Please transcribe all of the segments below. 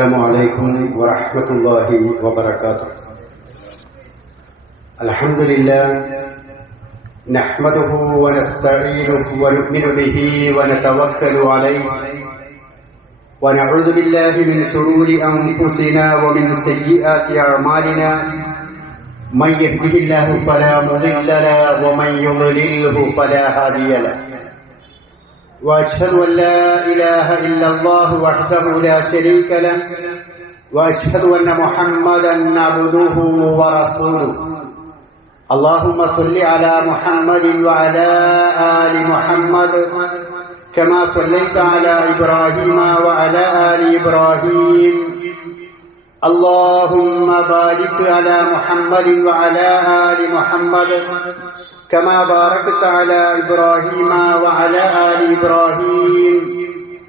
السلام عليكم ورحمة الله وبركاته. الحمد لله نحمده ونستعينه ونؤمن به ونتوكل عليه ونعوذ بالله من شرور أنفسنا ومن سيئات أعمالنا من يهده الله فلا مضل له ومن يضلله فلا هادي له وأشهد أن لا إله إلا الله وحده لا شريك له وأشهد أن محمدا عبده ورسوله. اللهم صل على محمد وعلى آل محمد كما صليت على إبراهيم وعلى آل إبراهيم. اللهم بارك على محمد وعلى آل محمد كما باركت على إبراهيم وعلى آل إبراهيم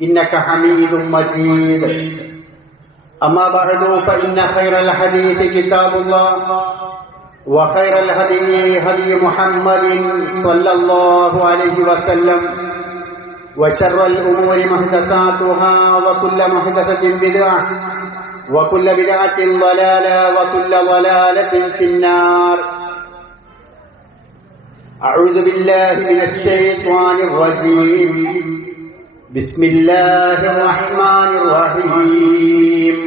إنك حميد مجيد. أما بعد فإن خير الحديث كتاب الله وخير الهدي هدي محمد صلى الله عليه وسلم وشر الأمور محدثاتها وكل محدثة بدعة وكل بدعة ضلالة وكل ضلالة في النار. أعوذ بالله من الشيطان الرجيم. بسم الله الرحمن الرحيم.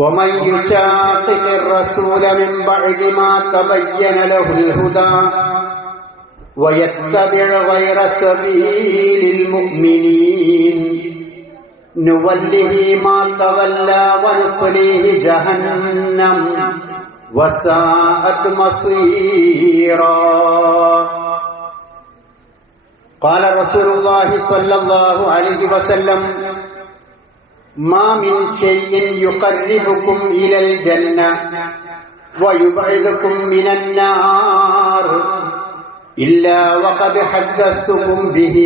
ومن يشاقق الرسول من بعد ما تبين له الهدى ويتبع غير سبيل المؤمنين نوله ما تولى ونصليه جهنم وساءت مصيرا. قال رسول الله صلى الله عليه وسلم: ما من شيء يقربكم إلى الجنة ويبعدكم من النار إلا وقد حدثتكم به.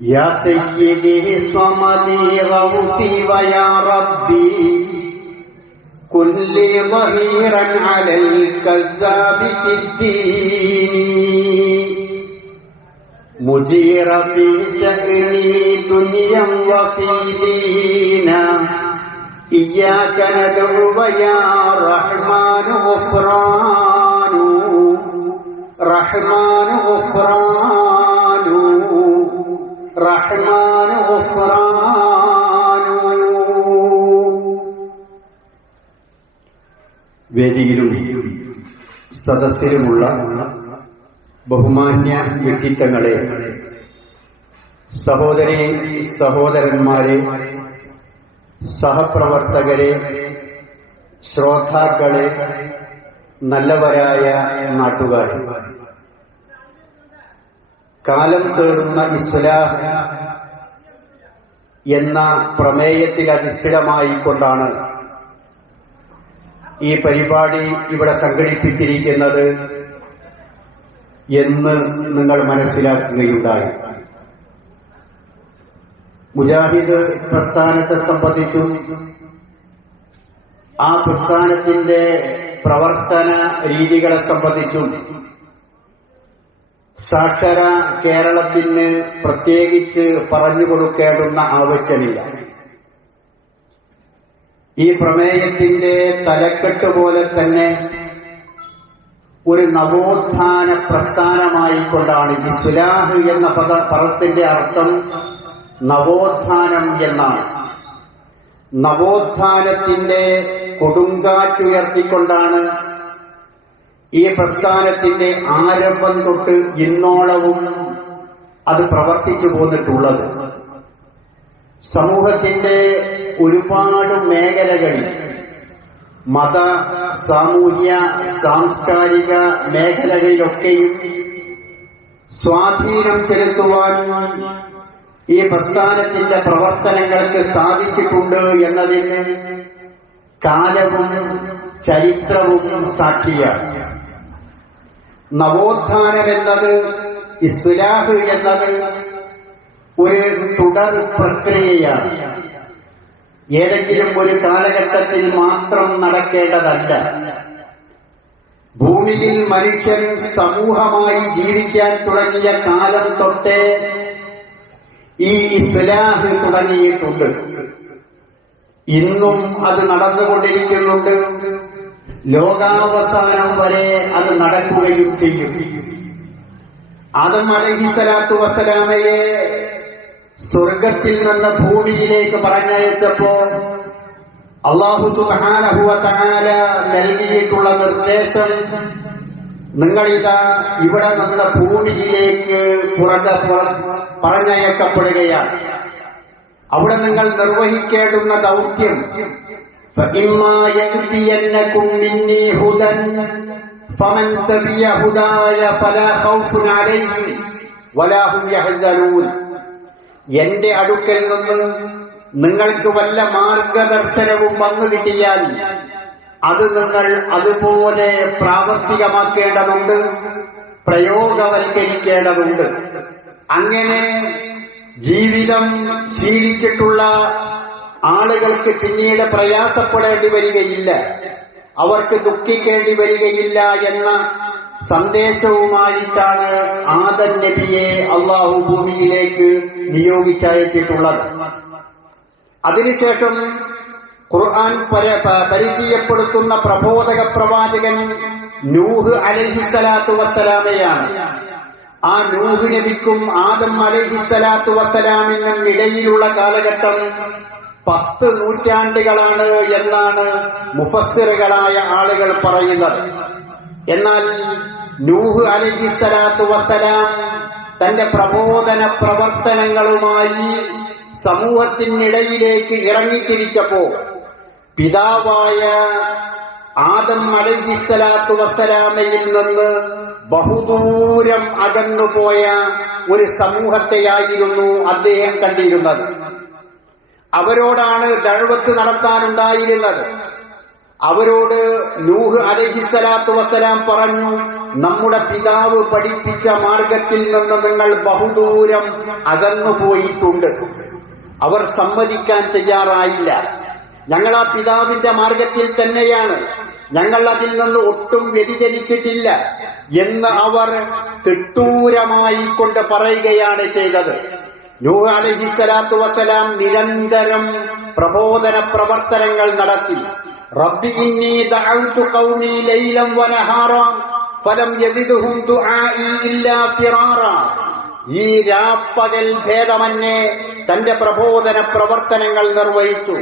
يا سيدي صمدي غوثي ويا ربي كن لي ظهيرا على الكذاب في الدين مجير في شأني دنيا وفي دينا إياك ندعو ويا رحمن غفران رحمن غفران റഹ്മാൻ ഗുഫ്രാനു. വേദിയിലും സദസ്സിലുമുള്ള ബഹുമാന്യ വ്യക്തിത്വങ്ങളെ, സഹോദരി സഹോദരന്മാരെ, സഹപ്രവർത്തകരെ, ശ്രോതാക്കളെ, നല്ലവരായ നാട്ടുകാരെ, കാലം തീർന്ന ഇസ്ലാഹ് എന്ന പ്രമേയത്തിൽ അധിഷ്ഠിതമായിക്കൊണ്ടാണ് ഈ പരിപാടി ഇവിടെ സംഘടിപ്പിച്ചിരിക്കുന്നത് എന്ന് നിങ്ങൾ മനസ്സിലാക്കുകയുണ്ടായി. മുജാഹിദ് പ്രസ്ഥാനത്തെ സംബന്ധിച്ചും ആ പ്രസ്ഥാനത്തിന്റെ പ്രവർത്തന രീതികളെ സംബന്ധിച്ചും സാക്ഷര കേരളത്തിന് പ്രത്യേകിച്ച് പറഞ്ഞു കൊടുക്കേണ്ടുന്ന ആവശ്യമില്ല. ഈ പ്രമേയത്തിന്റെ തലക്കെട്ട് പോലെ തന്നെ ഒരു നവോത്ഥാന പ്രസ്ഥാനമായിക്കൊണ്ടാണ്. ഇസ്ലാഹ് എന്ന പദത്തിന്റെ അർത്ഥം നവോത്ഥാനം എന്നാണ്. നവോത്ഥാനത്തിന്റെ കൊടുങ്കാറ്റുയർത്തിക്കൊണ്ടാണ് ഈ പ്രസ്ഥാനത്തിന്റെ ആരംഭം തൊട്ട് ഇന്നോളവും അത് പ്രവർത്തിച്ചു പോന്നിട്ടുള്ളത്. സമൂഹത്തിന്റെ ഒരുപാട് മേഖലകളിൽ, മത, സാമൂഹ്യ, സാംസ്കാരിക മേഖലകളിലൊക്കെയും സ്വാധീനം ചെലുത്തുവാൻ ഈ പ്രസ്ഥാനത്തിന്റെ പ്രവർത്തനങ്ങൾക്ക് സാധിച്ചിട്ടുണ്ട് എന്നതിന് കാലവും ചരിത്രവും സാക്ഷിയാണ്. നവോത്ഥാനം എന്നത്, ഇസ്ലാഹ് എന്നത് ഒരു തുടർ പ്രക്രിയയാണ്. ഏതെങ്കിലും ഒരു കാലഘട്ടത്തിൽ മാത്രം നടക്കേണ്ടതല്ല. ഭൂമിയിൽ മനുഷ്യൻ സമൂഹമായി ജീവിക്കാൻ തുടങ്ങിയ കാലം തൊട്ടേ ഈ ഇസ്ലാഹ് തുടങ്ങിയിട്ടുണ്ട്. ഇന്നും അത് നടന്നുകൊണ്ടിരിക്കുന്നുണ്ട്. ലോകാവസാനം വരെ അത് നടക്കുകയും ചെയ്യും. ആദം അലൈഹിസ്സലാത്തു വസ്സലാമയെ സ്വർഗത്തിൽ നിന്ന് ഭൂമിയിലേക്ക് പറഞ്ഞയച്ചപ്പോ അല്ലാഹു സുബ്ഹാനഹു വ തആല നൽകിയിട്ടുള്ള നിർദ്ദേശം, നിങ്ങളിതാ ഇവിടെ നിന്ന് ഭൂമിയിലേക്ക് പറഞ്ഞയക്കപ്പെടുകയാണ്. അവിടെ നിങ്ങൾ നിർവഹിക്കേണ്ടുന്ന ദൗത്യം فَإِمَّا يَأْتِيَنَّكُم مِّنِّي هُدًى فَمَن تَبِعَ هُدَايَ فَلَا خَوْفٌ عَلَيْهِمْ وَلَا هُمْ يَحْزَنُونَ. എന്റെ അടുക്കൽ നിന്ന് നിങ്ങൾക്ക് വല്ല മാർഗദർശനവും വന്നു കിട്ടിയാൽ അത് നിങ്ങൾ അതുപോലെ പ്രാവർത്തികമാക്കേണ്ടതുണ്ട്, പ്രയോഗവൽക്കരിക്കേണ്ടതുണ്ട്. അങ്ങനെ ജീവിതം ശീലിച്ചിട്ടുള്ള ആളുകൾക്ക് പിന്നീട് പ്രയാസപ്പെടേണ്ടി വരികയില്ല, അവർക്ക് ദുഃഖിക്കേണ്ടി വരികയില്ല എന്ന സന്ദേശവുമായിട്ടാണ് ആദം നബിയെ അള്ളാഹു ഭൂമിയിലേക്ക് നിയോഗിച്ചയച്ചിട്ടുള്ളത്. അതിനുശേഷം ഖുർആൻ പരിചയപ്പെടുത്തുന്ന പ്രബോധക പ്രവാചകൻ നൂഹ് അലൈഹിസ്സലാത്തു വസ്സലാമയാണ്. ആ നൂഹ് നബിക്കും ആദം അലൈഹിസ്സലാത്തു വസ്സലാമിനും ഇടയിലുള്ള കാലഘട്ടം 10 നൂറ്റാണ്ടുകളാണ് എന്നാണ് മുഫസ്സിറുകളായ ആളുകൾ പറയുന്നത്. എന്നാൽ നൂഹ് അലൈഹിസ്സലാത്തു വസ്സലാം തന്റെ പ്രബോധന പ്രവർത്തനങ്ങളുമായി സമൂഹത്തിനിടയിലേക്ക് ഇറങ്ങിത്തിരിച്ചപ്പോ പിതാവായ ആദം അലൈഹിസ്സലാത്തു വസ്സലാമയിൽ നിന്ന് ബഹുദൂരം അകന്നുപോയ ഒരു സമൂഹത്തെയായിരുന്നു അദ്ദേഹം കണ്ടിരുന്നത്. അവരോടാണ് ദഅവത്ത് നടത്താനുണ്ടായിരുന്നത്. അവരോട് നൂഹ് അലൈഹിസ്സലാത്തു വസ്സലാം പറഞ്ഞു, നമ്മുടെ പിതാവ് പഠിപ്പിച്ച മാർഗത്തിൽ നിന്ന് നിങ്ങൾ ബഹുദൂരം അകന്നുപോയിട്ടുണ്ട്. അവർ സമ്മതിക്കാൻ തയ്യാറായില്ല. ഞങ്ങൾ ആ പിതാവിന്റെ മാർഗത്തിൽ തന്നെയാണ്, ഞങ്ങൾ അതിൽ നിന്ന് ഒട്ടും വ്യതിചലിച്ചിട്ടില്ല എന്ന് അവർ തിട്ടൂരമായി കൊണ്ട് പറയുകയാണ് ചെയ്തത്. നൂഹ് അലൈഹിസ്സലാത്തു വസ്സലാം നിരന്തരം പ്രബോധന പ്രവർത്തനങ്ങൾ നടത്തി. റബ്ബി ഇന്നി ദഅവ്തു ഖൗമി ലൈലൻ വനഹാറ ഫലം യസിദ്ഹും ദുആഇ ഇല്ലാ ഫിറാറ. ഈ രാപ്പകൽ ഭേദമന്യേ തന്റെ പ്രബോധന പ്രവർത്തനങ്ങൾ നിർവഹിച്ചു.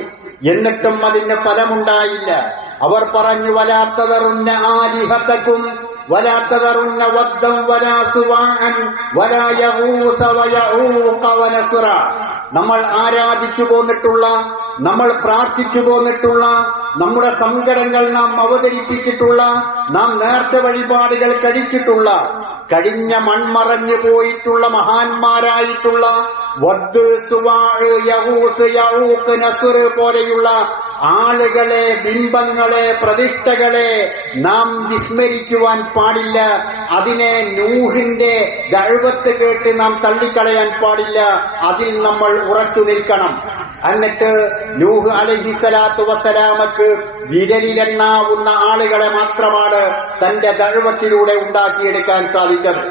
എന്നിട്ടും അതിന് ഫലമുണ്ടായില്ല. അവർ പറഞ്ഞു, വലാ തദറുന്ന ആലിഹതകും വലാ തദറുന്ന വദ്ദൻ വലാ സുവാഅൻ വലാ യഗൂസ വയഊഖ വനസ്റ. നമ്മൾ ആരാധിച്ചു പോന്നിട്ടുള്ള, നമ്മൾ പ്രാർത്ഥിച്ചു പോന്നിട്ടുള്ള, നമ്മുടെ സങ്കടങ്ങൾ നാം അവതരിപ്പിച്ചിട്ടുള്ള, നാം നേർച്ച വഴിപാടുകൾ കഴിച്ചിട്ടുള്ള, കഴിഞ്ഞ മൺമറഞ്ഞു പോയിട്ടുള്ള മഹാന്മാരായിട്ടുള്ള വദ്, സുവാഅ്, യഗൂസ്, യഊഖ്, നസ്ർ പോലെയുള്ള ആളുകളെ, ബിംബങ്ങളെ, പ്രതിഷ്ഠകളെ നാം വിസ്മരിക്കുവാൻ പാടില്ല. അതിനെ നൂഹിന്റെ ദഅവത്ത് കേട്ട് നാം തള്ളിക്കളയാൻ പാടില്ല. അതിൽ നമ്മൾ ഉറച്ചു നിൽക്കണം. എന്നിട്ട് നൂഹ് അലൈഹിസ്സലാത്തു വസ്സലാമക്ക് വിരലിലെണ്ണാവുന്ന ആളുകളെ മാത്രമാണ് തന്റെ ദഅവത്തിലൂടെ ഉണ്ടാക്കിയെടുക്കാൻ സാധിച്ചത്.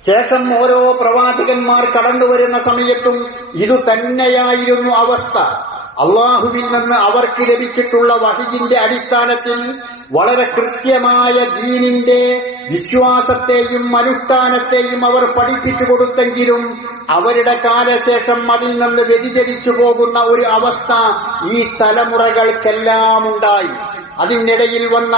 ശേഷം ഓരോ പ്രവാചകന്മാർ കടന്നുവരുന്ന സമയത്തും ഇതു തന്നെയായിരുന്നു അവസ്ഥ. അള്ളാഹുവിൽ നിന്ന് അവർക്ക് ലഭിച്ചിട്ടുള്ള വഹയിന്റെ അടിസ്ഥാനത്തിൽ വളരെ കൃത്യമായ ദീനിന്റെ വിശ്വാസത്തെയും അനുഷ്ഠാനത്തെയും അവർ പഠിപ്പിച്ചു കൊടുത്തെങ്കിലും അവരുടെ കാലശേഷം അതിൽ നിന്ന് വ്യതിചലിച്ചു പോകുന്ന ഒരു അവസ്ഥ ഈ തലമുറകൾക്കെല്ലാം ഉണ്ടായി. അതിനിടയിൽ വന്ന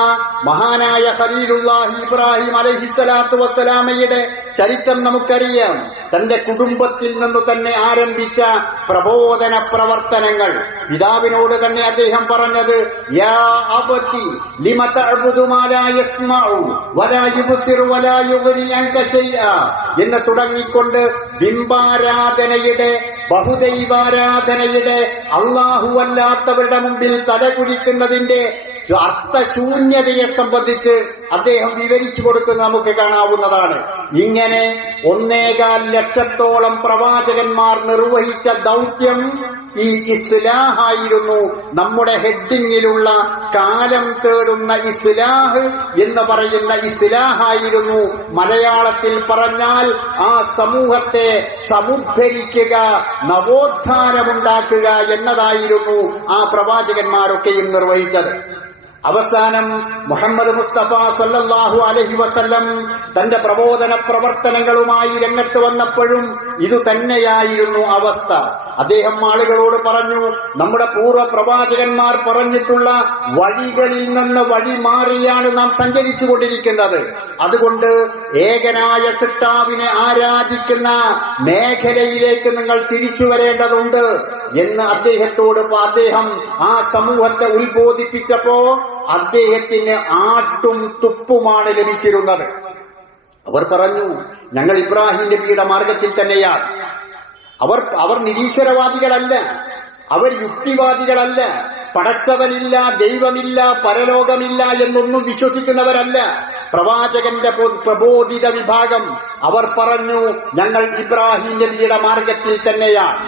മഹാനായ ഖലീലുല്ലാഹി ഇബ്രാഹിം അലൈഹിസ്സലാത്തു വസ്സലാമയുടെ ചരിത്രം നമുക്കറിയാം. തന്റെ കുടുംബത്തിൽ നിന്ന് തന്നെ ആരംഭിച്ച പ്രബോധന പ്രവർത്തനങ്ങൾ. പിതാവിനോട് തന്നെ അദ്ദേഹം പറഞ്ഞത്, യാ അബതി ലിമ തഅബുദു മാ ലാ യസ്മഉ വലാ യുബ്സിറു വലാ യുഗ്നി അൻക ശൈഅ എന്ന് തുടങ്ങിക്കൊണ്ട് ബിംബാരാധനയുടെ, ബഹുദൈവാരാധനയുടെ, അല്ലാഹുവല്ലാത്തവരുടെ മുമ്പിൽ തലകുലിക്കുന്നതിന്റെ അർത്ഥശൂന്യതയെ സംബന്ധിച്ച് അദ്ദേഹം വിവരിച്ചു കൊടുക്കുന്നത് നമുക്ക് കാണാവുന്നതാണ്. ഇങ്ങനെ 1.25 ലക്ഷത്തോളം പ്രവാചകന്മാർ നിർവഹിച്ച ദൗത്യം ഈ ഇസ്ലാഹായിരുന്നു നമ്മുടെ ഹെഡിങ്ങിലുള്ള കാലം തേടുന്ന ഇസ്ലാഹ് എന്ന് പറയുന്ന ഇസ്ലാഹായിരുന്നു മലയാളത്തിൽ പറഞ്ഞാൽ ആ സമൂഹത്തെ സമുദ്ധരിക്കുക, നവോത്ഥാനമുണ്ടാക്കുക എന്നതായിരുന്നു ആ പ്രവാചകന്മാരൊക്കെയും നിർവഹിച്ചത്. അവസാനം മുഹമ്മദ് മുസ്തഫ സല്ലല്ലാഹു അലൈഹി വസല്ലം തന്റെ പ്രബോധന പ്രവർത്തനങ്ങളുമായി രംഗത്ത് വന്നപ്പോഴും ഇതു തന്നെയായിരുന്നു അവസ്ഥ. അദ്ദേഹം ആളുകളോട് പറഞ്ഞു, നമ്മുടെ പൂർവ്വ പ്രവാചകന്മാർ പറഞ്ഞിട്ടുള്ള വഴികളിൽ നിന്ന് വഴി മാറിയാണ് നാം സഞ്ചരിച്ചു കൊണ്ടിരിക്കുന്നത്. അതുകൊണ്ട് ഏകനായ സൃഷ്ടാവിനെ ആരാധിക്കുന്ന മേഖലയിലേക്ക് നിങ്ങൾ തിരിച്ചു വരേണ്ടതുണ്ട് എന്ന് അദ്ദേഹം ആ സമൂഹത്തെ ഉത്ബോധിപ്പിച്ചപ്പോ അദ്ദേഹത്തിന് ആട്ടും തുപ്പുമാണ് ലഭിച്ചിരുന്നത്. അവർ പറഞ്ഞു, ഞങ്ങൾ ഇബ്രാഹിം നബിയുടെ മാർഗത്തിൽ തന്നെയാണ്. അവർ നിരീശ്വരവാദികളല്ല, അവർ യുക്തിവാദികളല്ല, പടച്ചവനില്ല, ദൈവമില്ല, പരലോകമില്ല എന്നൊന്നും വിശ്വസിക്കുന്നവരല്ല. പ്രവാചകന്റെ പ്രബോധിത വിഭാഗം അവർ പറഞ്ഞു, ഞങ്ങൾ ഇബ്രാഹിം നബിയുടെ മാർഗത്തിൽ തന്നെയാണ്.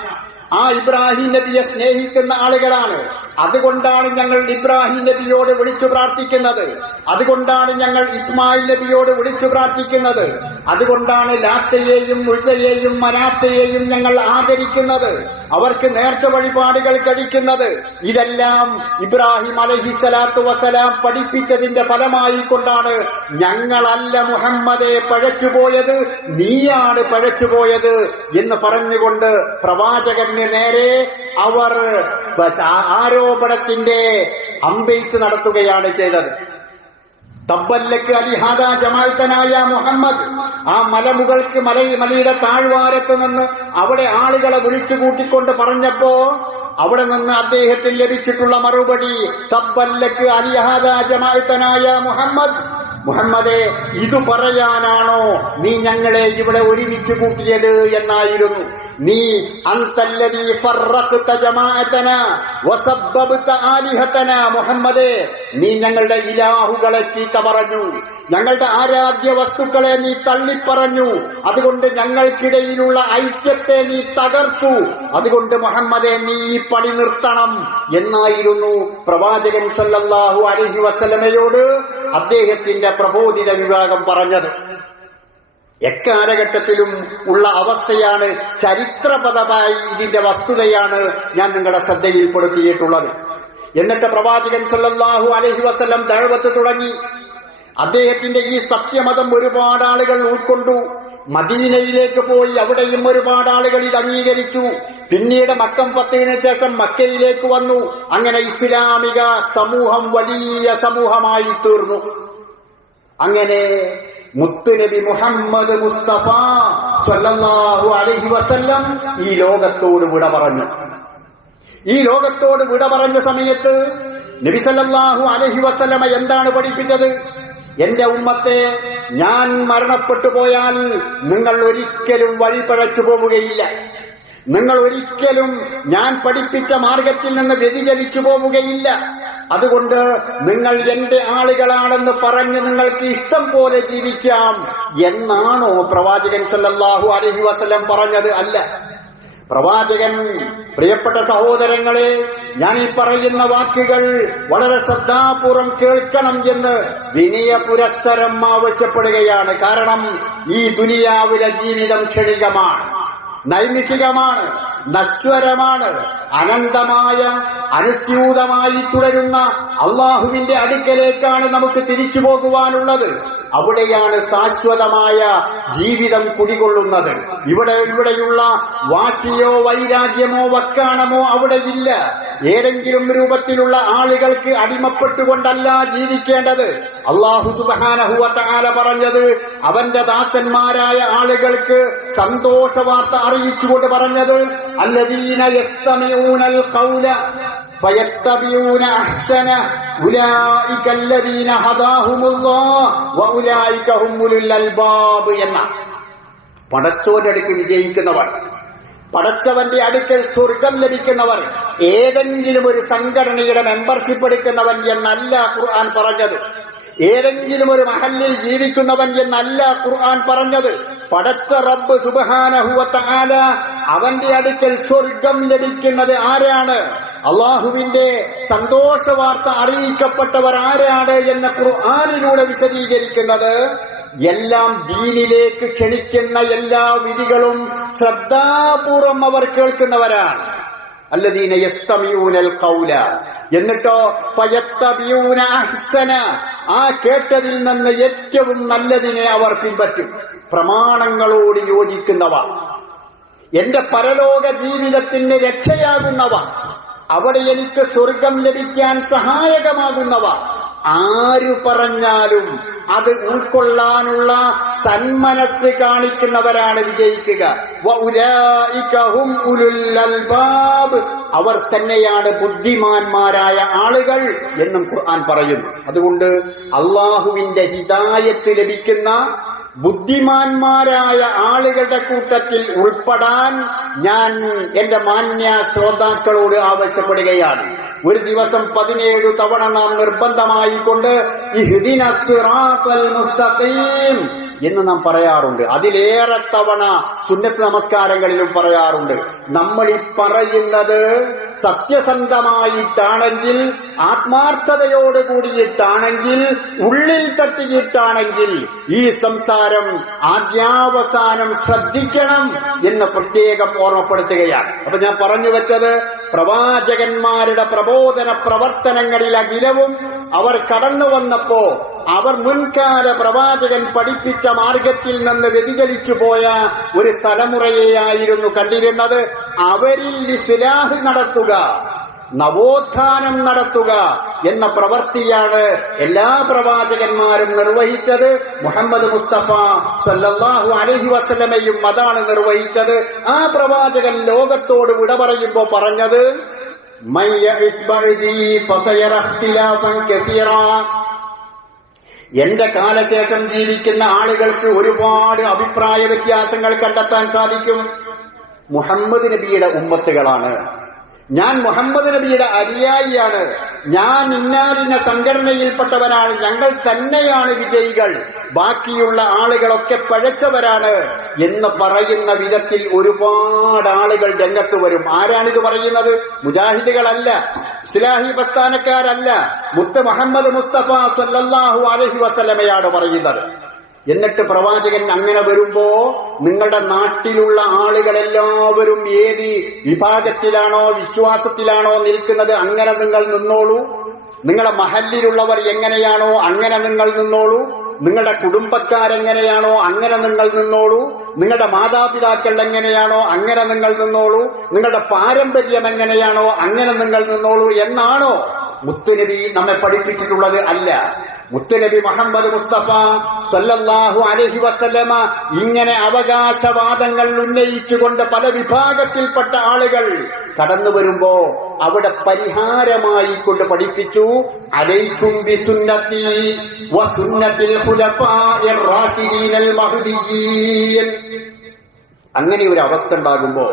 ആ ഇബ്രാഹിം നബിയെ സ്നേഹിക്കുന്ന ആളുകളാണ്. അതുകൊണ്ടാണ് ഞങ്ങൾ ഇബ്രാഹിം നബിയോട് വിളിച്ചു പ്രാർത്ഥിക്കുന്നത്. അതുകൊണ്ടാണ് ഞങ്ങൾ ഇസ്മായിൽ നബിയോട് വിളിച്ചു പ്രാർത്ഥിക്കുന്നത്. അതുകൊണ്ടാണ് ലാത്തയെയും ഉസ്സയെയും മനാത്തയെയും ഞങ്ങൾ ആദരിക്കുന്നത്, അവർക്ക് നേർച്ച വഴിപാടുകൾ കഴിക്കുന്നത്. ഇതെല്ലാം ഇബ്രാഹിം അലൈഹിസ്സലാത്തു വസ്സലാം പഠിപ്പിച്ചതിന്റെ ഫലമായി കൊണ്ടാണ് ഞങ്ങളല്ല മുഹമ്മദെ പഴച്ചുപോയത്, നീയാണ് പഴച്ചുപോയത് എന്ന് പറഞ്ഞുകൊണ്ട് പ്രവാചകന് നേരെ അവർ ആരോപണത്തിന്റെ അമ്പെയ്ത്ത് നടത്തുകയാണ് ചെയ്തത്. തബ്ബല്ലക്ക് അലിഹാദാ ജമാഅത്തനായ മുഹമ്മദ്, ആ മലമുകൾക്ക് മലയുടെ താഴ്വാരത്ത് നിന്ന് അവിടെ ആളുകളെ വിളിച്ചു കൂട്ടിക്കൊണ്ട് പറഞ്ഞപ്പോ അവിടെ നിന്ന് അദ്ദേഹത്തിന് ലഭിച്ചിട്ടുള്ള മറുപടി, തബ്ബല്ലക്ക് അലിഹാദാ ജമാഅത്തനായ മുഹമ്മദ്, മുഹമ്മദേ ഇതു പറയാനാണോ നീ ഞങ്ങളെ ഇവിടെ ഒരുമിച്ച് കൂട്ടിയത് എന്നായിരുന്നു. നീ അന്തല്ലദീ ഫറഖത ജമാഅതനാ വസബ്ബബത ആലിഹതനാ, മുഹമ്മദേ നീ ഞങ്ങളുടെ ഇലാഹുകളെ ചീത്ത പറഞ്ഞു, ഞങ്ങളുടെ ആരാധ്യ വസ്തുക്കളെ നീ തള്ളിപ്പറഞ്ഞു, അതുകൊണ്ട് ഞങ്ങൾക്കിടയിലുള്ള ഐക്യത്തെ നീ തകർത്തു. അതുകൊണ്ട് മുഹമ്മദേ നീ ഈ പണി നിർത്തണം എന്നായിരുന്നു പ്രവാചകൻ സല്ലല്ലാഹു അലൈഹി വസല്ലമയോട് അദ്ദേഹത്തിന്റെ പ്രബോധിത വിഭാഗം പറഞ്ഞത്. എക്കാലഘട്ടത്തിലും ഉള്ള അവസ്ഥയാണ്, ചരിത്രപരമായി ഇതിന്റെ വസ്തുതയാണ് ഞാൻ നിങ്ങളുടെ ശ്രദ്ധയിൽപ്പെടുത്തിയിട്ടുള്ളത്. എന്നിട്ട് പ്രവാചകൻ സല്ലല്ലാഹു അലൈഹി വസല്ലം ദഅവത്ത് തുടങ്ങി. അദ്ദേഹത്തിന്റെ ഈ സത്യമതം ഒരുപാട് ആളുകൾ ഉൾക്കൊണ്ടു. മദീനയിലേക്ക് പോയി അവിടെയും ഒരുപാട് ആളുകൾ ഇത് അംഗീകരിച്ചു. പിന്നീട് മക്കം ഫത്ഹിന് ശേഷം മക്കയിലേക്ക് വന്നു. അങ്ങനെ ഇസ്ലാമിക സമൂഹം വലിയ സമൂഹമായി തീർന്നു. അങ്ങനെ മുത്തുനബി മുഹമ്മദ് മുസ്തഫ സ്വല്ലല്ലാഹു അലൈഹി വസല്ലം ഈ ലോകത്തോട് വിട പറഞ്ഞു. ഈ ലോകത്തോട് വിട പറഞ്ഞ സമയത്ത് നബി സല്ലല്ലാഹു അലൈഹി വസല്ലമ എന്താണ് പഠിപ്പിച്ചത്? എന്റെ ഉമ്മത്തെ, ഞാൻ മരണപ്പെട്ടു പോയാൽ നിങ്ങൾ ഒരിക്കലും വഴിപഴച്ചു പോവുകയില്ല, നിങ്ങൾ ഒരിക്കലും ഞാൻ പഠിപ്പിച്ച മാർഗത്തിൽ നിന്ന് വ്യതിചലിച്ചു പോവുകയില്ല. അതുകൊണ്ട് നിങ്ങൾ എന്റെ ആളുകളാണെന്ന് പറഞ്ഞ് നിങ്ങൾക്ക് ഇഷ്ടം പോലെ ജീവിക്കാം എന്നാണോ പ്രവാചകൻ സല്ലല്ലാഹു അലൈഹി വസല്ലം പറഞ്ഞത്? അല്ല. പ്രവാചകൻ, പ്രിയപ്പെട്ട സഹോദരങ്ങളെ, ഞാൻ ഈ പറയുന്ന വാക്കുകൾ വളരെ ശ്രദ്ധാപൂർവം കേൾക്കണം എന്ന് വിനയപുരസ്സരം ആവശ്യപ്പെടുകയാണ്. കാരണം ഈ ദുനിയാവിലെ ജീവിതം ക്ഷണികമാണ്, നൈമിഷികമാണ്, നശ്വരമാണ്. അനന്തമായ അനുസ്യൂതമായി തുടരുന്ന അള്ളാഹുവിന്റെ അടുക്കലേക്കാണ് നമുക്ക് തിരിച്ചു പോകുവാനുള്ളത്. അവിടെയാണ് ശാശ്വതമായ ജീവിതം കുടികൊള്ളുന്നത്. ഇവിടെയുള്ള വാശിയോ വൈരാഗ്യമോ വക്കാണമോ അവിടെയില്ല. ഏതെങ്കിലും രൂപത്തിലുള്ള ആളുകൾക്ക് അടിമപ്പെട്ടുകൊണ്ടല്ല ജീവിക്കേണ്ടത്. അല്ലാഹു സുബ്ഹാനഹു വ തആല പറഞ്ഞത് അവന്റെ ദാസന്മാരായ ആളുകൾക്ക് സന്തോഷവാർത്ത അറിയിച്ചുകൊണ്ട് പറഞ്ഞത്, അല്ലദീന യസ്തമിഊനൽ ഖൗല ഫയത്തബിഊന അഹ്സന ഉലൈക അല്ലദീന ഹദാഹുമുല്ലാഹ് വഉലൈക ഹുമുൽ അൽബാബ് എന്ന. പടച്ചവന്റെ അടുക്കൽ വിജയിക്കുന്നവർ, പടച്ചവന്റെ അടുക്കൽ സ്വർഗം ലഭിക്കുന്നവർ, ഏതെങ്കിലും ഒരു സംഘടനയുടെ മെമ്പർഷിപ്പ് എടുക്കുന്നവൻ എന്നല്ല ഖുർആൻ പറഞ്ഞത്. ഏതെങ്കിലും ഒരു മഹല്ലിൽ ജീവിക്കുന്നവൻ എന്നല്ല ഖുർആൻ പറഞ്ഞത്. പടച്ച റബ്ബ് സുബ്ഹാനഹു വ തആല അവന്റെ അടുക്കൽ സ്വർഗം ലഭിക്കുന്നത് ആരാണ്, അള്ളാഹുവിന്റെ സന്തോഷ വാർത്ത അറിയിക്കപ്പെട്ടവർ ആരാണ് എന്ന ഖുർആനിലൂടെ വിശദീകരിക്കുന്നത് എല്ലാം ദീനിലേക്ക് ക്ഷണിക്കുന്ന എല്ലാ വിധികളും ശ്രദ്ധാപൂർവം അവർ കേൾക്കുന്നവരാണ്. അല്ലദീന യസ്തമിഊനൽ ഖൗല, എന്നിട്ടോ ഫയത്തബിഊന അഹ്സന, ആ കേട്ടതിൽ നിന്ന് ഏറ്റവും നല്ലതിനെ അവർ പിൻപറ്റും. പ്രമാണങ്ങളോട് യോജിക്കുന്നവ, എന്റെ പരലോക ജീവിതത്തിന് രക്ഷയാകുന്നവ, അവിടെ എനിക്ക് സ്വർഗം ലഭിക്കാൻ സഹായകമാകുന്നവ ആരു പറഞ്ഞാലും അത് ഉൾക്കൊള്ളാനുള്ള സന്മനസ് കാണിക്കുന്നവരാണ് വിജയിക്കുക. വഉലൈക ഹും ഉലുൽ അൽബാബ്, അവർ തന്നെയാണ് ബുദ്ധിമാന്മാരായ ആളുകൾ എന്നും ഖുർആൻ പറയുന്നു. അതുകൊണ്ട് അള്ളാഹുവിന്റെ ഹിദായത്ത് ലഭിക്കുന്ന ബുദ്ധിമാന്മാരായ ആളുകളുടെ കൂട്ടത്തിൽ ഉൾപ്പെടാൻ ഞാൻ എന്റെ മാന്യ ശ്രോതാക്കളോട് ആവശ്യപ്പെടുകയാണ്. ഒരു ദിവസം 17 തവണ നാം നിർബന്ധമായിക്കൊണ്ട് ഇഹ്ദിനസ് സിറാത്തൽ മുസ്തഖീം എന്ന് നാം പറയാറുണ്ട്. അതിലേറെ തവണ സുന്നത്ത് നമസ്കാരങ്ങളിലും പറയാറുണ്ട്. നമ്മൾ ഈ പറയുന്നത് സത്യസന്ധമായിട്ടാണെങ്കിൽ, ആത്മാർത്ഥതയോട് കൂടിയിട്ടാണെങ്കിൽ, ഉള്ളിൽ തട്ടിയിട്ടാണെങ്കിൽ ഈ സംസാരം ആദ്യാവസാനം ശ്രദ്ധിക്കണം എന്ന് പ്രത്യേകം ഓർമ്മപ്പെടുത്തുകയാണ്. അപ്പൊ ഞാൻ പറഞ്ഞു വെച്ചത്, പ്രവാചകന്മാരുടെ പ്രബോധന പ്രവർത്തനങ്ങളിൽ അഖിലവും അവർ കടന്നു വന്നപ്പോ അവർ മുൻകാല പ്രവാചകൻ പഠിപ്പിച്ച മാർഗത്തിൽ നിന്ന് വ്യതിചലിച്ചു പോയ ഒരു തലമുറയെയായിരുന്നു കണ്ടിരുന്നത്. അവരിൽ ഇസ്ലാഹ് നടത്തുക, നവോത്ഥാനം നടത്തുക എന്ന പ്രവൃത്തിയാണ് എല്ലാ പ്രവാചകന്മാരും നിർവഹിച്ചത്. മുഹമ്മദ് മുസ്തഫ സല്ലല്ലാഹു അലൈഹി വസല്ലമയും അതാണ് നിർവഹിച്ചത്. ആ പ്രവാചകൻ ലോകത്തോട് വിട പറയുമ്പോ പറഞ്ഞത്, മൻ യഇസ് ബഅദീ ഫസയറ ഇഖ്തിലാഫൻ കസീറാ, എന്റെ കാലശേഷം ജീവിക്കുന്ന ആളുകൾക്ക് ഒരുപാട് അഭിപ്രായ വ്യത്യാസങ്ങൾ കണ്ടെത്താൻ സാധിക്കും. മുഹമ്മദ് നബിയുടെ ഉമ്മത്തുകളാണ്, ഞാൻ മുഹമ്മദ് നബിയുടെ അനുയായിയാണ്, ഞാൻ ഇന്നാലിന്ന സംഘടനയിൽപ്പെട്ടവനാണ്, ഞങ്ങൾ തന്നെയാണ് വിജയികൾ, ബാക്കിയുള്ള ആളുകളൊക്കെ പഴച്ചവരാണ് എന്ന് പറയുന്ന വിധത്തിൽ ഒരുപാട് ആളുകൾ രംഗത്ത് വരും. ആരാണിത് പറയുന്നത്? മുജാഹിദുകളല്ല, ഇസ്ലാഹി പ്രസ്ഥാനക്കാരല്ല, മുത്ത് മുഹമ്മദ് മുസ്തഫ സല്ലല്ലാഹു അലൈഹി വസല്ലമയാണ് പറയുന്നത്. എന്നിട്ട് പ്രവാചകൻ അങ്ങനെ വരുമ്പോ നിങ്ങളുടെ നാട്ടിലുള്ള ആളുകളെല്ലാവരും ഏത് വിഭാഗത്തിലാണോ വിശ്വാസത്തിലാണോ നിൽക്കുന്നത് അങ്ങനെ നിങ്ങൾ നിന്നോളൂ. നിങ്ങളുടെ മഹല്ലിലുള്ളവർ എങ്ങനെയാണോ അങ്ങനെ നിങ്ങൾ നിന്നോളൂ. നിങ്ങളുടെ കുടുംബക്കാരെങ്ങനെയാണോ അങ്ങനെ നിങ്ങൾ നിന്നോളൂ. നിങ്ങളുടെ മാതാപിതാക്കൾ എങ്ങനെയാണോ അങ്ങനെ നിങ്ങൾ നിന്നോളൂ. നിങ്ങളുടെ പാരമ്പര്യം എങ്ങനെയാണോ അങ്ങനെ നിങ്ങൾ നിന്നോളൂ എന്നാണോ മുത്തുനബി നമ്മെ പഠിപ്പിച്ചിട്ടുള്ളത്? അല്ല. മുത്തുനബി മുഹമ്മദ് മുസ്തഫ സല്ലല്ലാഹു അലൈഹി വസല്ലമ ഇങ്ങനെ അവകാശവാദങ്ങൾ ഉന്നയിച്ചുകൊണ്ട് പല വിഭാഗത്തിൽപ്പെട്ട ആളുകൾ കടന്നു വരുമ്പോ അവിടെ പരിഹാരമായി കൊണ്ട് പഠിപ്പിച്ചു, അലൈക്കും ബിസുന്നത്തി വസുന്നത്തിൽ ഖുലഫാഇർ റാഷിദീനൽ മഹ്ദിയ്യീൻ. അങ്ങനെ ഒരു അവസ്ഥ ഉണ്ടാകുമ്പോ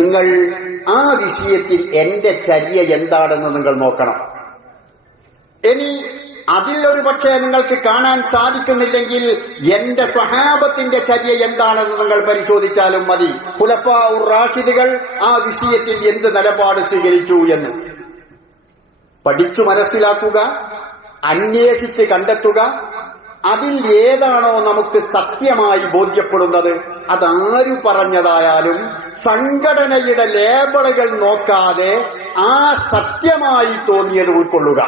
നിങ്ങൾ ആ വിഷയത്തിൽ എന്റെ ചര്യ എന്താണെന്ന് നിങ്ങൾ നോക്കണം. ഇനി അതിൽ ഒരു പക്ഷേ നിങ്ങൾക്ക് കാണാൻ സാധിക്കുന്നില്ലെങ്കിൽ എന്റെ സ്വഹാബത്തിന്റെ ചര്യ എന്താണെന്ന് നിങ്ങൾ പരിശോധിച്ചാലും മതി. ഖുലഫാഉർ റാഷിദുകൾ ആ വിഷയത്തിൽ എന്ത് നിലപാട് സ്വീകരിച്ചു എന്ന് പഠിച്ചു മനസ്സിലാക്കുക, അന്വേഷിച്ച് കണ്ടെത്തുക. അതിൽ ഏതാണോ നമുക്ക് സത്യമായി ബോധ്യപ്പെടുന്നത്, അതാരു പറഞ്ഞതായാലും സംഘടനയുടെ ലേബലുകൾ നോക്കാതെ ആ സത്യമായി തോന്നിയത് ഉൾക്കൊള്ളുക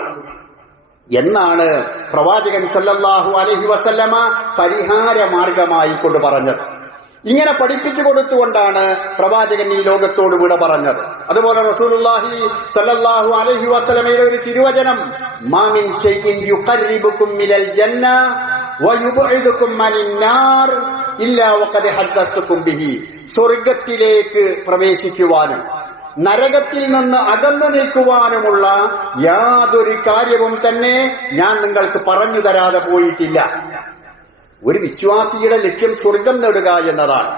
എന്നാണ് പ്രവാചകൻ സല്ലല്ലാഹു അലൈഹി വസല്ലമ പരിഹാര മാർഗമായി കൊണ്ട് പറഞ്ഞത്. ഇങ്ങനെ പഠിപ്പിച്ചു കൊടുത്തുകൊണ്ടാണ് പ്രവാചകൻ ഈ ലോകത്തോട് വിട പറഞ്ഞത്. അതുപോലെ റസൂലുള്ളാഹി സല്ലല്ലാഹു അലൈഹി വസല്ലമയുടെ ഒരു തിരുവചനം, മാ മിൻ ശൈഇൻ യുഖർരിബുകും മിനൽ ജന്ന വയുബ്ഇദുകും അനിൻ നാർ ഇല്ലാ വഖദ് ഹദ്ദസ്തുകും ബിഹി. സ്വർഗ്ഗത്തിലേക്ക് പ്രവേശിക്കുവാനും നരകത്തിൽ നിന്ന് അകന്നു നിൽക്കുവാനുമുള്ള യാതൊരു കാര്യവും തന്നെ ഞാൻ നിങ്ങൾക്ക് പറഞ്ഞു തരാതെ പോയിട്ടില്ല. ഒരു വിശ്വാസിയുടെ ലക്ഷ്യം സ്വർഗം നേടുക എന്നതാണ്,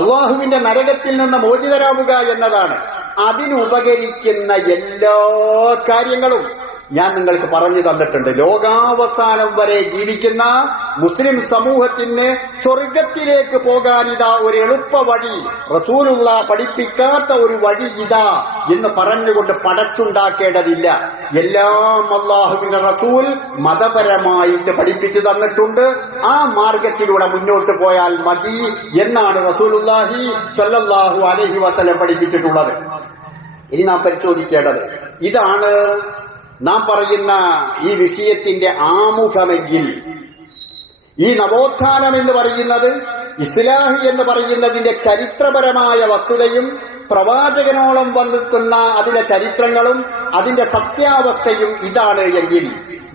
അള്ളാഹുവിന്റെ നരകത്തിൽ നിന്ന് മോചിതരാവുക എന്നതാണ്. അതിനുപകരിക്കുന്ന എല്ലാ കാര്യങ്ങളും ഞാൻ നിങ്ങൾക്ക് പറഞ്ഞു തന്നിട്ടുണ്ട്. ലോകാവസാനം വരെ ജീവിക്കുന്ന മുസ്ലിം സമൂഹത്തിന് സ്വർഗത്തിലേക്ക് പോകാൻ ഇതാ ഒരു എളുപ്പ വഴി, റസൂലുള്ള പഠിപ്പിക്കാത്ത ഒരു വഴി ഇതാ എന്ന് പറഞ്ഞുകൊണ്ട് പടച്ചുണ്ടാക്കേണ്ടതില്ല. എല്ലാം അല്ലാഹുവിന്റെ റസൂൽ മതപരമായിട്ട് പഠിപ്പിച്ചു തന്നിട്ടുണ്ട്. ആ മാർഗത്തിലൂടെ മുന്നോട്ട് പോയാൽ മതി എന്നാണ് റസൂലുള്ളാഹി സ്വല്ലല്ലാഹു അലൈഹി വസല്ലം പഠിപ്പിച്ചിട്ടുള്ളത്. ഇനി നാം പരിശോധിക്കേണ്ടത് ഇതാണ്. നാം പറയുന്ന ഈ വിഷയത്തിന്റെ ആമുഖമെങ്കിൽ ഈ നവോത്ഥാനം എന്ന് പറയുന്നത്, ഇസ്ലാഹി എന്ന് പറയുന്നതിന്റെ ചരിത്രപരമായ വസ്തുതയും പ്രവാചകനോളം വന്നെത്തുന്ന അതിന്റെ ചരിത്രങ്ങളും അതിന്റെ സത്യാവസ്ഥയും ഇതാണ് എങ്കിൽ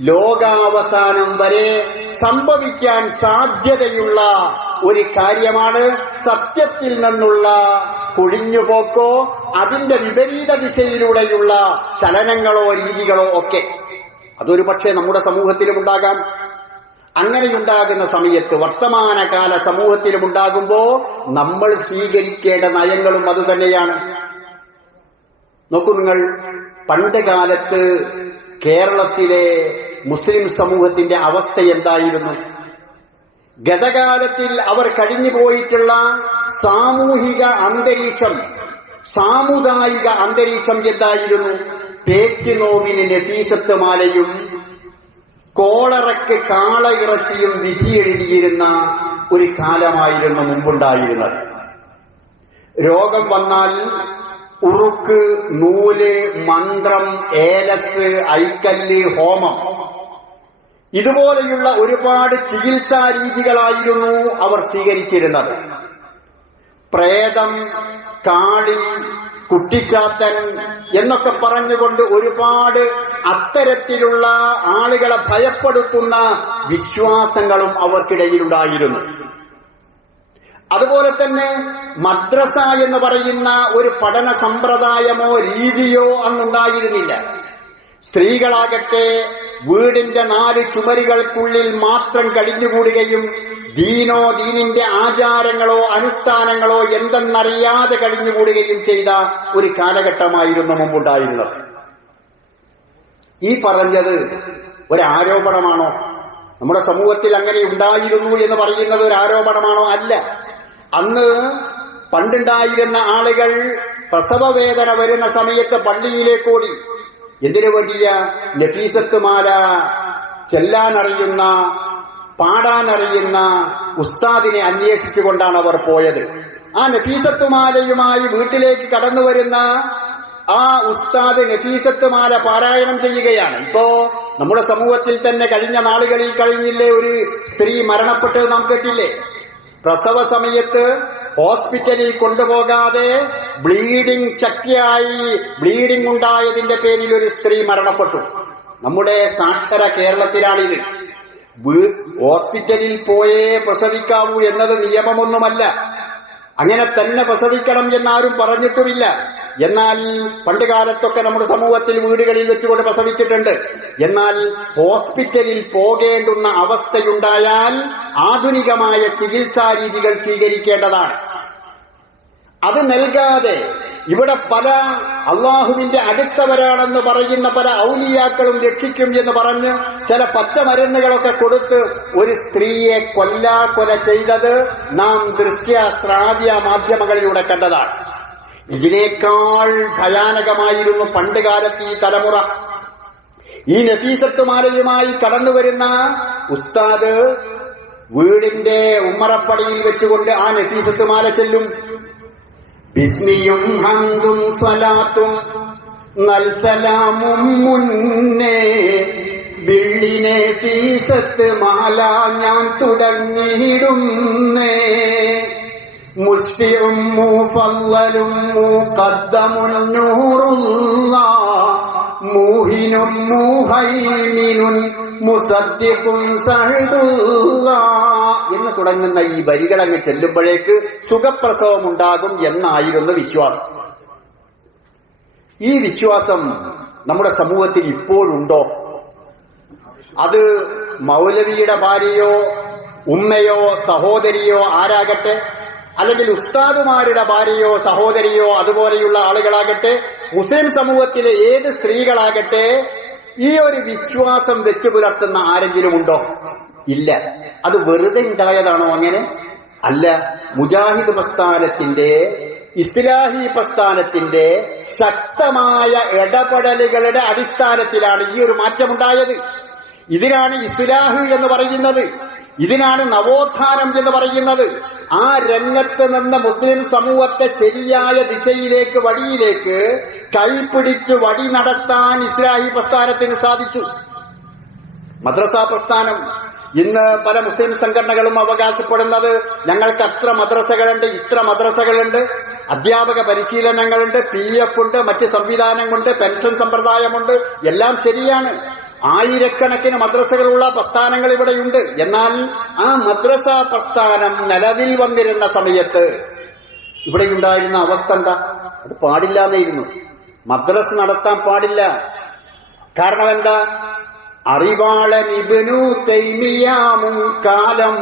ലോകാവസാനം വരെ സംഭവിക്കാൻ സാധ്യതയുള്ള ഒരു കാര്യമാണ് സത്യത്തിൽ നിന്നുള്ള കൊഴിഞ്ഞുപോക്കോ അതിന്റെ വിപരീത ദിശയിലൂടെയുള്ള ചലനങ്ങളോ രീതികളോ ഒക്കെ. അതൊരു പക്ഷേ നമ്മുടെ സമൂഹത്തിലും ഉണ്ടാകാം. അങ്ങനെയുണ്ടാകുന്ന സമയത്ത് വർത്തമാനകാല സമൂഹത്തിലും ഉണ്ടാകുമ്പോ നമ്മൾ സ്വീകരിക്കേണ്ട നയങ്ങളും അതുതന്നെയാണ്. നോക്കൂ നിങ്ങൾ, പണ്ട് കാലത്ത് കേരളത്തിലെ മുസ്ലിം സമൂഹത്തിന്റെ അവസ്ഥ എന്തായിരുന്നു? ഗതകാലത്തിൽ അവർ കഴിഞ്ഞുപോയിട്ടുള്ള സാമൂഹിക അന്തരീക്ഷം, സാമുദായിക അന്തരീക്ഷം എന്തായിരുന്നു? പേറ്റുനോവിന് നഫീസത്ത് മാലയും കോളറയ്ക്ക് കാളയിറച്ചിയും വിധിയെഴുതിയിരുന്ന ഒരു കാലമായിരുന്നു മുമ്പുണ്ടായിരുന്നത്. രോഗം വന്നാൽ ഉറുക്ക്, നൂല്, മന്ത്രം, ഏലസ്, ഐക്കല്ല്, ഹോമം, ഇതുപോലെയുള്ള ഒരുപാട് ചികിത്സാ രീതികളായിരുന്നു അവർ സ്വീകരിച്ചിരുന്നത്. പ്രേതം, കാളി, കുട്ടിച്ചാത്തൻ എന്നൊക്കെ പറഞ്ഞുകൊണ്ട് ഒരുപാട് അത്തരത്തിലുള്ള ആളുകളെ ഭയപ്പെടുത്തുന്ന വിശ്വാസങ്ങളും അവർക്കിടയിലുണ്ടായിരുന്നു. അതുപോലെ തന്നെ മദ്രസ എന്ന് പറയുന്ന ഒരു പഠന സമ്പ്രദായമോ രീതിയോ അന്നുണ്ടായിരുന്നില്ല. സ്ത്രീകളാകട്ടെ വീടിന്റെ 4 ചുമരുകൾക്കുള്ളിൽ മാത്രം കഴിഞ്ഞുകൂടുകയും ദീനോ ദീനിന്റെ ആചാരങ്ങളോ അനുഷ്ഠാനങ്ങളോ എന്തെന്നറിയാതെ കഴിഞ്ഞുകൂടുകയും ചെയ്ത ഒരു കാലഘട്ടമായിരുന്നു മുമ്പുണ്ടായിരുന്നത്. ഈ പറഞ്ഞത് ഒരാരോപണമാണോ? നമ്മുടെ സമൂഹത്തിൽ അങ്ങനെ ഉണ്ടായിരുന്നു എന്ന് പറയുന്നത് ഒരു ആരോപണമാണോ? അല്ല. അന്ന് പണ്ടുണ്ടായിരുന്ന ആളുകൾ പ്രസവവേദന വരുന്ന സമയത്ത് പള്ളിയിലേക്കോടി. എന്തിനു വേണ്ടിയ? നഫീസത്ത് മാല ചെല്ലാനറിയുന്ന, പാടാനറിയുന്ന ഉസ്താദിനെ അന്വേഷിച്ചുകൊണ്ടാണ് അവർ പോയത്. ആ നഫീസത്ത് മാലയുമായി വീട്ടിലേക്ക് കടന്നു വരുന്ന ആ ഉസ്താദ് നഫീസത്ത് മാല പാരായണം ചെയ്യുകയാണ്. ഇപ്പോ നമ്മുടെ സമൂഹത്തിൽ തന്നെ കഴിഞ്ഞ നാളുകളിൽ കഴിഞ്ഞില്ലേ ഒരു സ്ത്രീ മരണപ്പെട്ടത് നാം കേട്ടില്ലേ? പ്രസവ സമയത്ത് ഹോസ്പിറ്റലിൽ കൊണ്ടുപോകാതെ ബ്ലീഡിംഗ് ശക്തിയായി ബ്ലീഡിംഗ് ഉണ്ടായതിന്റെ പേരിൽ ഒരു സ്ത്രീ മരണപ്പെട്ടു. നമ്മുടെ സാക്ഷര കേരളത്തിലാണിത്. ഹോസ്പിറ്റലിൽ പോയേ പ്രസവിക്കാവൂ എന്നത് നിയമമൊന്നുമല്ല. അങ്ങനെ തന്നെ പ്രസവിക്കണം എന്നാരും പറഞ്ഞിട്ടുമില്ല. എന്നാൽ പണ്ട് കാലത്തൊക്കെ നമ്മുടെ സമൂഹത്തിൽ വീടുകളിൽ വെച്ചുകൊണ്ട് പ്രസവിച്ചിട്ടുണ്ട്. എന്നാൽ ഹോസ്പിറ്റലിൽ പോകേണ്ടുന്ന അവസ്ഥയുണ്ടായാൽ ആധുനികമായ ചികിത്സാ രീതികൾ സ്വീകരിക്കേണ്ടതാണ്. അത് നൽകാതെ ഇവിടെ പല അള്ളാഹുവിന്റെ അടുത്തവരാണെന്ന് പറയുന്ന പല ഔലിയാക്കളും രക്ഷിക്കും എന്ന് പറഞ്ഞ് ചില പച്ചമരുന്നുകളൊക്കെ കൊടുത്ത് ഒരു സ്ത്രീയെ കൊല ചെയ്തത് നാം ദൃശ്യ ശ്രാവ്യ മാധ്യമങ്ങളിലൂടെ കണ്ടതാണ്. ഇതിനേക്കാൾ ഭയാനകമായിരുന്നു പണ്ട് കാലത്ത് ഈ തലമുറ. ഈ നഫീസത്ത് മാലയുമായി കടന്നുവരുന്ന ഉസ്താദ് വീടിന്റെ ഉമ്മറപ്പടിയിൽ വെച്ചുകൊണ്ട് ആ നഫീസത്ത് മാല ചെല്ലും. ബിസ്മിയും ഹംദും സ്വലാത്തും നൽസലാമും മുന്നേ ബിള്ളിനെ ഫീസത്ത് മാല ഞാൻ തുടങ്ങിയിടുന്നേ. മുസ്ഫിഉം മുഫല്ലലും മുഖദ്ദമുൻ നൂറുല്ലാഹ് മൂഹിനും മുഹൈമിനുൻ മുസദ്ദിഖുൻ സഹദുല്ലാഹ് എന്ന് തുടങ്ങുന്ന ഈ വരികളങ്ങ് ചെല്ലുമ്പോഴേക്ക് സുഖപ്രസവമുണ്ടാകും എന്നായിരുന്നു വിശ്വാസം. ഈ വിശ്വാസം നമ്മുടെ സമൂഹത്തിൽ ഇപ്പോഴുണ്ടോ? അത് മൗലവിയുടെ ഭാര്യയോ ഉമ്മയോ സഹോദരിയോ ആരാകട്ടെ, അല്ലെങ്കിൽ ഉസ്താദുമാരുടെ ഭാര്യയോ സഹോദരിയോ അതുപോലെയുള്ള ആളുകളാകട്ടെ, മുസ്ലിം സമൂഹത്തിലെ ഏത് സ്ത്രീകളാകട്ടെ, ഈ ഒരു വിശ്വാസം വെച്ചു പുലർത്തുന്ന ആരെങ്കിലും ഉണ്ടോ? ഇല്ല. അത് വെറുതെ ഉണ്ടായതാണോ? അങ്ങനെ അല്ല. മുജാഹിദ് പ്രസ്ഥാനത്തിന്റെ, ഇസ്ലാഹി പ്രസ്ഥാനത്തിന്റെ ശക്തമായ ഇടപെടലുകളുടെ അടിസ്ഥാനത്തിലാണ് ഈ ഒരു മാറ്റമുണ്ടായത്. ഇതിനാണ് ഇസ്ലാഹ് എന്ന് പറയുന്നത്, ഇതിനാണ് നവോത്ഥാനം എന്ന് പറയുന്നത്. ആ രംഗത്ത് നിന്ന് മുസ്ലിം സമൂഹത്തെ ശരിയായ ദിശയിലേക്ക്, വഴിയിലേക്ക് കൈപിടിച്ച് വഴി നടത്താൻ ഇസ്ലാഹി പ്രസ്ഥാനത്തിന് സാധിച്ചു. മദ്രസ പ്രസ്ഥാനം ഇന്ന് പല മുസ്ലിം സംഘടനകളും അവകാശപ്പെടുന്നത് ഞങ്ങൾക്ക് അത്ര മദ്രസകളുണ്ട്, ഇത്ര മദ്രസകളുണ്ട്, അധ്യാപക പരിശീലനങ്ങളുണ്ട്, PF ഉണ്ട്, മറ്റ് സംവിധാനങ്ങളുണ്ട്, പെൻഷൻ സമ്പ്രദായമുണ്ട്. എല്ലാം ശരിയാണ്. ആയിരക്കണക്കിന് മദ്രസകളുള്ള പ്രസ്ഥാനങ്ങൾ ഇവിടെയുണ്ട്. എന്നാൽ ആ മദ്രസ പ്രസ്ഥാനം നിലവിൽ വന്നിരുന്ന സമയത്ത് ഇവിടെയുണ്ടായിരുന്ന അവസ്ഥ എന്താ? അത് പാടില്ലാതെയിരുന്നു. മദ്രസ നടത്താൻ പാടില്ല. കാരണം എന്താ? അറിവാളൻ ഇബ്നു തൈമിയ മുൻകാലം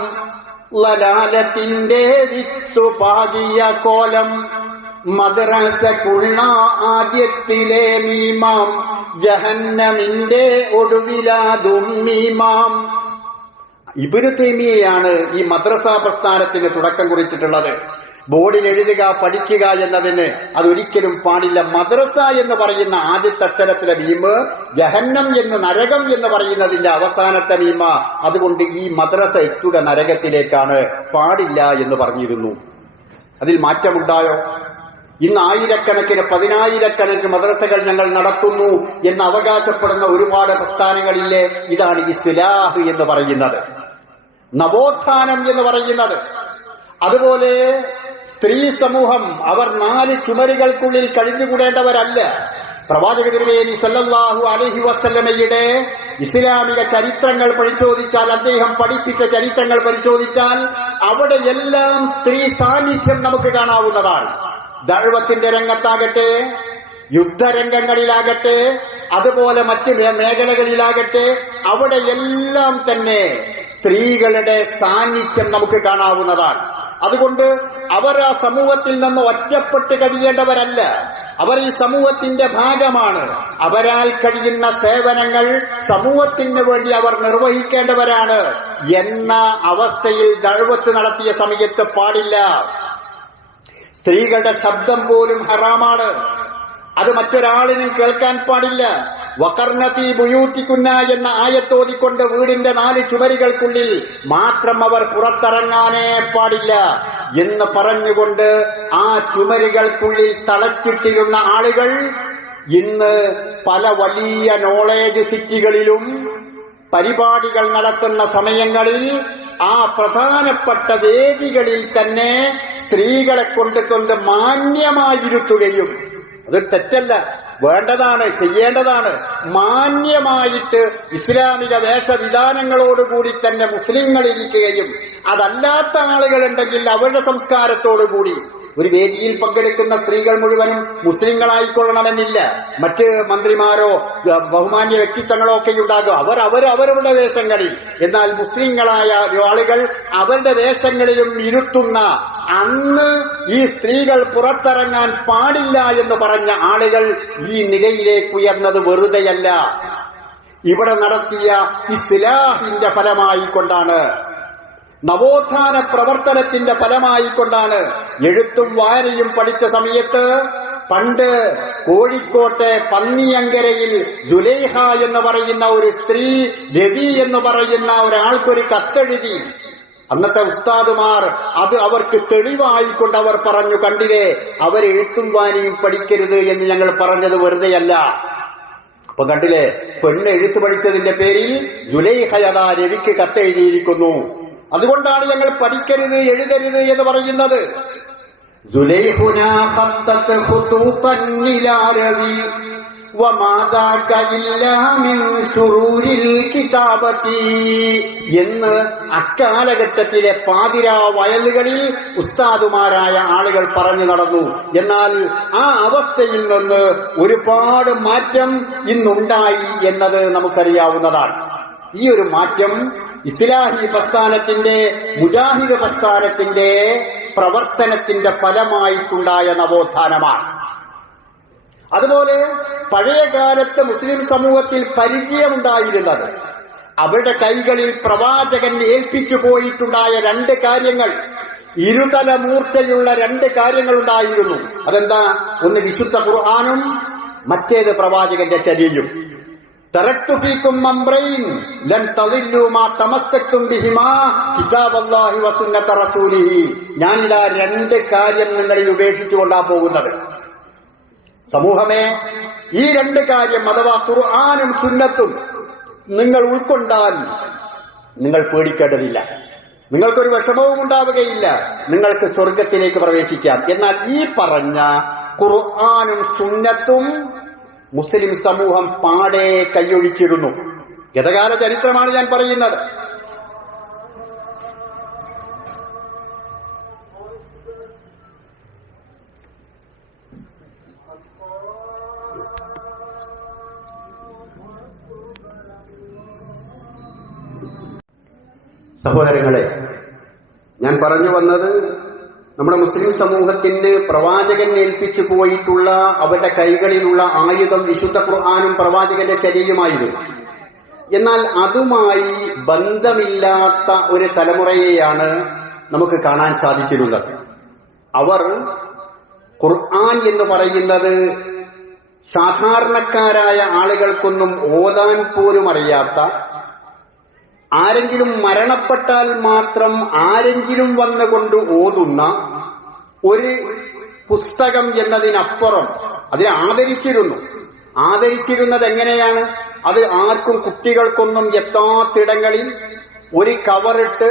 ലലാലത്തിന്റെ വിത്തു പാകിയ കോലം, മദ്രസക്കുള്ള ആദ്യത്തിലെ മീമാം, ജഹന്നമിന്റെ ഒടുവിലാതും മീമാം. ഇബ്നു തൈമിയയാണ് ഈ മദ്രസ പ്രസ്ഥാനത്തിന് തുടക്കം കുറിച്ചിട്ടുള്ളത്. ബോർഡിൽ എഴുതുക, പഠിക്കുക എന്നതിന് അതൊരിക്കലും പാടില്ല. മദ്രസ എന്ന് പറയുന്ന ആദ്യത്തെ അക്ഷരത്തിലെ മീമ്, ജഹന്നം എന്ന്, നരകം എന്ന് പറയുന്നതിന്റെ അവസാനത്തെ മീമ. അതുകൊണ്ട് ഈ മദ്രസ എത്തുക നരകത്തിലേക്കാണ്, പാടില്ല എന്ന് പറഞ്ഞിരുന്നു. അതിൽ മാറ്റമുണ്ടായോ? ഇന്ന് ആയിരക്കണക്കിന്, പതിനായിരക്കണക്കിന് മദ്രസകൾ ഞങ്ങൾ നടത്തുന്നു എന്ന് അവകാശപ്പെടുന്ന ഒരുപാട് പ്രസ്ഥാനങ്ങളില്ലേ? ഇതാണ് ഇസ്ലാഹ് എന്ന് പറയുന്നത്, നവോത്ഥാനം എന്ന് പറയുന്നത്. അതുപോലെ സ്ത്രീ സമൂഹം, അവർ 4 ചുമരുകൾക്കുള്ളിൽ കഴിഞ്ഞുകൂടേണ്ടവരല്ല. പ്രവാചക തിരുമേനി സല്ലല്ലാഹു അലൈഹി വസല്ലമയുടെ ഇസ്ലാമിക ചരിത്രങ്ങൾ പരിശോധിച്ചാൽ, അദ്ദേഹം പഠിപ്പിച്ച ചരിത്രങ്ങൾ പരിശോധിച്ചാൽ അവിടെയെല്ലാം സ്ത്രീ സാന്നിധ്യം നമുക്ക് കാണാവുന്നതാണ്. ദഅവത്തിന്റെ രംഗത്താകട്ടെ, യുദ്ധരംഗങ്ങളിലാകട്ടെ, അതുപോലെ മറ്റ് മേഖലകളിലാകട്ടെ, അവിടെയെല്ലാം തന്നെ സ്ത്രീകളുടെ സാന്നിധ്യം നമുക്ക് കാണാവുന്നതാണ്. അതുകൊണ്ട് അവർ ആ സമൂഹത്തിൽ നിന്ന് ഒറ്റപ്പെട്ട് കഴിയേണ്ടവരല്ല, അവർ ഈ സമൂഹത്തിന്റെ ഭാഗമാണ്. അവരാൽ കഴിയുന്ന സേവനങ്ങൾ സമൂഹത്തിന് വേണ്ടി അവർ നിർവഹിക്കേണ്ടവരാണ് എന്ന അവസ്ഥയിൽ ദഅവത്ത് നടത്തിയ സമയത്ത് പാടില്ല. സ്ത്രീകളുടെ ശബ്ദം പോലും ഹറാമാണ്, അത് മറ്റൊരാളിനും കേൾക്കാൻ പാടില്ല. വഖർന ഫീ ബുയൂതികുന്ന എന്ന ആയത്തോതിക്കൊണ്ട് വീടിന്റെ 4 ചുമരുകൾക്കുള്ളിൽ മാത്രം അവർ പുറത്തിറങ്ങാനേ പാടില്ല എന്ന് പറഞ്ഞുകൊണ്ട് ആ ചുമരുകൾക്കുള്ളിൽ തളച്ചിട്ടിരുന്ന ആളുകൾ ഇന്ന് പല വലിയ നോളേജ് സിറ്റികളിലും പരിപാടികൾ നടത്തുന്ന സമയങ്ങളിൽ ആ പ്രധാനപ്പെട്ട വേദികളിൽ തന്നെ സ്ത്രീകളെ കൊണ്ടുകൊണ്ട് മാന്യമായിരുത്തുകയും, അത് തെറ്റല്ല, വേണ്ടതാണ്, ചെയ്യേണ്ടതാണ്, മാന്യമായിട്ട് ഇസ്ലാമിക വേഷവിധാനങ്ങളോടുകൂടി തന്നെ മുസ്ലിങ്ങൾ ഇരിക്കുകയും, അതല്ലാത്ത ആളുകളുണ്ടെങ്കിൽ അവരുടെ സംസ്കാരത്തോടുകൂടി. ഒരു വേദിയിൽ പങ്കെടുക്കുന്ന സ്ത്രീകൾ മുഴുവനും മുസ്ലിങ്ങളായിക്കൊള്ളണമെന്നില്ല. മറ്റ് മന്ത്രിമാരോ ബഹുമാന്യ വ്യക്തിത്വങ്ങളോ ഒക്കെ ഉണ്ടാകും, അവരവരുടെ വേഷങ്ങളിൽ. എന്നാൽ മുസ്ലിങ്ങളായ ആളുകൾ അവരുടെ വേഷങ്ങളിലും ഇരുത്തുന്ന അന്ന് ഈ സ്ത്രീകൾ പുറത്തിറങ്ങാൻ പാടില്ല എന്ന് പറഞ്ഞ ആളുകൾ ഈ നിലയിലേക്ക് ഉയർന്നത് വെറുതെയല്ല. ഇവിടെ നടത്തിയ ഇസ്ലാഹിന്റെ ഫലമായിക്കൊണ്ടാണ്, നവോത്ഥാന പ്രവർത്തനത്തിന്റെ ഫലമായിക്കൊണ്ടാണ്. എഴുത്തും വായനയും പഠിച്ച സമയത്ത് പണ്ട് കോഴിക്കോട്ടെ പന്നിയങ്കരയിൽ സുലൈഹ എന്ന് പറയുന്ന ഒരു സ്ത്രീ, രവി എന്ന് പറയുന്ന ഒരാൾക്കൊരു കത്തെഴുതി. അന്നത്തെ ഉസ്താദുമാർ അത് അവർക്ക് തെളിവായിക്കൊണ്ട് അവർ പറഞ്ഞു, കണ്ടില്ലേ, അവർ എഴുത്തും വായനയും പഠിക്കരുത് എന്ന് ഞങ്ങൾ പറഞ്ഞത് വെറുതെയല്ല. അപ്പൊ കണ്ടില്ലേ, പെണ്ണ് എഴുത്ത് പഠിച്ചതിന്റെ പേരിൽ സുലൈഹയതാ രവിക്ക് കത്തെഴുതിയിരിക്കുന്നു. അതുകൊണ്ടാണ് ഞങ്ങൾ പഠിക്കരുത്, എഴുതരുത് എന്ന് പറയുന്നത്. സുലൈഹുനാ ഖത്തത് ഖുതൂതൻ ഇലാ രവി വമാ ദാക ഇല്ലാ മിൻ ശുറൂരിൽ കിതാബതി എന്ന് അക്കാലഘട്ടത്തിലെ പാതിരാ വയലുകളിൽ ഉസ്താദുമാരായ ആളുകൾ പറഞ്ഞു നടന്നു. എന്നാൽ ആ അവസ്ഥയിൽ നിന്ന് ഒരുപാട് മാറ്റം ഇന്നുണ്ടായി എന്നത് നമുക്കറിയാവുന്നതാണ്. ഈ ഒരു മാറ്റം ഇസ്ലാഹി പ്രസ്ഥാനത്തിന്റെ, മുജാഹിദ് പ്രസ്ഥാനത്തിന്റെ പ്രവർത്തനത്തിന്റെ ഫലമായിട്ടുണ്ടായ നവോത്ഥാനമാണ്. അതുപോലെ പഴയ കാലത്ത് മുസ്ലിം സമൂഹത്തിൽ പരിചയമുണ്ടായിരുന്നത്. അവരുടെ കൈകളിൽ പ്രവാചകൻ ഏൽപ്പിച്ചു പോയിട്ടുണ്ടായ രണ്ട് കാര്യങ്ങൾ, ഇരുതല മൂർച്ചയുള്ള രണ്ട് കാര്യങ്ങളുണ്ടായിരുന്നു. അതെന്താ? ഒന്ന് വിശുദ്ധ ഖുർആനും മറ്റേത് പ്രവാചകന്റെ ചര്യയും. തറക്തു ഫീകും അംറൈൻ ലൻ തദില്ലു മാ തമസ്സക്തും ബിഹിമാ കിതാബല്ലാഹി വസുന്നത റസൂലിഹി. ഞാനിതാ രണ്ട് കാര്യം നിങ്ങളിൽ ഉപേക്ഷിച്ചുകൊണ്ടാ പോകുന്നത്. സമൂഹമേ, ഈ രണ്ട് കാര്യം അഥവാ ഖുർആനും സുന്നത്തും നിങ്ങൾ ഉൾക്കൊണ്ടാൽ നിങ്ങൾ പേടിക്കേണ്ടതില്ല, നിങ്ങൾക്കൊരു വിഷമവും ഉണ്ടാവുകയില്ല, നിങ്ങൾക്ക് സ്വർഗത്തിലേക്ക് പ്രവേശിക്കാം. എന്നാൽ ഈ പറഞ്ഞ ഖുർആനും സുന്നത്തും മുസ്ലിം സമൂഹം പാടെ കൈയൊഴിച്ചിരുന്നു. ഗതകാല ചരിത്രമാണ് ഞാൻ പറയുന്നത്. സഹോദരങ്ങളെ, ഞാൻ പറഞ്ഞു വന്നത് നമ്മുടെ മുസ്ലിം സമൂഹത്തിന് പ്രവാചകൻ ഏൽപ്പിച്ചു പോയിട്ടുള്ള അവരുടെ കൈകളിലുള്ള ആയുധം വിശുദ്ധ ഖുർആനും പ്രവാചകന്റെ ചര്യയുമായിരുന്നു. എന്നാൽ അതുമായി ബന്ധമില്ലാത്ത ഒരു തലമുറയെയാണ് നമുക്ക് കാണാൻ സാധിച്ചിരുന്നത്. അവർ ഖുർആൻ എന്ന് പറയുന്നത് സാധാരണക്കാരായ ആളുകൾക്കൊന്നും ഓതാൻ പോലും അറിയാത്ത, ആരെങ്കിലും മരണപ്പെട്ടാൽ മാത്രം ആരെങ്കിലും വന്നുകൊണ്ട് ഓതുന്ന ഒരു പുസ്തകം എന്നതിനപ്പുറം അതിനെ ആദരിച്ചിരുന്നത് എങ്ങനെയാണ്? അത് ആർക്കും, കുട്ടികൾക്കൊന്നും എത്താത്തിടങ്ങളിൽ ഒരു കവറിട്ട്,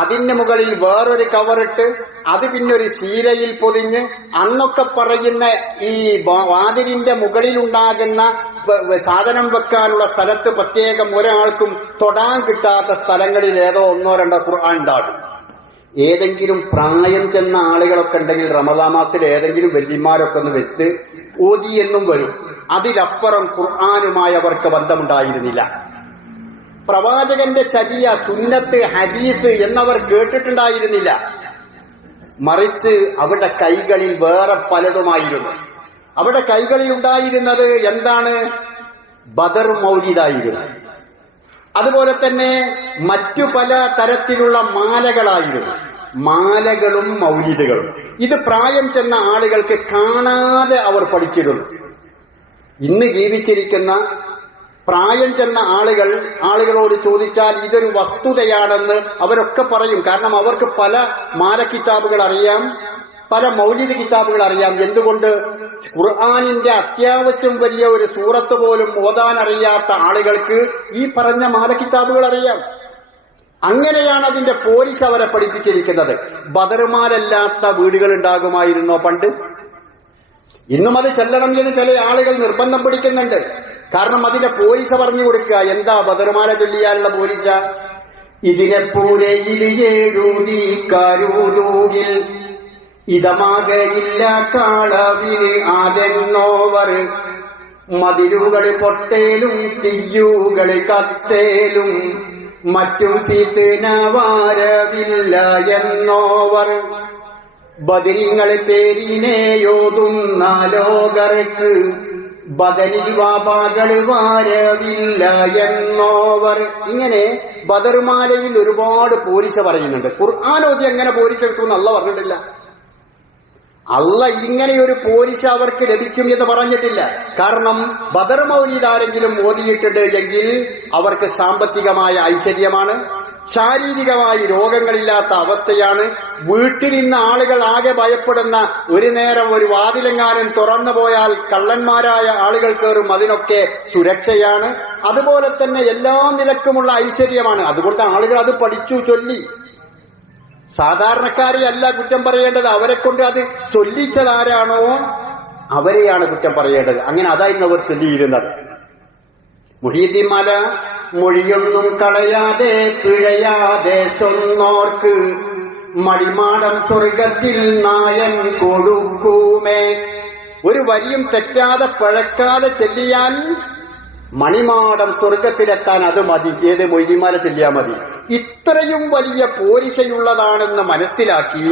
അതിന് മുകളിൽ വേറൊരു കവറിട്ട്, അത് പിന്നെ ഒരു ശീലയിൽ പൊതിഞ്ഞ്, അന്നൊക്കെ പറയുന്ന ഈ വാതിലിന്റെ മുകളിലുണ്ടാകുന്ന സാധനം വെക്കാനുള്ള സ്ഥലത്ത് പ്രത്യേകം ഒരാൾക്കും തൊടാൻ കിട്ടാത്ത സ്ഥലങ്ങളിൽ ഏതോ ഒന്നോ രണ്ടോ ഖുർആൻ ഉണ്ടാകും. ഏതെങ്കിലും പ്രായം ചെന്ന ആളുകളൊക്കെ ഉണ്ടെങ്കിൽ റമദാൻ മാസത്തിൽ ഏതെങ്കിലും വല്യന്മാരൊക്കെ ഒന്ന് വെച്ച് ഓതി എന്നും വരും. അതിലപ്പുറം ഖുർആനുമായി അവർക്ക് ബന്ധമുണ്ടായിരുന്നില്ല. പ്രവാചകന്റെ ചര്യ, സുന്നത്ത്, ഹദീസ് എന്നവർ കേട്ടിട്ടുണ്ടായിരുന്നില്ല. മറിച്ച് അവരുടെ കൈകളിൽ വേറെ പലതുമായിരുന്നു. അവരുടെ കൈകളിൽ ഉണ്ടായിരുന്നത് എന്താണ്? ബദർ മൗലിദായിരുന്നു. അതുപോലെ തന്നെ മറ്റു പല തരത്തിലുള്ള മാലകളായിരുന്നു. മാലകളും മൗലിദുകളും ഇത് പ്രായം ചെന്ന ആളുകൾക്ക് കാണാതെ അവർ പഠിച്ചിരുന്നു. ഇന്ന് ജീവിച്ചിരിക്കുന്ന പ്രായം ചെന്ന ആളുകളോട് ചോദിച്ചാൽ ഇതൊരു വസ്തുതയാണെന്ന് അവരൊക്കെ പറയും. കാരണം അവർക്ക് പല മാല കിതാബുകൾ അറിയാം, പല മൗലിദ് കിതാബുകൾ അറിയാം. എന്തുകൊണ്ട്? ഖുർആനിന്റെ അത്യാവശ്യം വലിയ ഒരു സൂറത്ത് പോലും ഓതാൻ അറിയാത്ത ആളുകൾക്ക് ഈ പറഞ്ഞ മാല കിതാബുകൾ അറിയാം. അങ്ങനെയാണ് അതിന്റെ പോലീസ് അവരെ പഠിപ്പിച്ചിരിക്കുന്നത്. ബദർമാരല്ലാത്ത വീടുകൾ ഉണ്ടാകുമായിരുന്നോ പണ്ട്? ഇന്നും അത് ചെല്ലണം എന്ന് ചില ആളുകൾ നിർബന്ധം പിടിക്കുന്നുണ്ട്. കാരണം അതിന്റെ പോലീസ പറഞ്ഞു കൊടുക്കുക. എന്താ ബദർമാല ചൊല്ലിയാലുള്ള പോലീസ? ഇതിനെ പൂരയിലെഴുതി കരൂരൂരിൽ ഇതമാകയില്ല കാളവിന് ആതെന്നോവർ, മതിലുകൾ പൊട്ടേലും തീയുകൾ കത്തേലും മറ്റും സീത്തനവാരവില്ല എന്നോവർ, ബദരിങ്ങൾ പേരിനെയോതുന്ന ലോകർക്ക് ബദരി വാപാകൾ വാരവില്ല എന്നോവർ. ഇങ്ങനെ ബദർമാലയിൽ ഒരുപാട് പോലീസ പറയുന്നുണ്ട്. ഖുർആനോതി എങ്ങനെ പോലീസ കിട്ടുമെന്ന് അള്ളാഹ് പറഞ്ഞിട്ടില്ല. അള്ളാഹ് ഇങ്ങനെയൊരു പോലീസ അവർക്ക് ലഭിക്കും എന്ന് പറഞ്ഞിട്ടില്ല. കാരണം ബദർ മൗലിദ് ആരെങ്കിലും ഓതിയിട്ടുണ്ട് എങ്കിൽ അവർക്ക് സാമ്പത്തികമായ ഐശ്വര്യമാണ്, ശാരീരികമായി രോഗങ്ങളില്ലാത്ത അവസ്ഥയാണ്, വീട്ടിൽ നിന്ന് ആളുകൾ ആകെ ഭയപ്പെടുന്ന, ഒരു നേരം ഒരു വാതിലെങ്ങാനും തുറന്നു പോയാൽ കള്ളന്മാരായ ആളുകൾ കയറും, അതിനൊക്കെ സുരക്ഷയാണ്. അതുപോലെ തന്നെ എല്ലാ നിലക്കുമുള്ള ഐശ്വര്യമാണ്. അതുകൊണ്ട് ആളുകൾ അത് പഠിച്ചു ചൊല്ലി. സാധാരണക്കാരെ അല്ല കുറ്റം പറയേണ്ടത്, അവരെ കൊണ്ട് അത് ചൊല്ലിച്ചതാരാണോ അവരെയാണ് കുറ്റം പറയേണ്ടത്. അങ്ങനെ അതായിരുന്നു അവർ ചൊല്ലിയിരുന്നത്. മുഹീദ്ദീൻ മാല മൊഴിയൊന്നും കളയാതെ പിഴയാതെ സ്വന്നോർക്ക് മടിമാടം സ്വർഗത്തിൽ നായൻ കൊടുക്കുമേ. ഒരു വരിയും തെറ്റാതെ പഴക്കാതെ ചെല്ലിയാൽ മണിമാടം സ്വർഗത്തിലെത്താൻ അത് മതി. ഏത് മൊയ്തീമാല ചെല്ലിയാൽ മതി. ഇത്രയും വലിയ പോരിശയുള്ളതാണെന്ന് മനസ്സിലാക്കി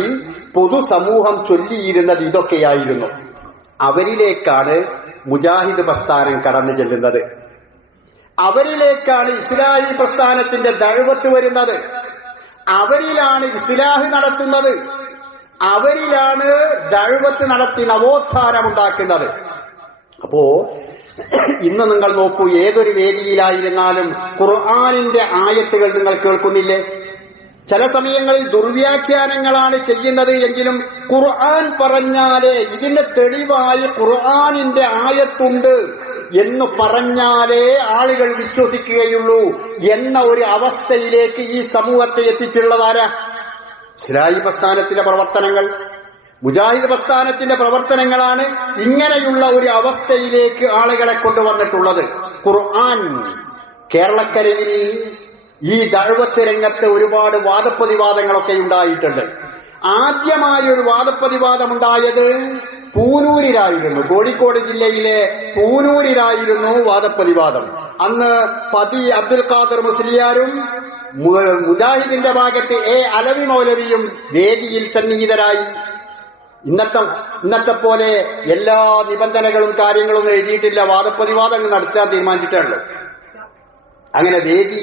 പൊതുസമൂഹം ചൊല്ലിയിരുന്നത് ഇതൊക്കെയായിരുന്നു. അവരിലേക്കാണ് മുജാഹിദ് പ്രസ്ഥാനം കടന്നു ചെല്ലുന്നത്. അവരിലേക്കാണ് ഇസ്ലാഹി പ്രസ്ഥാനത്തിന്റെ ദഅവത്ത് വരുന്നത്. അവരിലാണ് ഇസ്ലാഹ് നടത്തുന്നത്. അവരിലാണ് ദഅവത്ത് നടത്തി നവോത്ഥാനമുണ്ടാക്കുന്നത്. അപ്പോ ഇന്ന് നിങ്ങൾ നോക്കൂ, ഏതൊരു വേദിയിലായിരുന്നാലും ഖുർആനിന്റെ ആയത്തുകൾ നിങ്ങൾ കേൾക്കുന്നില്ലേ? ചില സമയങ്ങളിൽ ദുർവ്യാഖ്യാനങ്ങളാണ് ചെയ്യുന്നത് എങ്കിലും ഖുർആൻ പറഞ്ഞാലേ ഇതിന്റെ തെളിവായി ഖുർആനിന്റെ ആയത്തുണ്ട് എന്ന് പറഞ്ഞാലേ ആളുകൾ വിശ്വസിക്കുകയുള്ളൂ എന്ന ഒരു അവസ്ഥയിലേക്ക് ഈ സമൂഹത്തെ എത്തിച്ചുള്ളതാരാ? ഇസ്ലാഹി പ്രസ്ഥാനത്തിന്റെ പ്രവർത്തനങ്ങൾ, മുജാഹിദ് പ്രസ്ഥാനത്തിന്റെ പ്രവർത്തനങ്ങളാണ് ഇങ്ങനെയുള്ള ഒരു അവസ്ഥയിലേക്ക് ആളുകളെ കൊണ്ടുവന്നിട്ടുള്ളത്. ഖുർആൻ കേരളക്കരയിൽ ഈ ദഅവത്ത് രംഗത്ത് ഒരുപാട് വാദപ്രതിവാദങ്ങളൊക്കെ ഉണ്ടായിട്ടുണ്ട്. ആദ്യമായി ഒരു വാദപ്രതിവാദമുണ്ടായത് പൂനൂരിലായിരുന്നു. കോഴിക്കോട് ജില്ലയിലെ പൂനൂരിലായിരുന്നു വാദപ്രതിവാദം. അന്ന് പതി അബ്ദുൽ ഖാദർ മുസ്ലിയാരും മുജാഹിദിന്റെ ഭാഗത്ത് അലവി മൗലവിയും വേദിയിൽ സന്നിഹിതരായി. ഇന്നത്തെ പോലെ എല്ലാ നിബന്ധനകളും കാര്യങ്ങളും എഴുതിയിട്ടില്ല. വാദപ്രതിവാദങ്ങൾ നടത്താൻ തീരുമാനിച്ചിട്ടുള്ളൂ. അങ്ങനെ വേദി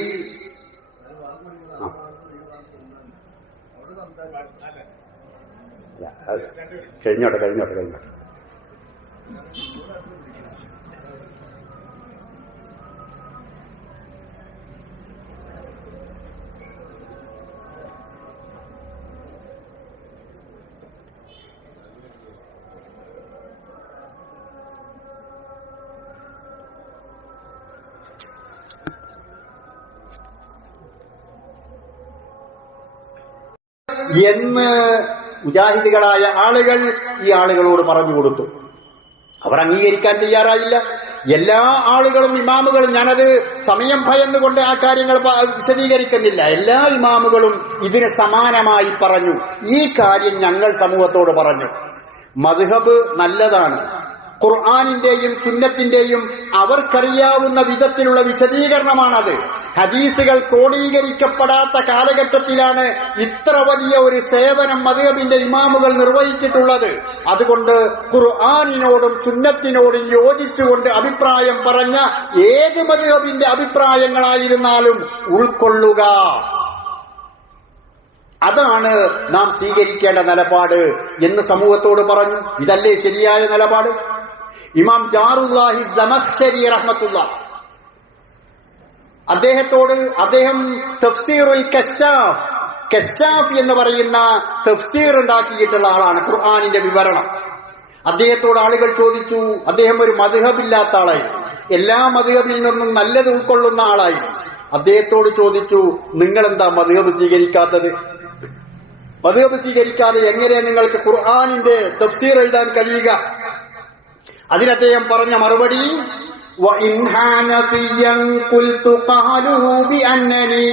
കഴിഞ്ഞോട്ടെ. എന്ന് മുജാഹിദുകളായ ആളുകൾ ഈ ആളുകളോട് പറഞ്ഞു കൊടുത്തു. അവർ അംഗീകരിക്കാൻ തയ്യാറായില്ല. എല്ലാ ആളുകളും ഇമാമുകളും, ഞാനത് സമയം ഭയന്നുകൊണ്ട് ആ കാര്യങ്ങൾ വിശദീകരിക്കുന്നില്ല, എല്ലാ ഇമാമുകളും ഇതിന് സമാനമായി പറഞ്ഞു. ഈ കാര്യം ഞങ്ങൾ സമൂഹത്തോട് പറഞ്ഞു. മദ്ഹബ് നല്ലതാണ്. ഖുർആനിന്റെയും സുന്നത്തിന്റെയും അവർക്കറിയാവുന്ന വിധത്തിലുള്ള വിശദീകരണമാണത്. ഹദീസുകൾ ക്രോഡീകരിക്കപ്പെടാത്ത കാലഘട്ടത്തിലാണ് ഇത്ര വലിയ ഒരു സേവനം മദ്ഹബിന്റെ ഇമാമുകൾ നിർവഹിച്ചിട്ടുള്ളത്. അതുകൊണ്ട് ഖുർആനിനോടും സുന്നത്തിനോടും യോജിച്ചുകൊണ്ട് അഭിപ്രായം പറഞ്ഞ ഏത് മദ്ഹബിന്റെ അഭിപ്രായങ്ങളായിരുന്നാലും ഉൾക്കൊള്ളുക. അതാണ് നാം സ്വീകരിക്കേണ്ട നിലപാട് എന്ന് സമൂഹത്തോട് പറഞ്ഞു. ഇതല്ലേ ശരിയായ നിലപാട്? ഇമാം ജാറുല്ലാഹി ദമഖ്ശരി റഹ്മത്തുള്ളാഹ് അദ്ദേഹം തഫ്സീറുൽ കശ്ശാഫ് എന്ന് പറയുന്ന തഫ്സീർ ഉണ്ടാക്കിയിട്ടുള്ള ആളാണ്, ഖുർആനിന്റെ വിവരണം. അദ്ദേഹത്തോട് ആളുകൾ ചോദിച്ചു. അദ്ദേഹം ഒരു മദ്ഹബില്ലാത്ത ആളായിരുന്നു, എല്ലാ മദ്ഹബിൽ നിന്നും നല്ലത് ഉൾക്കൊള്ളുന്ന ആളായിരുന്നു. അദ്ദേഹത്തോട് ചോദിച്ചു, നിങ്ങളെന്താ മദ്ഹബ് സ്വീകരിക്കാത്തത്? മദ്ഹബ് സ്വീകരിക്കാതെ എങ്ങനെ നിങ്ങൾക്ക് ഖുർആനിന്റെ തഫ്സീർ എഴുതാൻ കഴിയുക? അതിന് അദ്ദേഹം പറഞ്ഞ മറുപടി, وَإِنْ حَنَفِيًّا قُلْتُ قَالُوا بِأَنَّنِي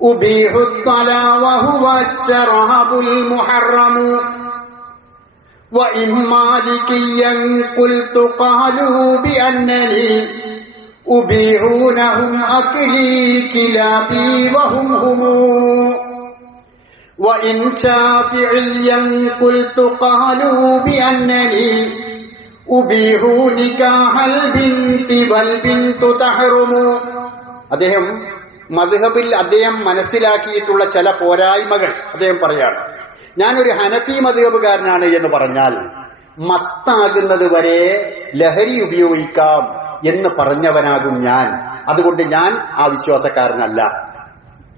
أُبِيحُ الطَّلَى وَهُوَ الشَّرَابُ الْمُحَرَّمُ وَإِنْ مَالِكِيًّا قُلْتُ قَالُوا بِأَنَّنِي أُبِيحُونَهُمْ أَكْلِي كِلَابِي وَهُمْ هُمُ وَإِنْ شَافِعِيًّا قُلْتُ قَالُوا بِأَنَّنِي ഉബീഹു നികാഹൽ ബിൻതി വൽ ബിൻതു തഹറുമു. അദ്ദേഹം മദ്ഹബിൽ അദ്ദേഹം മനസ്സിലാക്കിയിട്ടുള്ള ചില പോരായ്മകൾ അദ്ദേഹം പറയാണ്. ഞാനൊരു ഹനഫി മദ്ഹബുകാരനാണ് എന്ന് പറഞ്ഞാൽ മത്താകുന്നത് വരെ ലഹരി ഉപയോഗിക്കാം എന്ന് പറഞ്ഞവനാകും ഞാൻ. അതുകൊണ്ട് ഞാൻ ആ വിശ്വാസക്കാരനല്ല.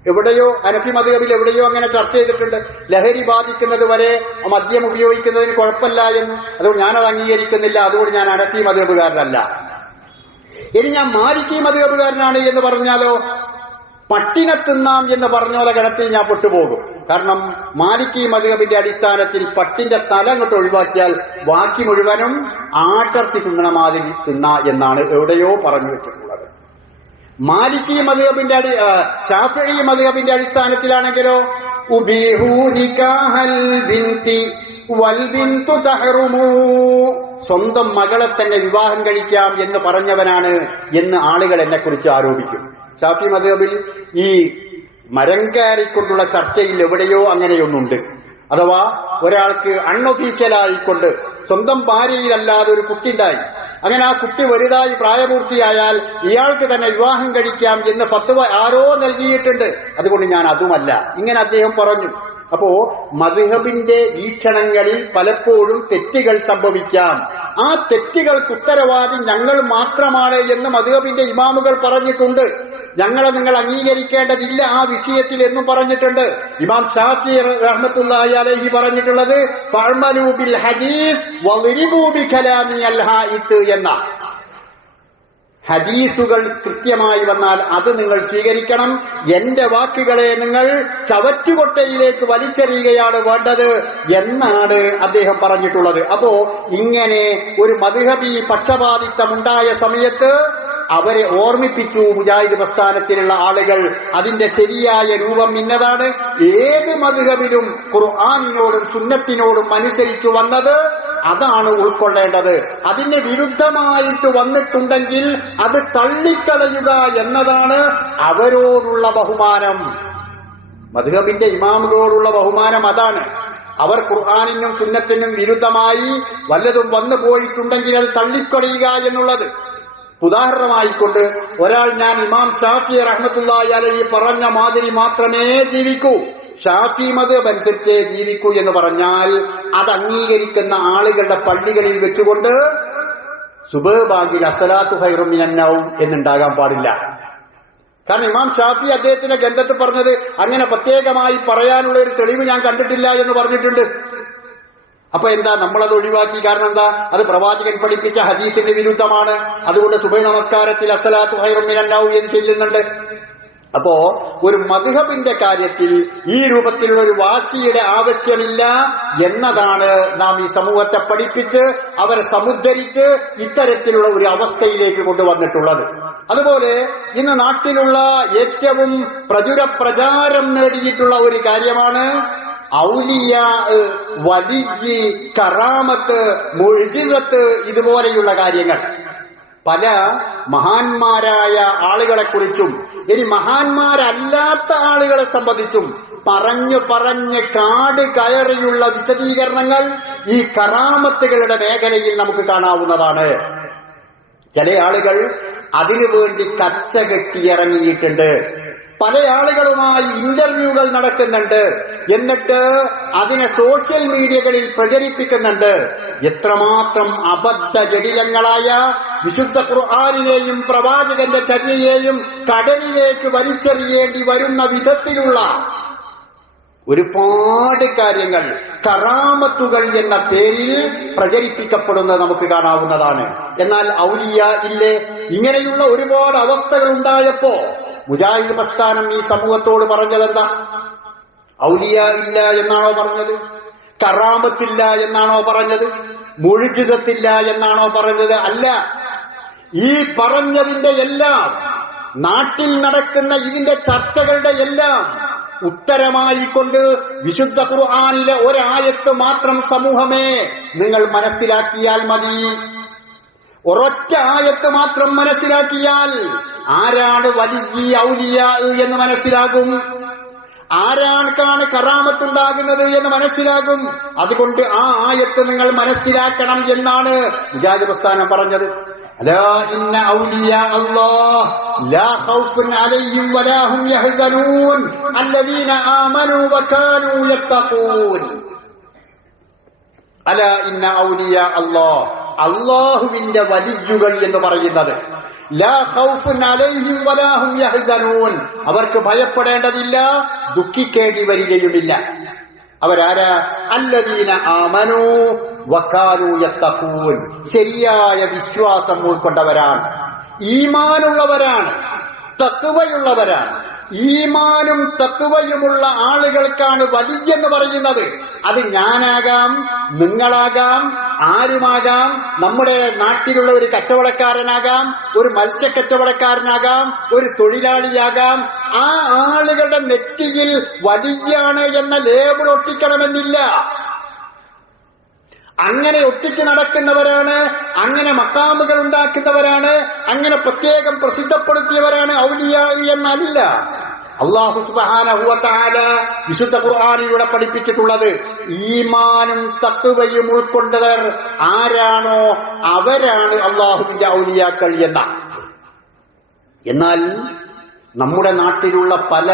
എവിടെയോ ഹനഫി മദ്ഹബിൽ എവിടെയോ അങ്ങനെ ചർച്ച ചെയ്തിട്ടുണ്ട്, ലഹരി ബാധിക്കുന്നത് വരെ മദ്യം ഉപയോഗിക്കുന്നതിന് കുഴപ്പമില്ല എന്ന്. അതുകൊണ്ട് ഞാനത് അംഗീകരിക്കുന്നില്ല. അതുകൊണ്ട് ഞാൻ ഹനഫി മദ്ഹബുകാരനല്ല. ഇനി ഞാൻ മാലിക്കി മദ്ഹബുകാരനാണ് എന്ന് പറഞ്ഞാലോ, പട്ടിനെ തിന്നാം എന്ന് പറഞ്ഞോലെ ഗണത്തിൽ ഞാൻ പെട്ടുപോകും. കാരണം മാലിക്കി മദ്ഹബിന്റെ അടിസ്ഥാനത്തിൽ പട്ടിന്റെ തല അങ്ങോട്ട് ഒഴിവാക്കിയാൽ ബാക്കി മുഴുവനും ആട്ടർത്തി തിന്നണ മാതിരി തിന്ന എന്നാണ് എവിടെയോ പറഞ്ഞു വെച്ചിട്ടുള്ളത്. മാലിക്കി മദ്ഹബിന്റെ ശാഫിഈ മദ്ഹബിന്റെ അടിസ്ഥാനത്തിലാണെങ്കിലോ ഉബീഹു നികാഹൽ ബിൻതി വൽ ബിൻതു തഹറുമു, സ്വന്തം മകളെ തന്നെ വിവാഹം കഴിക്കാം എന്ന് പറഞ്ഞവനാണ് എന്ന് ആളുകൾ എന്നെ കുറിച്ച് ആരോപിക്കും. ശാഫിഈ മദ്ഹബിൽ ഈ മരം കയറിക്കൊണ്ടുള്ള ചർച്ചയിൽ എവിടെയോ അങ്ങനെയൊന്നുണ്ട്. അഥവാ ഒരാൾക്ക് അൺഒഫീഷ്യലായിക്കൊണ്ട് സ്വന്തം ഭാര്യയിലല്ലാതെ ഒരു കുട്ടി ഉണ്ടായി. അങ്ങനെ ആ കുട്ടി വലുതായി പ്രായപൂർത്തിയായാൽ ഇയാൾക്ക് തന്നെ വിവാഹം കഴിക്കാം എന്ന് ഫത്വ ആരോ നൽകിയിട്ടുണ്ട്. അതുകൊണ്ട് ഞാൻ അതുമല്ല, ഇങ്ങനെ അദ്ദേഹം പറഞ്ഞു. അപ്പോ മദ്ഹബിന്റെ വീക്ഷണങ്ങളിൽ പലപ്പോഴും തെറ്റുകൾ സംഭവിക്കാം. ആ തെറ്റുകൾക്ക് ഉത്തരവാദി ഞങ്ങൾ മാത്രമാണ് എന്ന് മദ്ഹബിന്റെ ഇമാമുകൾ പറഞ്ഞിട്ടുണ്ട്. ഞങ്ങളെ നിങ്ങൾ അംഗീകരിക്കേണ്ടതില്ല ആ വിഷയത്തിൽ എന്നും പറഞ്ഞിട്ടുണ്ട്. ഇമാം ഷാഫി റഹ്മത്തുള്ളാഹി അലൈഹി പറഞ്ഞിട്ടുള്ളത് ഫഅ്മലൂ ബിൽ ഹദീസ് വളിബൂ ബികലാമി അൽ ഹായിത്ത് എന്ന. ഹദീസുകൾ കൃത്യമായി വന്നാൽ അത് നിങ്ങൾ സ്വീകരിക്കണം, എന്റെ വാക്കുകളെ നിങ്ങൾ ചവറ്റുകൊട്ടയിലേക്ക് വലിച്ചെറിയുകയാണ് വേണ്ടത് എന്നാണ് അദ്ദേഹം പറഞ്ഞിട്ടുള്ളത്. അപ്പോ ഇങ്ങനെ ഒരു മദ്ഹബി പക്ഷപാതിത്വമുണ്ടായ സമയത്ത് അവരെ ഓർമ്മിപ്പിച്ചു മുജാഹിദ് പ്രസ്ഥാനത്തിലുള്ള ആളുകൾ. അതിന്റെ ശരിയായ രൂപം ഇന്നതാണ്. ഏത് മദ്ഹബിലും ഖുർആനിനോടും സുന്നത്തിനോടും അനുസരിച്ചു വന്നത് അതാണ് ഉൾക്കൊള്ളേണ്ടത്. അതിന് വിരുദ്ധമായിട്ട് വന്നിട്ടുണ്ടെങ്കിൽ അത് തള്ളിക്കളയുക എന്നതാണ് അവരോടുള്ള ബഹുമാനം. മദ്ഹബിന്റെ ഇമാമുകളോടുള്ള ബഹുമാനം അതാണ്. അവർ ഖുർആനിനും സുന്നത്തിനും വിരുദ്ധമായി വല്ലതും വന്നു പോയിട്ടുണ്ടെങ്കിൽ അത് തള്ളിക്കളയുക എന്നുള്ളത്. ഉദാഹരണമായിക്കൊണ്ട് ഒരാൾ ഞാൻ ഇമാം ഷാഫി റഹ്മത്തുള്ളാഹി അലൈഹി പറഞ്ഞ മാതിരി മാത്രമേ ജീവിക്കൂ, ഷാഫി മദ്ഹബ് അനുസരിച്ചേ ജീവിക്കൂ എന്ന് പറഞ്ഞാൽ അത് അംഗീകരിക്കുന്ന ആളുകളുടെ പള്ളികളിൽ വെച്ചുകൊണ്ട് സുബ്ഹ് ബാങ്കിൽ അസ്സലാത്തു ഖൈറും മിനൻ നൗം എന്നുണ്ടാകാൻ പാടില്ല. കാരണം ഇമാം ഷാഫി അദ്ദേഹത്തിന്റെ ഗ്രന്ഥത്തിൽ പറഞ്ഞത് അങ്ങനെ പ്രത്യേകമായി പറയാനുള്ള ഒരു തെളിവ് ഞാൻ കണ്ടിട്ടില്ല എന്ന് പറഞ്ഞിട്ടുണ്ട്. അപ്പൊ എന്താ നമ്മളത് ഒഴിവാക്കി? കാരണം എന്താ? അത് പ്രവാചകൻ പഠിപ്പിച്ച ഹദീസിന്റെ വിരുദ്ധമാണ്. അതുകൊണ്ട് സുബഹി നമസ്കാരത്തിൽ അസ്സലാത്തു ഖൈറും മിനൻ നൗം എന്ന് ചെല്ലുന്നുണ്ട്. അപ്പോ ഒരു മദ്ഹബിന്റെ കാര്യത്തിൽ ഈ രൂപത്തിലുള്ള ഒരു വാശിയുടെ ആവശ്യമില്ല എന്നതാണ് നാം ഈ സമൂഹത്തെ പഠിപ്പിച്ച് അവരെ സമുദ്ധരിച്ച് ഇത്തരത്തിലുള്ള ഒരു അവസ്ഥയിലേക്ക് കൊണ്ടുവന്നിട്ടുള്ളത്. അതുപോലെ ഇന്ന് നാട്ടിലുള്ള ഏറ്റവും പ്രചാരം നേടിയിട്ടുള്ള ഒരു കാര്യമാണ് ഔലിയാ, വലിയ്യ്, കറാമത്ത്, മുഅ്ജിസത്ത് ഇതുപോലെയുള്ള കാര്യങ്ങൾ. പല മഹാന്മാരായ ആളുകളെ കുറിച്ചും ഇനി മഹാന്മാരല്ലാത്ത ആളുകളെ സംബന്ധിച്ചും പറഞ്ഞ് കാട് കയറിയുള്ള വിശദീകരണങ്ങൾ ഈ കറാമത്തുകളുടെ മേഖലയിൽ നമുക്ക് കാണാവുന്നതാണ്. ചില ആളുകൾ അതിനുവേണ്ടി കച്ച കെട്ടിയിറങ്ങിയിട്ടുണ്ട്. പല ആളുകളുമായി ഇന്റർവ്യൂകൾ നടക്കുന്നുണ്ട്. എന്നിട്ട് അതിനെ സോഷ്യൽ മീഡിയകളിൽ പ്രചരിപ്പിക്കുന്നുണ്ട്. എത്രമാത്രം അബദ്ധ ജടിലങ്ങളായ വിശുദ്ധ ഖുർആനിനെയും പ്രവാചകന്റെ ചര്യയെയും കടലിലേക്ക് വലിച്ചെറിയേണ്ടി വരുന്ന വിധത്തിലുള്ള ഒരുപാട് കാര്യങ്ങൾ കറാമത്തുകൾ എന്ന പേരിൽ പ്രചരിപ്പിക്കപ്പെടുന്നത് നമുക്ക് കാണാവുന്നതാണ്. എന്നാൽ ഔലിയ ഇല്ലേ? ഇങ്ങനെയുള്ള ഒരുപാട് അവസ്ഥകൾ ഉണ്ടായപ്പോ മുജാഹിദ് പ്രസ്ഥാനം ഈ സമൂഹത്തോട് പറഞ്ഞതെന്താ? ഔലിയ ഇല്ല എന്നാണോ പറഞ്ഞത്? കറാമത്തില്ല എന്നാണോ പറഞ്ഞത്? മുഅ്ജിസത്തില്ല എന്നാണോ പറഞ്ഞത്? അല്ല. ഈ പറഞ്ഞതിന്റെ എല്ലാം, നാട്ടിൽ നടക്കുന്ന ഇതിന്റെ ചർച്ചകളുടെ എല്ലാം ഉത്തരമായിക്കൊണ്ട് വിശുദ്ധ ഖുർആനിലെ ഒരായത്ത് മാത്രം സമൂഹമേ നിങ്ങൾ മനസ്സിലാക്കിയാൽ മതി. ഒരൊറ്റ ആയത്ത് മാത്രം മനസ്സിലാക്കിയാൽ ആരാണ് വലിയ ഔലിയ എന്ന് മനസ്സിലാകും, ആരാൾക്കാണ് കറാമത്തുണ്ടാകുന്നത് എന്ന് മനസ്സിലാകും. അതുകൊണ്ട് ആ ആയത്ത് നിങ്ങൾ മനസ്സിലാക്കണം എന്നാണ് മുജാഹിദ് പ്രസ്ഥാനം പറഞ്ഞത്. അലാ ഇന്ന ഔലിയാ അല്ലാഹ് ലാ ഖൗഫുൻ അലൈഹിം വലാ ഹും യഹ്സനൂൻ അല്ലദീന ആമനൂ വകാനൂ യത്തഖൂൻ. അലാ ഇന്ന ഔലിയാ അല്ലാഹ്, അല്ലാഹുവിന്റെ വലിയുകൾ എന്ന് പറയുന്നത് ലാ ഖൗഫുൻ അലൈഹിം വലാ ഹും യഹ്സനൂൻ, അവർക്ക് ഭയപ്പെടേണ്ടതില്ല, ദുഃഖിക്കേണ്ടി വരികയുമില്ല. അവരാരാ? അല്ലദീന ആമനൂ വകാനൂ യത്തഖൂൻ, ശരിയായ വിശ്വാസം ഉൾക്കൊണ്ടവരാണ്, ഈമാനുള്ളവരാണ്, തഖ്വയുള്ളവരാണ്. ഈമാനും തഖ്വയുമുള്ള ആളുകൾക്കാണ് വലിയെന്ന് പറയുന്നത്. അത് ഞാനാകാം, നിങ്ങളാകാം, ആരുമാകാം. നമ്മുടെ നാട്ടിലുള്ള ഒരു കച്ചവടക്കാരനാകാം, ഒരു മത്സ്യക്കച്ചവടക്കാരനാകാം, ഒരു തൊഴിലാളിയാകാം. ആ ആളുകളുടെ നെറ്റിയിൽ വലിയാണ് എന്ന ലേബിൾ ഒട്ടിക്കണമെന്നില്ല. അങ്ങനെ ഒട്ടിച്ച് നടക്കുന്നവരാണ്, അങ്ങനെ മക്കാമുകൾ ഉണ്ടാക്കുന്നവരാണ്, അങ്ങനെ പ്രത്യേകം പ്രസിദ്ധപ്പെടുത്തിയവരാണ് ഔലിയാ എന്നല്ല. അല്ലാഹു സുബ്ഹാനഹു വ തആല വിശുദ്ധ ഖുർആനിലൂടെ പഠിപ്പിച്ചിട്ടുള്ളത് ഈമാനും തഖ്വയും ഉൾക്കൊണ്ടവർ ആരാണോ അവരാണ് അല്ലാഹുവിന്റെ ഔലിയാക്കൾ എന്നാണ്. എന്നാൽ നമ്മുടെ നാട്ടിലുള്ള പല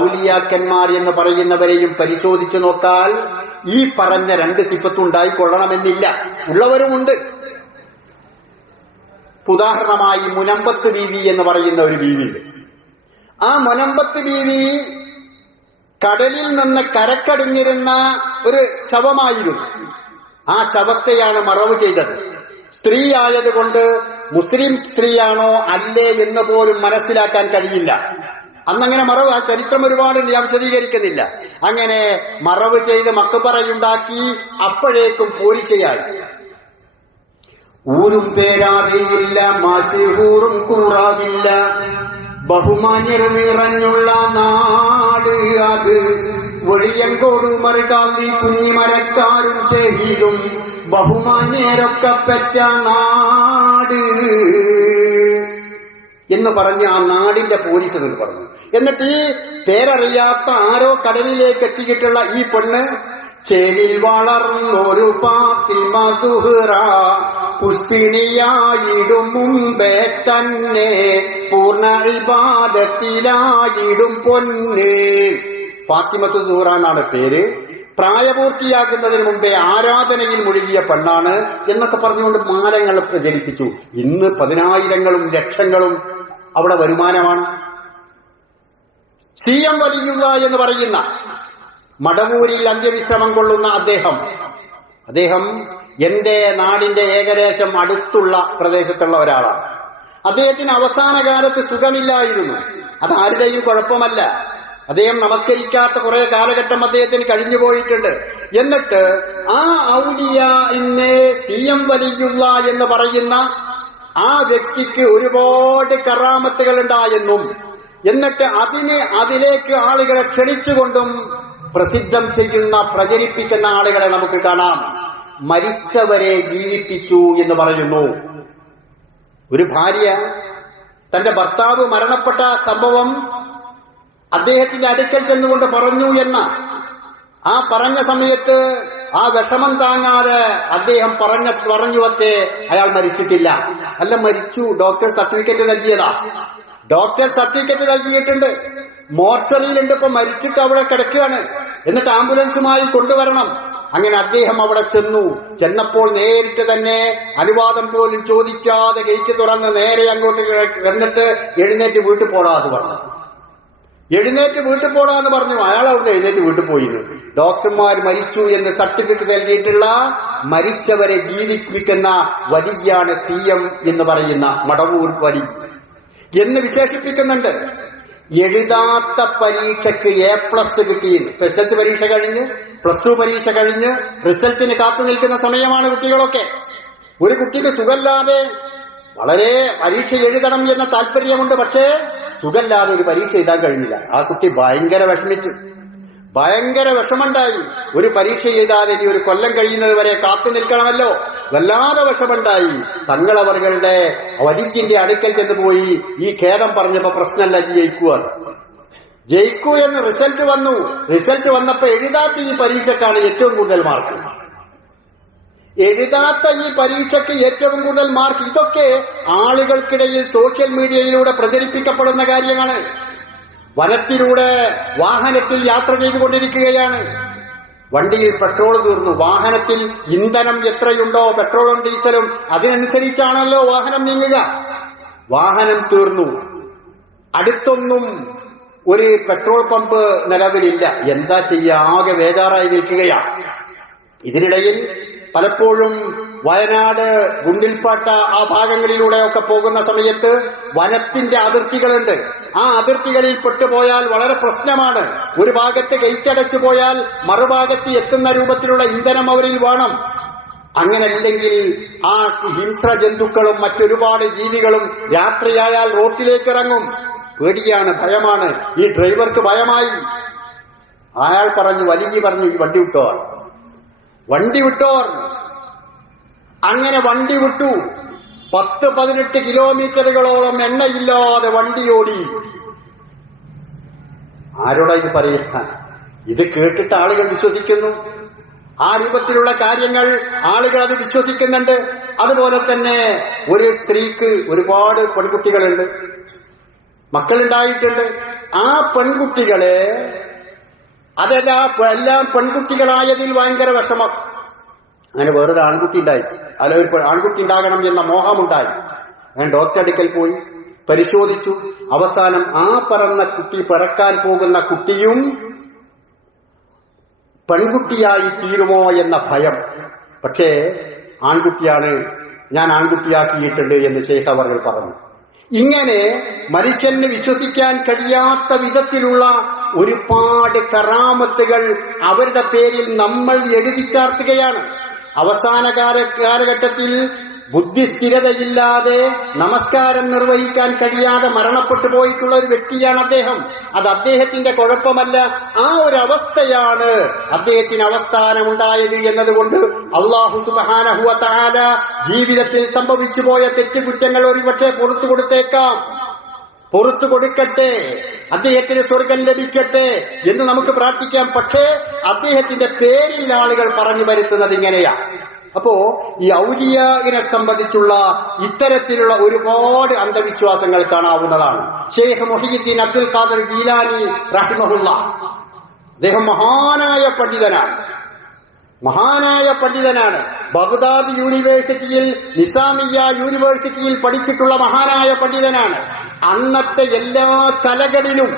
ഔലിയാക്കന്മാർ എന്ന് പറയുന്നവരെയും പരിശോധിച്ചു നോക്കാൽ ഈ പറഞ്ഞ രണ്ട് സിഫത്തുണ്ടായിക്കൊള്ളണമെന്നില്ല, ഉള്ളവരുമുണ്ട്. ഉദാഹരണമായി മുനമ്പത്ത് ബീവി എന്ന് പറയുന്ന ഒരു ബീവി. ആ മുനമ്പത്ത് ബീവി കടലിൽ നിന്ന് കരക്കടിഞ്ഞിരുന്ന ഒരു ശവമായിരുന്നു. ആ ശവത്തെയാണ് മറവ് ചെയ്തത്. സ്ത്രീ ആയതുകൊണ്ട് മുസ്ലിം സ്ത്രീയാണോ അല്ലേ എന്ന് പോലും മനസ്സിലാക്കാൻ കഴിയില്ല. അന്നങ്ങനെ മറവ്, ആ ചരിത്രം ഒരുപാട് ഞാൻ വിശദീകരിക്കുന്നില്ല. അങ്ങനെ മറവ് ചെയ്ത് മക്ബറയുണ്ടാക്കി. അപ്പോഴേക്കും പോലീസയായി. ഊരും പേരാതെയില്ല, മാശൂറും കൂറാവില്ല, ബഹുമാന്യർ നിറഞ്ഞുള്ള നാട് അത്. വെളിയങ്കോട് മറുകാന്തി കുഞ്ഞിമരക്കാരും ഷഹീദും ബഹുമാന്യരൊക്കെ പെറ്റ നാട് എന്ന് പറഞ്ഞ് ആ നാടിന്റെ പോലീസ് എന്ന് പറഞ്ഞു. എന്നിട്ട് ഈ പേരറിയാത്ത ആരോ കടലിലേക്ക് എത്തിയിട്ടുള്ള ഈ പെണ്ണ് ചേലിൽ വളർന്നൊരു ഫാത്തിമ സുഹ്റ, പുഷ്പിണിയായിടും മുമ്പേ തന്നെ പൂർണ്ണ ഇബാദത്തിലായിടും പൊന്ന്. ഫാത്തിമത്തു സുഹ്റ എന്നാണ് പേര്. പ്രായപൂർത്തിയാക്കുന്നതിന് മുമ്പേ ആരാധനയിൽ മുഴുകിയ പെണ്ണാണ് എന്നൊക്കെ പറഞ്ഞുകൊണ്ട് മാലങ്ങൾ പ്രചരിപ്പിച്ചു. ഇന്ന് 10,000-ങ്ങളും ലക്ഷങ്ങളും അവിടെ വരുമാനമാണ്. CM വലിയുള്ള എന്ന് പറയുന്ന മടവൂരിൽ അന്ത്യവിശ്രമം കൊള്ളുന്ന അദ്ദേഹം എന്റെ നാടിന്റെ ഏകദേശം അടുത്തുള്ള പ്രദേശത്തുള്ള ഒരാളാണ്. അദ്ദേഹത്തിന് അവസാന കാലത്ത് സുഖമില്ലായിരുന്നു. അതാരുടെയും കുഴപ്പമല്ല. അദ്ദേഹം നമസ്കരിക്കാത്ത കുറെ കാലഘട്ടം അദ്ദേഹത്തിന് കഴിഞ്ഞുപോയിട്ടുണ്ട്. എന്നിട്ട് ആ ഔലിയ ഇന്ന് CM വലിയുള്ള എന്ന് പറയുന്ന ആ വ്യക്തിക്ക് ഒരുപാട് കറാമത്തുകൾ ഉണ്ടായെന്നും എന്നിട്ട് അതിലേക്ക് ആളുകളെ ക്ഷണിച്ചുകൊണ്ടും പ്രസിദ്ധം ചെയ്യുന്ന പ്രചരിപ്പിക്കുന്ന ആളുകളെ നമുക്ക് കാണാം. മരിച്ചവരെ ജീവിപ്പിച്ചു എന്ന് പറയുന്നു. ഒരു ഭാര്യ തന്റെ ഭർത്താവ് മരണപ്പെട്ട സംഭവം അദ്ദേഹത്തിന്റെ അടുക്കൽ ചെന്നുകൊണ്ട് പറഞ്ഞു എന്ന ആ പറഞ്ഞ സമയത്ത് ആ വിഷമം താങ്ങാതെ അദ്ദേഹം പറഞ്ഞുവത്തെ അയാൾ മരിച്ചിട്ടില്ല. അല്ല, മരിച്ചു. ഡോക്ടർ സർട്ടിഫിക്കറ്റ് നൽകിയതാ. ഡോക്ടർ സർട്ടിഫിക്കറ്റ് നൽകിയിട്ടുണ്ട്. മോർച്ചറിയിലുണ്ട്. ഇപ്പൊ മരിച്ചിട്ട് അവിടെ കിടക്കുകയാണ്. എന്നിട്ട് ആംബുലൻസുമായി കൊണ്ടുവരണം. അങ്ങനെ അദ്ദേഹം അവിടെ ചെന്നപ്പോൾ നേരിട്ട് തന്നെ അനുവാദം പോലും ചോദിക്കാതെ ഗേറ്റ് തുറന്ന് നേരെ അങ്ങോട്ട് എന്നിട്ട് എഴുന്നേറ്റ് വീട്ടിൽ പോടാന്ന് പറഞ്ഞു. അയാൾ അവിടെ എഴുന്നേറ്റ് വീട്ടിൽ പോയിരുന്നു. ഡോക്ടർമാർ മരിച്ചു എന്ന് സർട്ടിഫിക്കറ്റ് നൽകിയിട്ടുള്ള മരിച്ചവരെ ജീവിപ്പിക്കുന്ന വലിയാണ് CM എന്ന് പറയുന്ന മടവൂർ വലി എന്ന് വിശേഷിപ്പിക്കുന്നുണ്ട്. എഴുതാത്ത പരീക്ഷയ്ക്ക് A+ കിട്ടിയിരുന്നു. SSLC പരീക്ഷ കഴിഞ്ഞ് +2 പരീക്ഷ കഴിഞ്ഞ് റിസൾട്ടിന് കാത്തു നിൽക്കുന്ന സമയമാണ് കുട്ടികളൊക്കെ. ഒരു കുട്ടിക്ക് സുഖമില്ലാതെ വളരെ പരീക്ഷ എഴുതണം എന്ന താല്പര്യമുണ്ട്. പക്ഷേ സുഖമില്ലാതെ ഒരു പരീക്ഷ എഴുതാൻ കഴിഞ്ഞില്ല. ആ കുട്ടി ഭയങ്കര വിഷമുണ്ടായി. ഒരു പരീക്ഷ എഴുതാതെ ഇനി ഒരു കൊല്ലം കഴിയുന്നത് വരെ കാത്തു നിൽക്കണമല്ലോ. വല്ലാതെ വിഷമുണ്ടായി. തങ്ങളവരുടെ വലിക്കിന്റെ അടുക്കൽ ചെന്ന് പോയി ഈ ഖേദം പറഞ്ഞപ്പോ പ്രശ്നമല്ല, ജയിക്കൂ എന്ന് റിസൾട്ട് വന്നു. റിസൾട്ട് വന്നപ്പോ എഴുതാത്ത ഈ പരീക്ഷക്കാണ് ഏറ്റവും കൂടുതൽ മാർക്ക്. ഇതൊക്കെ ആളുകൾക്കിടയിൽ സോഷ്യൽ മീഡിയയിലൂടെ പ്രചരിപ്പിക്കപ്പെടുന്ന കാര്യമാണ്. വനത്തിലൂടെ വാഹനത്തിൽ യാത്ര ചെയ്തുകൊണ്ടിരിക്കുകയാണ്. വണ്ടിയിൽ പെട്രോൾ തീർന്നു. വാഹനത്തിൽ ഇന്ധനം എത്രയുണ്ടോ, പെട്രോളും ഡീസലും അതിനനുസരിച്ചാണല്ലോ വാഹനം നീങ്ങുക. വാഹനം തീർന്നു. അടുത്തൊന്നും ഒരു പെട്രോൾ പമ്പ് നിലവിലില്ല. എന്താ ചെയ്യുക? ആകെ ബേജാറായി നിൽക്കുകയാണ്. ഇതിനിടയിൽ പലപ്പോഴും വയനാട്, ഗുണ്ടിൽപ്പാട്ട ആ ഭാഗങ്ങളിലൂടെയൊക്കെ പോകുന്ന സമയത്ത് വനത്തിന്റെ അതിർത്തികളുണ്ട്. ആ അതിർത്തികളിൽ പെട്ടുപോയാൽ വളരെ പ്രശ്നമാണ്. ഒരു ഭാഗത്ത് ഗേറ്റടച്ചു പോയാൽ മറുഭാഗത്ത് എത്തുന്ന രൂപത്തിലുള്ള ഇന്ധനം അവരിൽ വേണം. അങ്ങനല്ലെങ്കിൽ ആ ഹിംസ്ര ജന്തുക്കളും മറ്റൊരുപാട് ജീവികളും രാത്രിയായാൽ റോട്ടിലേക്ക് ഇറങ്ങും. പേടിയാണ്, ഭയമാണ്. ഈ ഡ്രൈവർക്ക് ഭയമായി. അയാൾ പറഞ്ഞു, വലിയ പറഞ്ഞു, ഈ വണ്ടി വിട്ടോർ. അങ്ങനെ വണ്ടി വിട്ടു. 10-18 കിലോമീറ്ററുകളോളം എണ്ണയില്ലാതെ വണ്ടി ഓടി. ആരോടാ ഇത് പറയുക? ഇത് കേട്ടിട്ട് ആളുകൾ വിശ്വസിക്കുന്നു. ആ രൂപത്തിലുള്ള കാര്യങ്ങൾ ആളുകൾ അത് വിശ്വസിക്കുന്നുണ്ട്. അതുപോലെ തന്നെ ഒരു സ്ത്രീക്ക് ഒരുപാട് പെൺകുട്ടികളുണ്ട്, മക്കളുണ്ടായിട്ടുണ്ട്. ആ പെൺകുട്ടികളെ എല്ലാം പെൺകുട്ടികളായതിൽ ഭയങ്കര വിഷമം. അങ്ങനെ വേറൊരു ആൺകുട്ടി ഉണ്ടായി, അല്ല ഒരു ആൺകുട്ടി ഉണ്ടാകണം എന്ന മോഹമുണ്ടായി. ഞാൻ ഡോക്ടർ അടുക്കൽ പോയി പരിശോധിച്ചു. അവസാനം ആ പറഞ്ഞ കുട്ടി പിറക്കാൻ പോകുന്ന കുട്ടിയും പെൺകുട്ടിയായി തീരുമോ എന്ന ഭയം. പക്ഷേ ആൺകുട്ടിയാണ്, ഞാൻ ആൺകുട്ടിയാക്കിയിട്ടുണ്ട് എന്ന് ശൈഖ് അവർ പറഞ്ഞു. ഇങ്ങനെ മനുഷ്യന് വിശ്വസിക്കാൻ കഴിയാത്ത വിധത്തിലുള്ള ഒരുപാട് കറാമത്തുകൾ അവരുടെ പേരിൽ നമ്മൾ എഴുതി ചേർക്കുകയാണ്. അവസാന കാലഘട്ടത്തിൽ ബുദ്ധിസ്ഥിരതയില്ലാതെ നമസ്കാരം നിർവഹിക്കാൻ കഴിയാതെ മരണപ്പെട്ടു പോയിട്ടുള്ള ഒരു വ്യക്തിയാണ് അദ്ദേഹം. അത് അദ്ദേഹത്തിന്റെ കുഴപ്പമല്ല, ആ ഒരു അവസ്ഥയാണ് അദ്ദേഹത്തിന് അവസ്ഥാനമുണ്ടായത് എന്നതുകൊണ്ട് അല്ലാഹു സുബ്ഹാനഹു വ തആല ജീവിതത്തിൽ സംഭവിച്ചു പോയ തെറ്റുകുറ്റങ്ങൾ ഒരുപക്ഷെ പുറത്തു കൊടുത്തേക്കാം, പുറത്തു കൊടുക്കട്ടെ, അദ്ദേഹത്തിന് സ്വർഗം ലഭിക്കട്ടെ എന്ന് നമുക്ക് പ്രാർത്ഥിക്കാം. പക്ഷേ അദ്ദേഹത്തിന്റെ പേരിൽ ആളുകൾ പറഞ്ഞു വരുത്തുന്നത് ഇങ്ങനെയാണ്. അപ്പോ ഈ ഔലിയാഇനെ സംബന്ധിച്ചുള്ള ഇത്തരത്തിലുള്ള ഒരുപാട് അന്ധവിശ്വാസങ്ങൾ കാണാവുന്നതാണ്. ശൈഖ് മുഹയ്യിദ്ദീൻ അബ്ദുൽ ഖാദിർ ജീലാനി റഹിമഹുല്ലാഹ്, അദ്ദേഹം മഹാനായ പണ്ഡിതനാണ്. ബഗ്ദാദ് യൂണിവേഴ്സിറ്റിയിൽ, നിസാമിയ യൂണിവേഴ്സിറ്റിയിൽ പഠിച്ചിട്ടുള്ള മഹാനായ പണ്ഡിതനാണ്. അന്നത്തെ എല്ലാ കലകളിലും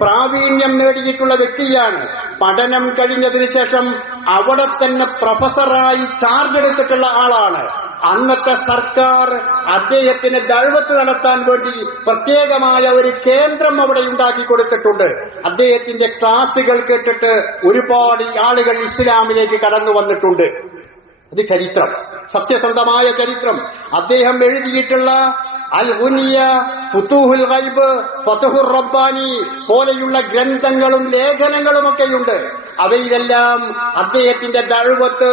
പ്രാവീണ്യം നേടിയിട്ടുള്ള വ്യക്തിയാണ്. പഠനം കഴിഞ്ഞതിന് ശേഷം അവിടെ തന്നെ പ്രൊഫസറായി ചാർജ് എടുത്തിട്ടുള്ള ആളാണ്. അന്നത്തെ സർക്കാർ അദ്ദേഹത്തിന് ദഅവത്ത് നടത്താൻ വേണ്ടി പ്രത്യേകമായ ഒരു കേന്ദ്രം അവിടെ ഉണ്ടാക്കി കൊടുത്തിട്ടുണ്ട്. അദ്ദേഹത്തിന്റെ ക്ലാസുകൾ കേട്ടിട്ട് ഒരുപാട് ആളുകൾ ഇസ്ലാമിലേക്ക് കടന്നു വന്നിട്ടുണ്ട്. ഇത് ചരിത്രം, സത്യസന്ധമായ ചരിത്രം. അദ്ദേഹം എഴുതിയിട്ടുള്ള അൽ ഗുനിയ, ഫുതൂഹുൽ ഗൈബ്, ഫതഹുർ റബ്ബാനി പോലെയുള്ള ഗ്രന്ഥങ്ങളും ലേഖനങ്ങളുമൊക്കെയുണ്ട്. അവയിലെല്ലാം അദ്ദേഹത്തിന്റെ ദഅവത്ത്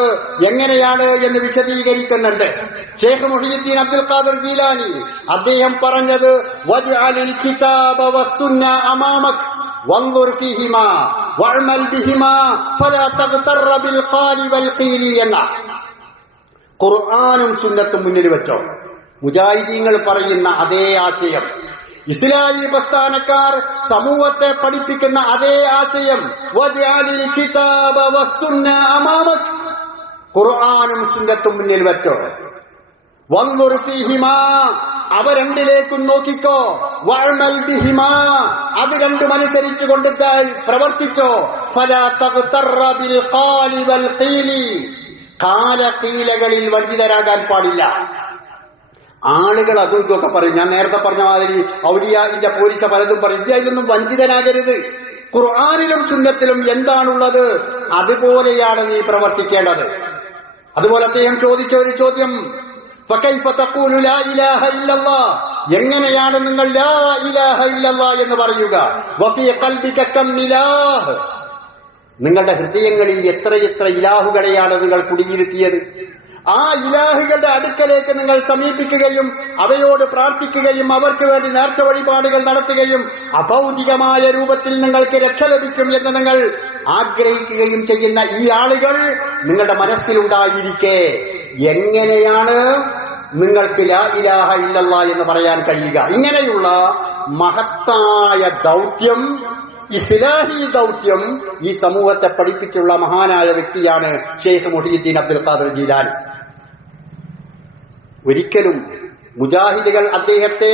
എങ്ങനെയാണ് എന്ന് വിശദീകരിക്കുന്നുണ്ട്. ശൈഖ് മുഹയ്യിദ്ദീൻ അബ്ദുൽ ഖാദിർ ജീലാനി അദ്ദേഹം പറഞ്ഞത് വജ്അലിൽ കിതാബ വസ്സുന്ന അമാമക് വൻദുർ ഫീഹിമാ വഅമൽ ബിഹിമാ ഫലാ തഗ്തറ ബിൽ ഖാലി വൽ ഖീലി എന്ന ഖുർആനും സുന്നത്തും മുന്നിൽ വെച്ചോ. മുജാഹിദീങ്ങൾ പറയുന്ന അതേ ആശയം, ഇസ്ലാമി പ്രസ്ഥാനക്കാർ സമൂഹത്തെ പഠിപ്പിക്കുന്ന അതേ ആശയം, വജഅലിൽ കിതാബ വസ്സുന്ന അമാമക്, ഖുർആനും സുന്നത്തും മുന്നിൽ വെച്ചോ. വൻദുർ ഫീഹിമാ, അവ രണ്ടിലേക്കും നോക്കിക്കോ. വഅമൽ ബിഹിമാ, അത് രണ്ടും അനുസരിച്ചുകൊണ്ട് പ്രവർത്തിച്ചോ. ഫലാ തഗ്തറ ബിൽ ഖാലി വൽ ഖീലി, കാലകീലകളിൽ വഞ്ചിതരാകാൻ പാടില്ല. ആളുകൾ അതും ഇതൊക്കെ പറയും. ഞാൻ നേരത്തെ പറഞ്ഞ മാതിരി ഔലിയാഇന്റെ പോലീസ പലതും പറയും. ഇതിലൊന്നും വഞ്ചിതനാകരുത്. ഖുർആനിലും സുന്നത്തിലും എന്താണുള്ളത് അതുപോലെയാണ് നീ പ്രവർത്തിക്കേണ്ടത്. അതുപോലെ അദ്ദേഹം ചോദിച്ച ഒരു ചോദ്യം, ഫകൈഫ തഖൂലു ലാ ഇലാഹ ഇല്ലല്ലാഹ്, എങ്ങനെയാണ് നിങ്ങൾ ലാ ഇലാഹ ഇല്ലല്ലാഹ് എന്ന് പറയുക? വഫീ ഖൽബിക കം ഇലാഹ്, നിങ്ങളുടെ ഹൃദയങ്ങളിൽ എത്രയെത്ര ഇലാഹുകളെയാണ് നിങ്ങൾ കുടിയിരുത്തിയത്. ആ ഇലാഹുകളുടെ അടുക്കലേക്ക് നിങ്ങൾ സമീപിക്കുകയും അവയോട് പ്രാർത്ഥിക്കുകയും അവർക്ക് വേണ്ടി നേർച്ച വഴിപാടുകൾ നടത്തുകയും അഭൗതികമായ രൂപത്തിൽ നിങ്ങൾക്ക് രക്ഷ ലഭിക്കും എന്ന് നിങ്ങൾ ആഗ്രഹിക്കുകയും ചെയ്യുന്ന ഈ ആളുകൾ നിങ്ങളുടെ മനസ്സിലുണ്ടായിരിക്കെ എങ്ങനെയാണ് നിങ്ങൾക്ക് ലാ ഇലാഹ ഇല്ലല്ലാഹ് എന്ന് പറയാൻ കഴിയുക? ഇങ്ങനെയുള്ള മഹത്തായ ദൗത്യം, ഇസ്ലാഹി ദൗത്യം ഈ സമൂഹത്തെ പഠിപ്പിച്ചുള്ള മഹാനായ വ്യക്തിയാണ് ശൈഖ് മുഹയ്യിദ്ദീൻ അബ്ദുൽ ഖാദിർ ജീലാനി. ഒരിക്കലും മുജാഹിദുകൾ അദ്ദേഹത്തെ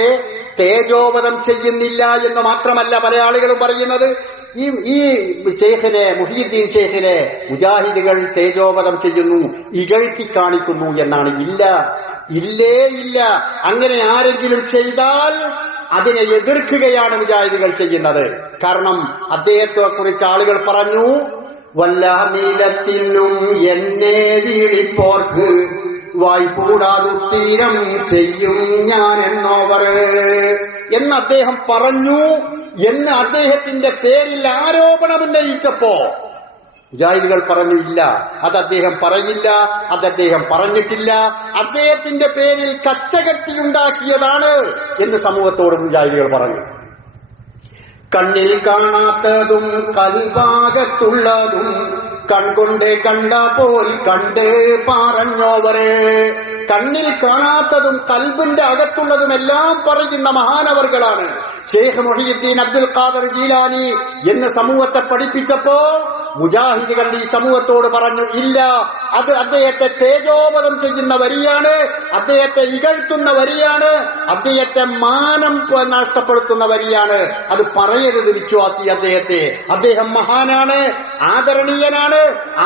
തേജോവധം ചെയ്യുന്നില്ല എന്ന് മാത്രമല്ല പല ആളുകളും പറയുന്നത്. ഈ ശൈഖിനെ, മുഹയ്യിദ്ദീൻ ശൈഖിനെ മുജാഹിദുകൾ തേജോവധം ചെയ്യുന്നു, ഇകഴ്ത്തി കാണിക്കുന്നു എന്നാണ്. ഇല്ല. അങ്ങനെ ആരെങ്കിലും ചെയ്താൽ അതിനെ എതിർക്കുകയാണ് മുജാഹിദുകൾ ചെയ്യുന്നത്. കാരണം അദ്ദേഹത്തെ കുറിച്ച് ആളുകൾ പറഞ്ഞു, വല്ല നീലത്തിനും എന്നെ വീളിപ്പോർക്ക് വായ്പൂടാതുത്തീരം ചെയ്യും ഞാൻ എന്നോവർ എന്ന് അദ്ദേഹം പറഞ്ഞു എന്ന് അദ്ദേഹത്തിന്റെ പേരിൽ ആരോപണം ഉന്നയിച്ചപ്പോ മുജാഹിദുകൾ പറഞ്ഞു, ഇല്ല, അത് അദ്ദേഹം പറയില്ല, അത് അദ്ദേഹം പറഞ്ഞിട്ടില്ല, അദ്ദേഹത്തിന്റെ പേരിൽ കച്ചകെട്ടിയുണ്ടാക്കിയതാണ് എന്ന് സമൂഹത്തോട് മുജാഹിദുകൾ പറഞ്ഞു. കണ്ണിൽ കാണാത്തതും കൽഭാഗത്തുള്ളതും കൺകൊണ്ട് കണ്ട പോൽ കണ്ട് പറഞ്ഞോവരെ. കണ്ണിൽ കാണാത്തതും കൽബിന്റെ അകത്തുള്ളതുമെല്ലാം പറയുന്ന മഹാനവർകളാണ് ശൈഖ് മുഹീദ്ദീൻ അബ്ദുൽ ഖാദിർ ജീലാനി എന്ന് സമൂഹത്തെ പഠിപ്പിച്ചപ്പോ മുജാഹിദുകൾ ഈ സമൂഹത്തോട് പറഞ്ഞു, ഇല്ല, അത് അദ്ദേഹത്തെ തേജോവധം ചെയ്യുന്ന വരിയാണ്, അദ്ദേഹത്തെ ഇകഴ്ത്തുന്ന വരിയാണ്, അദ്ദേഹത്തെ മാനം നഷ്ടപ്പെടുത്തുന്ന വരിയാണ്. അത് പറയരുത് വിശ്വാസി അദ്ദേഹത്തെ. അദ്ദേഹം മഹാനാണ്, ആദരണീയനാണ്,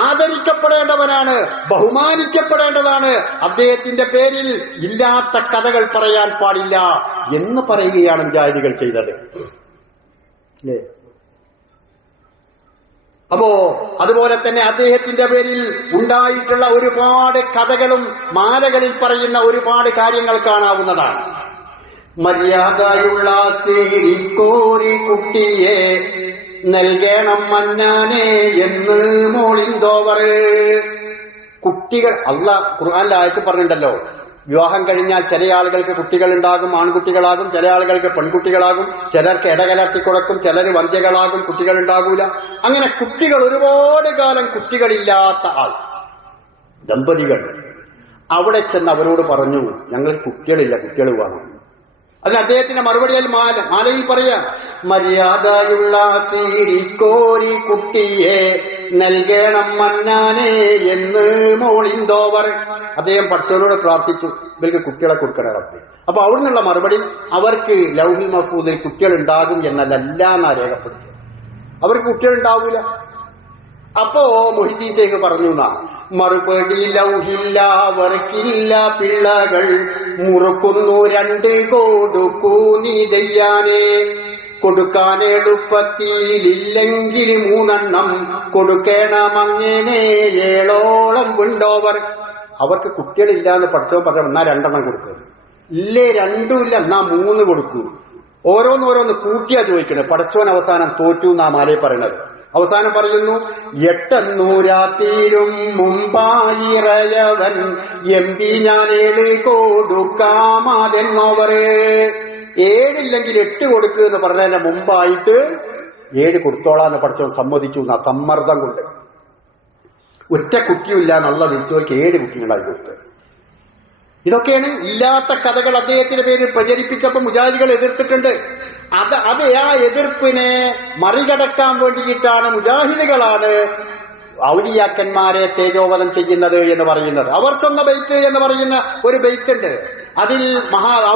ആദരിക്കപ്പെടേണ്ടവനാണ്, ബഹുമാനിക്കപ്പെടേണ്ടതാണ്. അദ്ദേഹത്തിന്റെ പേരിൽ ഇല്ലാത്ത കഥകൾ പറയാൻ പാടില്ല എന്ന് പറയുകയാണ് മുജാഹിദുകൾ ചെയ്തത്. അല്ലേ? അപ്പോ അതുപോലെ തന്നെ അദ്ദേഹത്തിന്റെ പേരിൽ ഉണ്ടായിട്ടുള്ള ഒരുപാട് കഥകളും മാലകളിൽ പറയുന്ന ഒരുപാട് കാര്യങ്ങൾ കാണാവുന്നതാണ്. മര്യാദയുള്ള കോരി കുട്ടിയെ നൽകണം മന്നാനെ എന്ന് മോളിന്തോവർ. കുട്ടികൾ അള്ളാഹ് ഖുർആനിൽ ആയത്ത് പറഞ്ഞിട്ടുണ്ടല്ലോ, വിവാഹം കഴിഞ്ഞാൽ ചില ആളുകൾക്ക് കുട്ടികൾ ഉണ്ടാകും, ആൺകുട്ടികളാകും, ചില ആളുകൾക്ക് പെൺകുട്ടികളാകും, ചിലർക്ക് ഇടകലർത്തി കൊടുക്കും, ചിലർ വന്ധ്യകളാകും, കുട്ടികൾ ഉണ്ടാകൂല. അങ്ങനെ കുട്ടികൾ ഒരുപാട് കാലം കുട്ടികളില്ലാത്ത ആൾ ദമ്പതികൾ അവിടെ ചെന്ന് അവരോട് പറഞ്ഞു, ഞങ്ങൾ കുട്ടികളില്ല, കുട്ടികൾ വേണം. അതിന് അദ്ദേഹത്തിന്റെ മറുപടിയാൽ മാലയിൽ പറയാ, മര്യാദയുള്ള കോരി കുട്ടിയെ നൽകണം മന്നാനെ എന്ന് മോളിന്തോവർ. അദ്ദേഹം പഠിച്ചവരോട് പ്രാർത്ഥിച്ചു, ഇവർക്ക് കുട്ടികളെ കൊടുക്കണം. അപ്പൊ അവിടെ നിന്നുള്ള മറുപടി, അവർക്ക് ലൗഹിൽ മഹ്ഫൂദിൽ കുട്ടികൾ ഉണ്ടാകും എന്നല്ല എന്നാ രേഖപ്പെടുത്തി. അവർക്ക് കുട്ടികൾ ഉണ്ടാവൂല. അപ്പോ മൊഹീദ്ദീൻ ശൈഖ് പറഞ്ഞു, മറുപടി ലൗഹില്ല അവർക്കില്ല പിള്ളകൾ, മുറുക്കുന്നു 2 കൊടുക്കൂ നീ ദയ്യാനെ, കൊടുക്കാൻ എളുപ്പത്തിലില്ലെങ്കിൽ 3 കൊടുക്കണമങ്ങനെ 7ഓളം വിണ്ടോവർ. അവർക്ക് കുട്ടികളില്ല എന്ന് പഠിച്ചവൻ പറഞ്ഞു, എന്നാ 2 കൊടുക്കുക. ഇല്ലേ 2 ഇല്ല, എന്നാ 3 കൊടുക്കൂ. ഓരോന്നോരോന്ന് കൂട്ടിയാ ചോദിക്കണേ. പഠിച്ചവൻ അവസാനം തോറ്റു എന്നാ മാലയിൽ പറയണത്. അവസാനം പറയുന്നു, 800 മുമ്പായിറയവൻ MP ഞാൻ 7 കൊടുക്കാമാതെന്നോവറ്. 7 ഇല്ലെങ്കിൽ 8 കൊടുക്കുക എന്ന് പറഞ്ഞതിന്റെ മുമ്പായിട്ട് 7 കൊടുത്തോളാന്ന് പഠിച്ചവൻ സമ്മതിച്ചു എന്നാ സമ്മർദ്ദം കൊണ്ട്. ഒറ്റ കുട്ടിയില്ല എന്നുള്ള വിളിച്ചവർക്ക് 7 കുട്ടികളായി കൊടുത്ത്. ഇതൊക്കെയാണ് ഇല്ലാത്ത കഥകൾ അദ്ദേഹത്തിന്റെ പേരിൽ പ്രചരിപ്പിച്ചപ്പോൾ മുജാഹിദുകൾ എതിർത്തിട്ടുണ്ട്. അത് ആ എതിർപ്പിനെ മറികടക്കാൻ വേണ്ടിയിട്ടാണ് മുജാഹിദുകളാണ് ഔലിയാക്കന്മാരെ തേജോവധം ചെയ്യുന്നത് എന്ന് പറയുന്നത്. അവർ സ്വന്ന ബൈത്ത് എന്ന് പറയുന്ന ഒരു ബൈത്തുണ്ട്. അതിൽ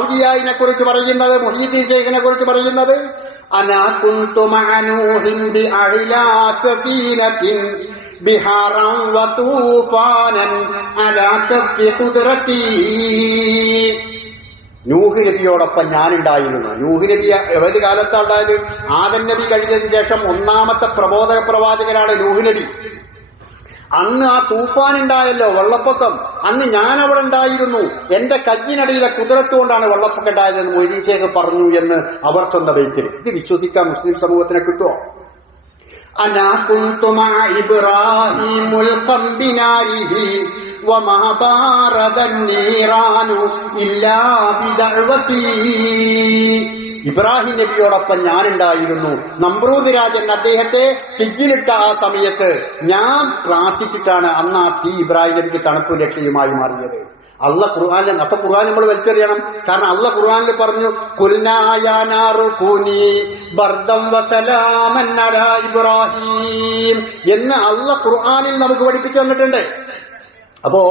ഔലിയായിനെ കുറിച്ച് പറയുന്നത്, മുഹീദ്ദീൻ ശൈഖിനെ കുറിച്ച് പറയുന്നത്, അനാ കുന്തു മഅ നൂഹിൻ ബിഅഅ്ലാ സഫീനത്തിൻ ബിഹാറൻ വതൂഫാനൻ അലാ കഫി ഖുദ്റതി. നൂഹ് നബിയോടൊപ്പം ഞാനുണ്ടായിരുന്നു. നൂഹ് നബി ഏത് കാലത്താണ് ഉണ്ടായത്? ആദം നബി കഴിഞ്ഞതിന് ശേഷം 1ാമത്തെ പ്രബോധക പ്രവാചകനാണ് നൂഹ് നബി. അന്ന് ആ തൂഫാൻ ഉണ്ടായല്ലോ, വെള്ളപ്പൊക്കം. അന്ന് ഞാൻ അവിടെ ഉണ്ടായിരുന്നു. എന്റെ കജ്ജിനടിയിലെ കുതിരത്ത് കൊണ്ടാണ് വെള്ളപ്പൊക്കം ഉണ്ടായതെന്ന് മൊഹീദ്ദീൻ ശൈഖ് പറഞ്ഞു എന്ന് അവർ സ്വന്തം ബൈത്തിൽ. ഇത് വിശ്വസിക്കാൻ മുസ്ലിം സമൂഹത്തിനെ കിട്ടുമോ? അനാ കുന്തു മഅ ഇബ്രാഹീം മുൽഖം ബിനാരിഹി വമാ ബാറദൻ നീറാനു ഇല്ലാ ബിദഅവതി. ഇബ്രാഹിം നബിയോടൊപ്പം ഞാനുണ്ടായിരുന്നു. നമ്രൂദ് രാജൻ അദ്ദേഹത്തെ തീയിലിട്ട ആ സമയത്ത് ഞാൻ പ്രാർത്ഥിച്ചിട്ടാണ് അന്ന് ആ തീ ഇബ്രാഹിം നബിക്ക് തണുപ്പ് രക്ഷയുമായി മാറിയത്. അള്ളാഹ് ഖുർആനിൽ, അപ്പൊ ഖുർആൻ നമ്മൾ വലിച്ചെറിയണം. കാരണം അള്ളാഹ് ഖുർആനിൽ പറഞ്ഞു, ഖുൽനാ യാ നാറു കൂനി ബർദം വസലാമൻ അലാ ഇബ്രാഹിം എന്ന് അള്ളാഹ് ഖുർആനിൽ നമുക്ക് പഠിപ്പിച്ചു തന്നിട്ടുണ്ട്. അപ്പോ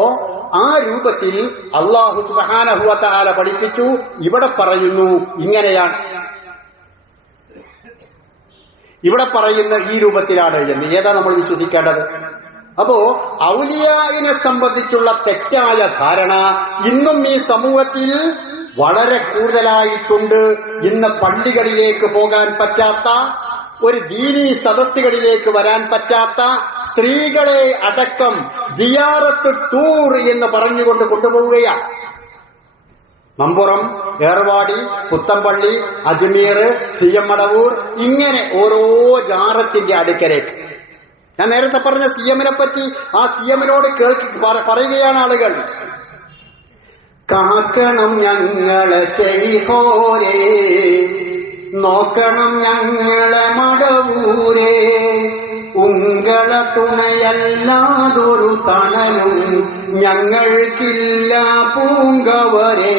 ആ രൂപത്തിൽ അല്ലാഹു സുബ്ഹാനഹു വ തആല പഠിപ്പിച്ചു. ഇവിടെ പറയുന്നു ഇങ്ങനെയാണ്, ഇവിടെ പറയുന്ന ഈ രൂപത്തിലാണ് എന്ന്. ഏതാ നമ്മൾ വിശ്വസിക്കേണ്ടത്? അപ്പോ ഔലിയായിനെ സംബന്ധിച്ചുള്ള തെറ്റായ ധാരണ ഇന്നും ഈ സമൂഹത്തിൽ വളരെ കൂടുതലായിട്ടുണ്ട്. ഇന്ന് പള്ളികളിലേക്ക് പോകാൻ പറ്റാത്ത, ഒരു ദീനീ സദസ്സുകളിലേക്ക് വരാൻ പറ്റാത്ത സ്ത്രീകളെ അടക്കം സിയാറത്ത് ടൂർ എന്ന് പറഞ്ഞുകൊണ്ട് കൊണ്ടുപോവുകയാണ്. മമ്പുറം, ഏർവാടി, പുത്തമ്പള്ളി, അജ്മീർ, സിയം മടവൂർ, ഇങ്ങനെ ഓരോ ജാറത്തിന്റെ അടുക്കലേക്ക്. ഞാൻ നേരത്തെ പറഞ്ഞ സിയമിനെ പറ്റി, ആ സിയമിനോട് പറയുകയാണ് ആളുകൾ, കാക്കണം ഞങ്ങളെ ശൈഖോരേ നോക്കണം ഞങ്ങളെ മടവൂരേ, ഉങ്ങള തുണയല്ലാതൊരു തണലും ഞങ്ങൾക്കില്ല പൂങ്കവരേ.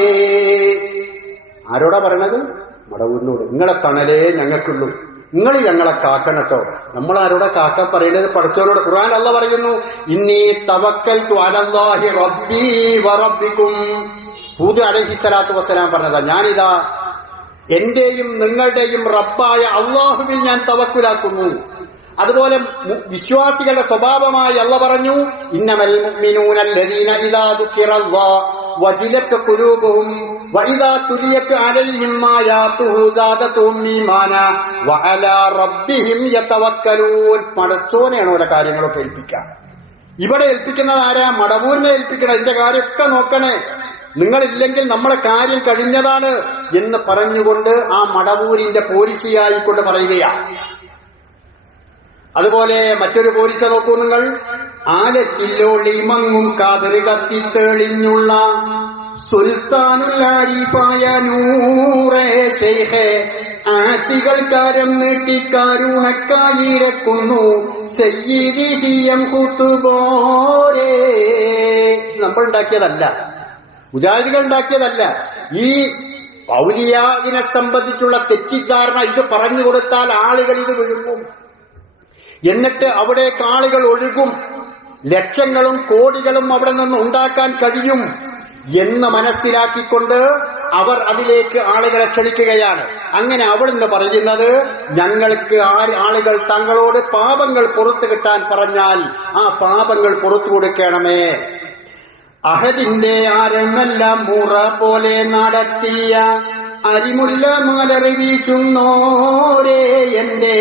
ആരോടാ പറയണത്? മടവൂരിനോട്. നിങ്ങളെ തണലേ ഞങ്ങൾക്കുള്ളൂ, നിങ്ങൾ ഞങ്ങളെ കാക്കണട്ടോ. നമ്മളാരോടെ കാക്കാൻ പറയുന്നത്? പഠിച്ചവരോട്. ഖുർആൻ അല്ലാഹ് പറയുന്നു, ഇന്നി തവക്കൽതു അലല്ലാഹി റബ്ബി വറബ്ബിക്കും. ഹൂദ് അലൈഹിസ്സലാത്തു വസ്സലാം പറഞ്ഞതാ, ഞാനിതാ എന്റെയും നിങ്ങളുടെയും റബ്ബായ അള്ളാഹുവിൽ ഞാൻ തവക്കുലാക്കുന്നു. അതുപോലെ വിശ്വാസികളുടെ സ്വഭാവമായി അല്ലാഹ് പറഞ്ഞു, ഇന്നമൽ മുഅ്മിനൂന അല്ലദീന ഇദാ ദുകിറല്ലാഹു വജിലത് ഖുലൂബുഹും വഇദാ തുലിയത് അലൈഹിം ആയാതുഹു സാദതുഹും ഈമാനാ വഅലാ റബ്ബിഹിം യതവക്കലൂൻ. പടച്ചോനെയാണ് ഓരോ കാര്യങ്ങളൊക്കെ ഏൽപ്പിക്കുക. ഇവിടെ ഏൽപ്പിക്കുന്നത് ആരാ? മടവൂരിനെ ഏൽപ്പിക്കണം. ഇതിന്റെ കാര്യമൊക്കെ നോക്കണേ, നിങ്ങളില്ലെങ്കിൽ നമ്മളെ കാര്യം കഴിഞ്ഞതാണ് എന്ന് പറഞ്ഞുകൊണ്ട് ആ മടവൂരിന്റെ പോലീസിയായിക്കൊണ്ട് പറയുകയാണ്. അതുപോലെ മറ്റൊരു പോലീസ നോക്കൂ നിങ്ങൾ. ആലത്തില്ലോളി മങ്ങും കാതറ് കത്തിത്തെളിഞ്ഞുള്ള സുൽത്താനുൽ ആരിഫായ നൂറേ ശൈഖേ, ആശികൾ കാരം നീട്ടിക്കാരുഹക്കായിരക്കുന്നു സയ്യിദി ഹിയം കുത്തുബോരേ. നമ്മൾ ഉണ്ടാക്കിയതല്ല, മുജാഹിദുകൾ ഉണ്ടാക്കിയതല്ല. ഈ ഔലിയാവിനെ സംബന്ധിച്ചുള്ള തെറ്റിദ്ധാരണ ഇത് പറഞ്ഞു കൊടുത്താൽ ആളുകൾ ഇത് വിഴുങ്ങും. എന്നിട്ട് അവിടേക്ക് ആളുകൾ ഒഴുകും. ലക്ഷങ്ങളും കോടികളും അവിടെ നിന്ന് ഉണ്ടാക്കാൻ കഴിയും എന്ന് മനസ്സിലാക്കിക്കൊണ്ട് അവർ അതിലേക്ക് ആളുകളെ ക്ഷണിക്കുകയാണ്. അങ്ങനെ അവിടുന്ന് പറയുന്നത്, ഞങ്ങൾക്ക് ആളുകൾ തങ്ങളോട് പാപങ്ങൾ പുറത്തു കിട്ടാൻ പറഞ്ഞാൽ ആ പാപങ്ങൾ പുറത്തു കൊടുക്കണമേ. അഹദിന്റെ ആരെന്നെല്ലാം മുറ പോലെ നടത്തിയ അരിമുല്ല മലറി വീശുന്നോരേ, എന്റെ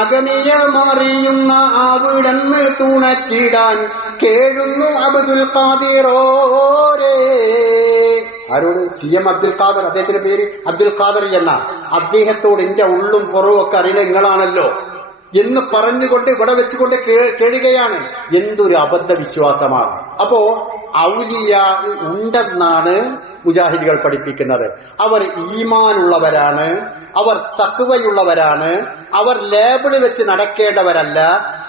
അകമിയ മറിയുന്ന അവിടന്ന് തുണച്ചിടാൻ കേഴുന്നു അബ്ദുൽ ഖാദിറോരേ. ആരോട്? CM അബ്ദുൽ ഖാദർ. അദ്ദേഹത്തിന്റെ പേര് അബ്ദുൽ ഖാദർ എന്ന. അദ്ദേഹത്തോട് എന്റെ ഉള്ളും പുറവും ഒക്കെ അറിയുന്ന നിങ്ങളാണല്ലോ എന്ന് പറഞ്ഞുകൊണ്ട് ഇവിടെ വെച്ചുകൊണ്ട് കേഴുകയാണ്. എന്തൊരു അബദ്ധ വിശ്വാസമാണ്. അപ്പോ ഔലിയ ഉണ്ടെന്നാണ് മുജാഹിദുകൾ പഠിപ്പിക്കുന്നത്. അവർ ഈമാനുള്ളവരാണ്, അവർ തഖ്വയുള്ളവരാണ്, അവർ ലേബിള് വെച്ച് നടക്കേണ്ടവരല്ല.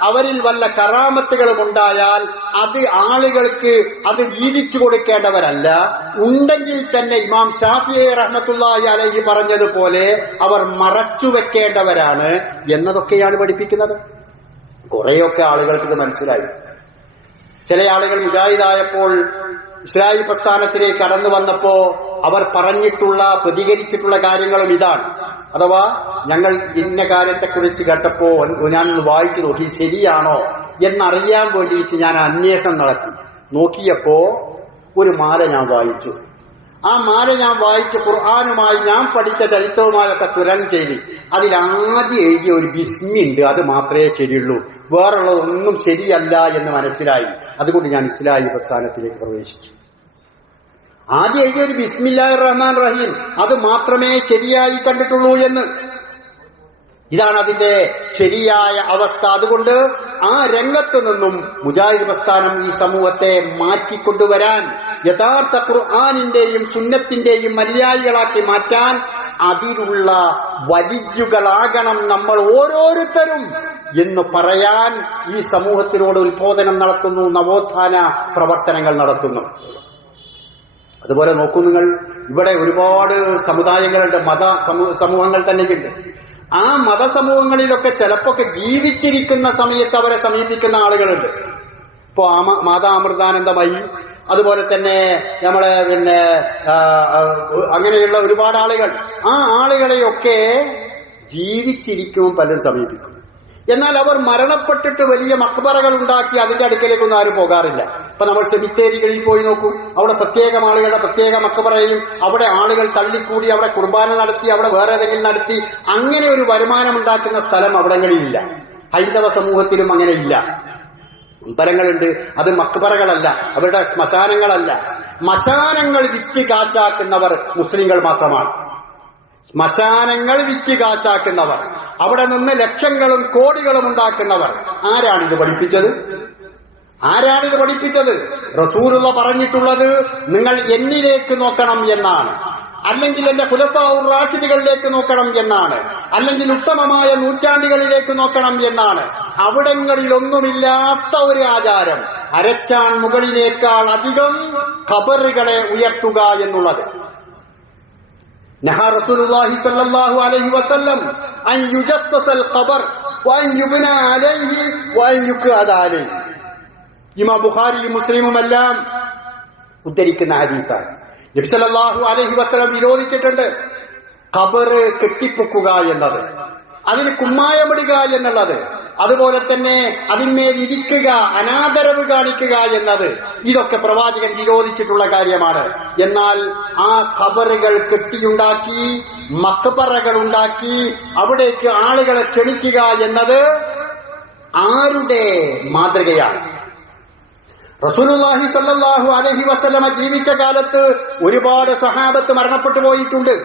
അവരിൽ വല്ല കറാമത്തുകളും ഉണ്ടായാൽ അത് ആളുകൾക്ക് അത് വീതിച്ചു കൊടുക്കേണ്ടവരല്ല. ഉണ്ടെങ്കിൽ തന്നെ ഇമാം ഷാഫിഈ റഹ്മത്തുള്ളാഹി അലൈഹി പറഞ്ഞതുപോലെ അവർ മറച്ചു വെക്കേണ്ടവരാണ് എന്നതൊക്കെയാണ് പഠിപ്പിക്കുന്നത്. കുറെയൊക്കെ ആളുകൾക്ക് ഇത് മനസ്സിലായി. ചില ആളുകൾ മുജാഹിദായപ്പോൾ ഇസ്ലാഹി പ്രസ്ഥാനത്തിലേക്ക് കടന്നു വന്നപ്പോ അവർ പ്രതികരിച്ചിട്ടുള്ള കാര്യങ്ങളും ഇതാണ്. അഥവാ ഞങ്ങൾ ഇന്ന കാര്യത്തെക്കുറിച്ച് കേട്ടപ്പോ ഞാൻ വായിച്ചു നോക്കി, ശരിയാണോ എന്നറിയാൻ വേണ്ടിയിട്ട് ഞാൻ അന്വേഷണം നടത്തി. നോക്കിയപ്പോ ഒരു മാല ഞാൻ വായിച്ചു. ആ മാല ഞാൻ വായിച്ച് ഖുർആനുമായി ഞാൻ പഠിച്ച ചരിത്രവുമായൊക്കെ തുലനം ചെയ്ത് അതിലാദ്യം എഴുതിയ ഒരു ബിസ്മിയുണ്ട്, അത് മാത്രമേ ശരിയുള്ളൂ, വേറുള്ളതൊന്നും ശരിയല്ല എന്ന് മനസ്സിലായി. അതുകൊണ്ട് ഞാൻ ഇസ്ലാഹി പ്രസ്ഥാനത്തിലേക്ക് പ്രവേശിച്ചു. ആദ്യം എഴുതിയ ഒരു ബിസ്മില്ലാഹിർ റഹ്മാൻ റഹീം, അത് മാത്രമേ ശരിയായി കണ്ടിട്ടുള്ളൂ എന്ന്. ഇതാണ് അതിന്റെ ശരിയായ അവസ്ഥ. അതുകൊണ്ട് ആ രംഗത്തു നിന്നും മുജാഹിദ് പ്രസ്ഥാനം ഈ സമൂഹത്തെ മാറ്റിക്കൊണ്ടുവരാൻ, യഥാർത്ഥ ഖുർആനിന്റെയും സുന്നത്തിന്റെയും അനുയായികളാക്കി മാറ്റാൻ അതിലുള്ള വലിയുകളാകണം നമ്മൾ ഓരോരുത്തരും എന്ന് പറയാൻ ഈ സമൂഹത്തിനോട് ഉത്ബോധനം നടത്തുന്നു, നവോത്ഥാന പ്രവർത്തനങ്ങൾ നടത്തുന്നു. അതുപോലെ നോക്കൂ നിങ്ങൾ, ഇവിടെ ഒരുപാട് സമുദായങ്ങളുണ്ട്, സമൂഹങ്ങൾ തന്നെയുണ്ട്. ആ മതസമൂഹങ്ങളിലൊക്കെ ചിലപ്പോ ജീവിച്ചിരിക്കുന്ന സമയത്ത് അവരെ സമീപിക്കുന്ന ആളുകളുണ്ട്. ഇപ്പോ മാതാ അമൃതാനന്ദമയി, അതുപോലെ തന്നെ നമ്മളെ അങ്ങനെയുള്ള ഒരുപാട് ആളുകൾ, ആ ആളുകളെയൊക്കെ ജീവിച്ചിരിക്കുമ്പോൾ പലരും സമീപിക്കും. എന്നാൽ അവർ മരണപ്പെട്ടിട്ട് വലിയ മക്ബറകൾ ഉണ്ടാക്കി അതിന്റെ അടുക്കലേക്കൊന്നും ആരും പോകാറില്ല. ഇപ്പൊ നമ്മൾ സെമിത്തേരികളിൽ പോയി നോക്കൂ, അവിടെ പ്രത്യേകം ആളുകളുടെ പ്രത്യേക മക്ബറയും അവിടെ ആളുകൾ തള്ളിക്കൂടി അവിടെ കുർബാന നടത്തി അവിടെ വേറെ ഏതെങ്കിലും നടത്തി അങ്ങനെ ഒരു വരുമാനം ഉണ്ടാക്കുന്ന സ്ഥലം അവിടങ്ങളിലില്ല. ഹൈന്ദവ സമൂഹത്തിലും അങ്ങനെ ഇല്ല. അമ്പലങ്ങളുണ്ട്, അത് മക്ബറകളല്ല, അവരുടെ ശ്മശാനങ്ങളല്ല. ശ്മശാനങ്ങൾ വിറ്റ് കാശാക്കുന്നവർ മുസ്ലിങ്ങൾ മാത്രമാണ്. ശ്മശാനങ്ങൾ വിറ്റ് കാശാക്കുന്നവർ, അവിടെ നിന്ന് ലക്ഷങ്ങളും കോടികളും ഉണ്ടാക്കുന്നവർ. ആരാണിത് പഠിപ്പിച്ചത്? റസൂലുള്ള പറഞ്ഞിട്ടുള്ളത് നിങ്ങൾ എന്നിലേക്ക് നോക്കണം എന്നാണ്. അല്ലെങ്കിൽ എന്റെ ഖുലഫാഉർ റാഷിദുകളിലേക്ക് നോക്കണം എന്നാണ്, അല്ലെങ്കിൽ ഉത്തമമായ നൂറ്റാണ്ടുകളിലേക്ക് നോക്കണം എന്നാണ്. അവിടങ്ങളിലൊന്നുമില്ലാത്ത ഒരു ആചാരം അരച്ചാൻ മുകളിനേക്കാൾ അധികം ഖബറുകളെ ഉയർത്തുക എന്നുള്ളത്. നഹ റസൂലുള്ളാഹി സ്വല്ലല്ലാഹു അലൈഹി വസല്ലം അൻ യുജസ്സസൽ ഖബർ വഅൻ യുബ്ന അലൈഹി വഅൻ യുഖഅദ അലൈഹി. ഇമാം ബുഖാരിയും മുസ്ലിമുമെല്ലാം ഉദ്ധരിക്കുന്ന ഹദീസാണ്. നബി സല്ലല്ലാഹു അലൈഹി വസല്ലം വിരോധിച്ചിട്ടുണ്ട് ഖബർ കെട്ടിപ്പൊക്കുക എന്നത്, അതിന് കുമ്മായമിടുക എന്നുള്ളത്, അതുപോലെ തന്നെ അതിന്മേൽ ഇരിക്കുക, അനാദരവ് കാണിക്കുക എന്നത്, ഇതൊക്കെ പ്രവാചകൻ വിരോധിച്ചിട്ടുള്ള കാര്യമാണ്. എന്നാൽ ആ ഖബറുകൾ കെട്ടിയുണ്ടാക്കി, മഖ്ബറകൾ ഉണ്ടാക്കി അവിടേക്ക് ആളുകളെ ക്ഷണിക്കുക എന്നത് ആരുടെ മാതൃകയാണ്? റസൂലുള്ളാഹി സ്വല്ലല്ലാഹു അലൈഹി വസല്ലമ ജീവിച്ച കാലത്ത് ഒരുപാട് സഹാബത്ത് മരണപ്പെട്ടു പോയിട്ടുണ്ട്.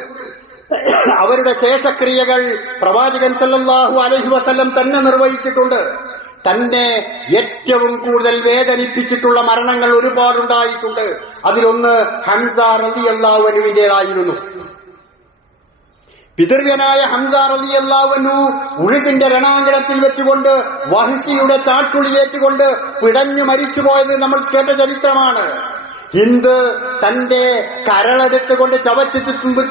അവരുടെ ശേഷക്രിയകൾ പ്രവാചകൻ സല്ലല്ലാഹു അലൈഹി വസല്ലം തന്നെ നിർവഹിച്ചിട്ടുണ്ട്. തന്നെ ഏറ്റവും കൂടുതൽ വേദനിപ്പിച്ചിട്ടുള്ള മരണങ്ങൾ ഒരുപാടുണ്ടായിട്ടുണ്ട്. അതിലൊന്ന് ഹംസ റളിയല്ലാഹു അൻഹുവിന്റേതായിരുന്നു. പിതൃവ്യനായ ഹംസ റളിയല്ലാഹു അൻഹു ഉഹദിന്റെ രണാങ്കണത്തിൽ വെച്ചുകൊണ്ട് വഹ്ശിയുടെ ചാട്ടുളിയേറ്റുകൊണ്ട് പിടഞ്ഞു മരിച്ചുപോയത് നമ്മൾ കേട്ട ചരിത്രമാണ്. ഹിന്ദ് തന്റെ കരളെടുത്തുകൊണ്ട് ചവച്ചു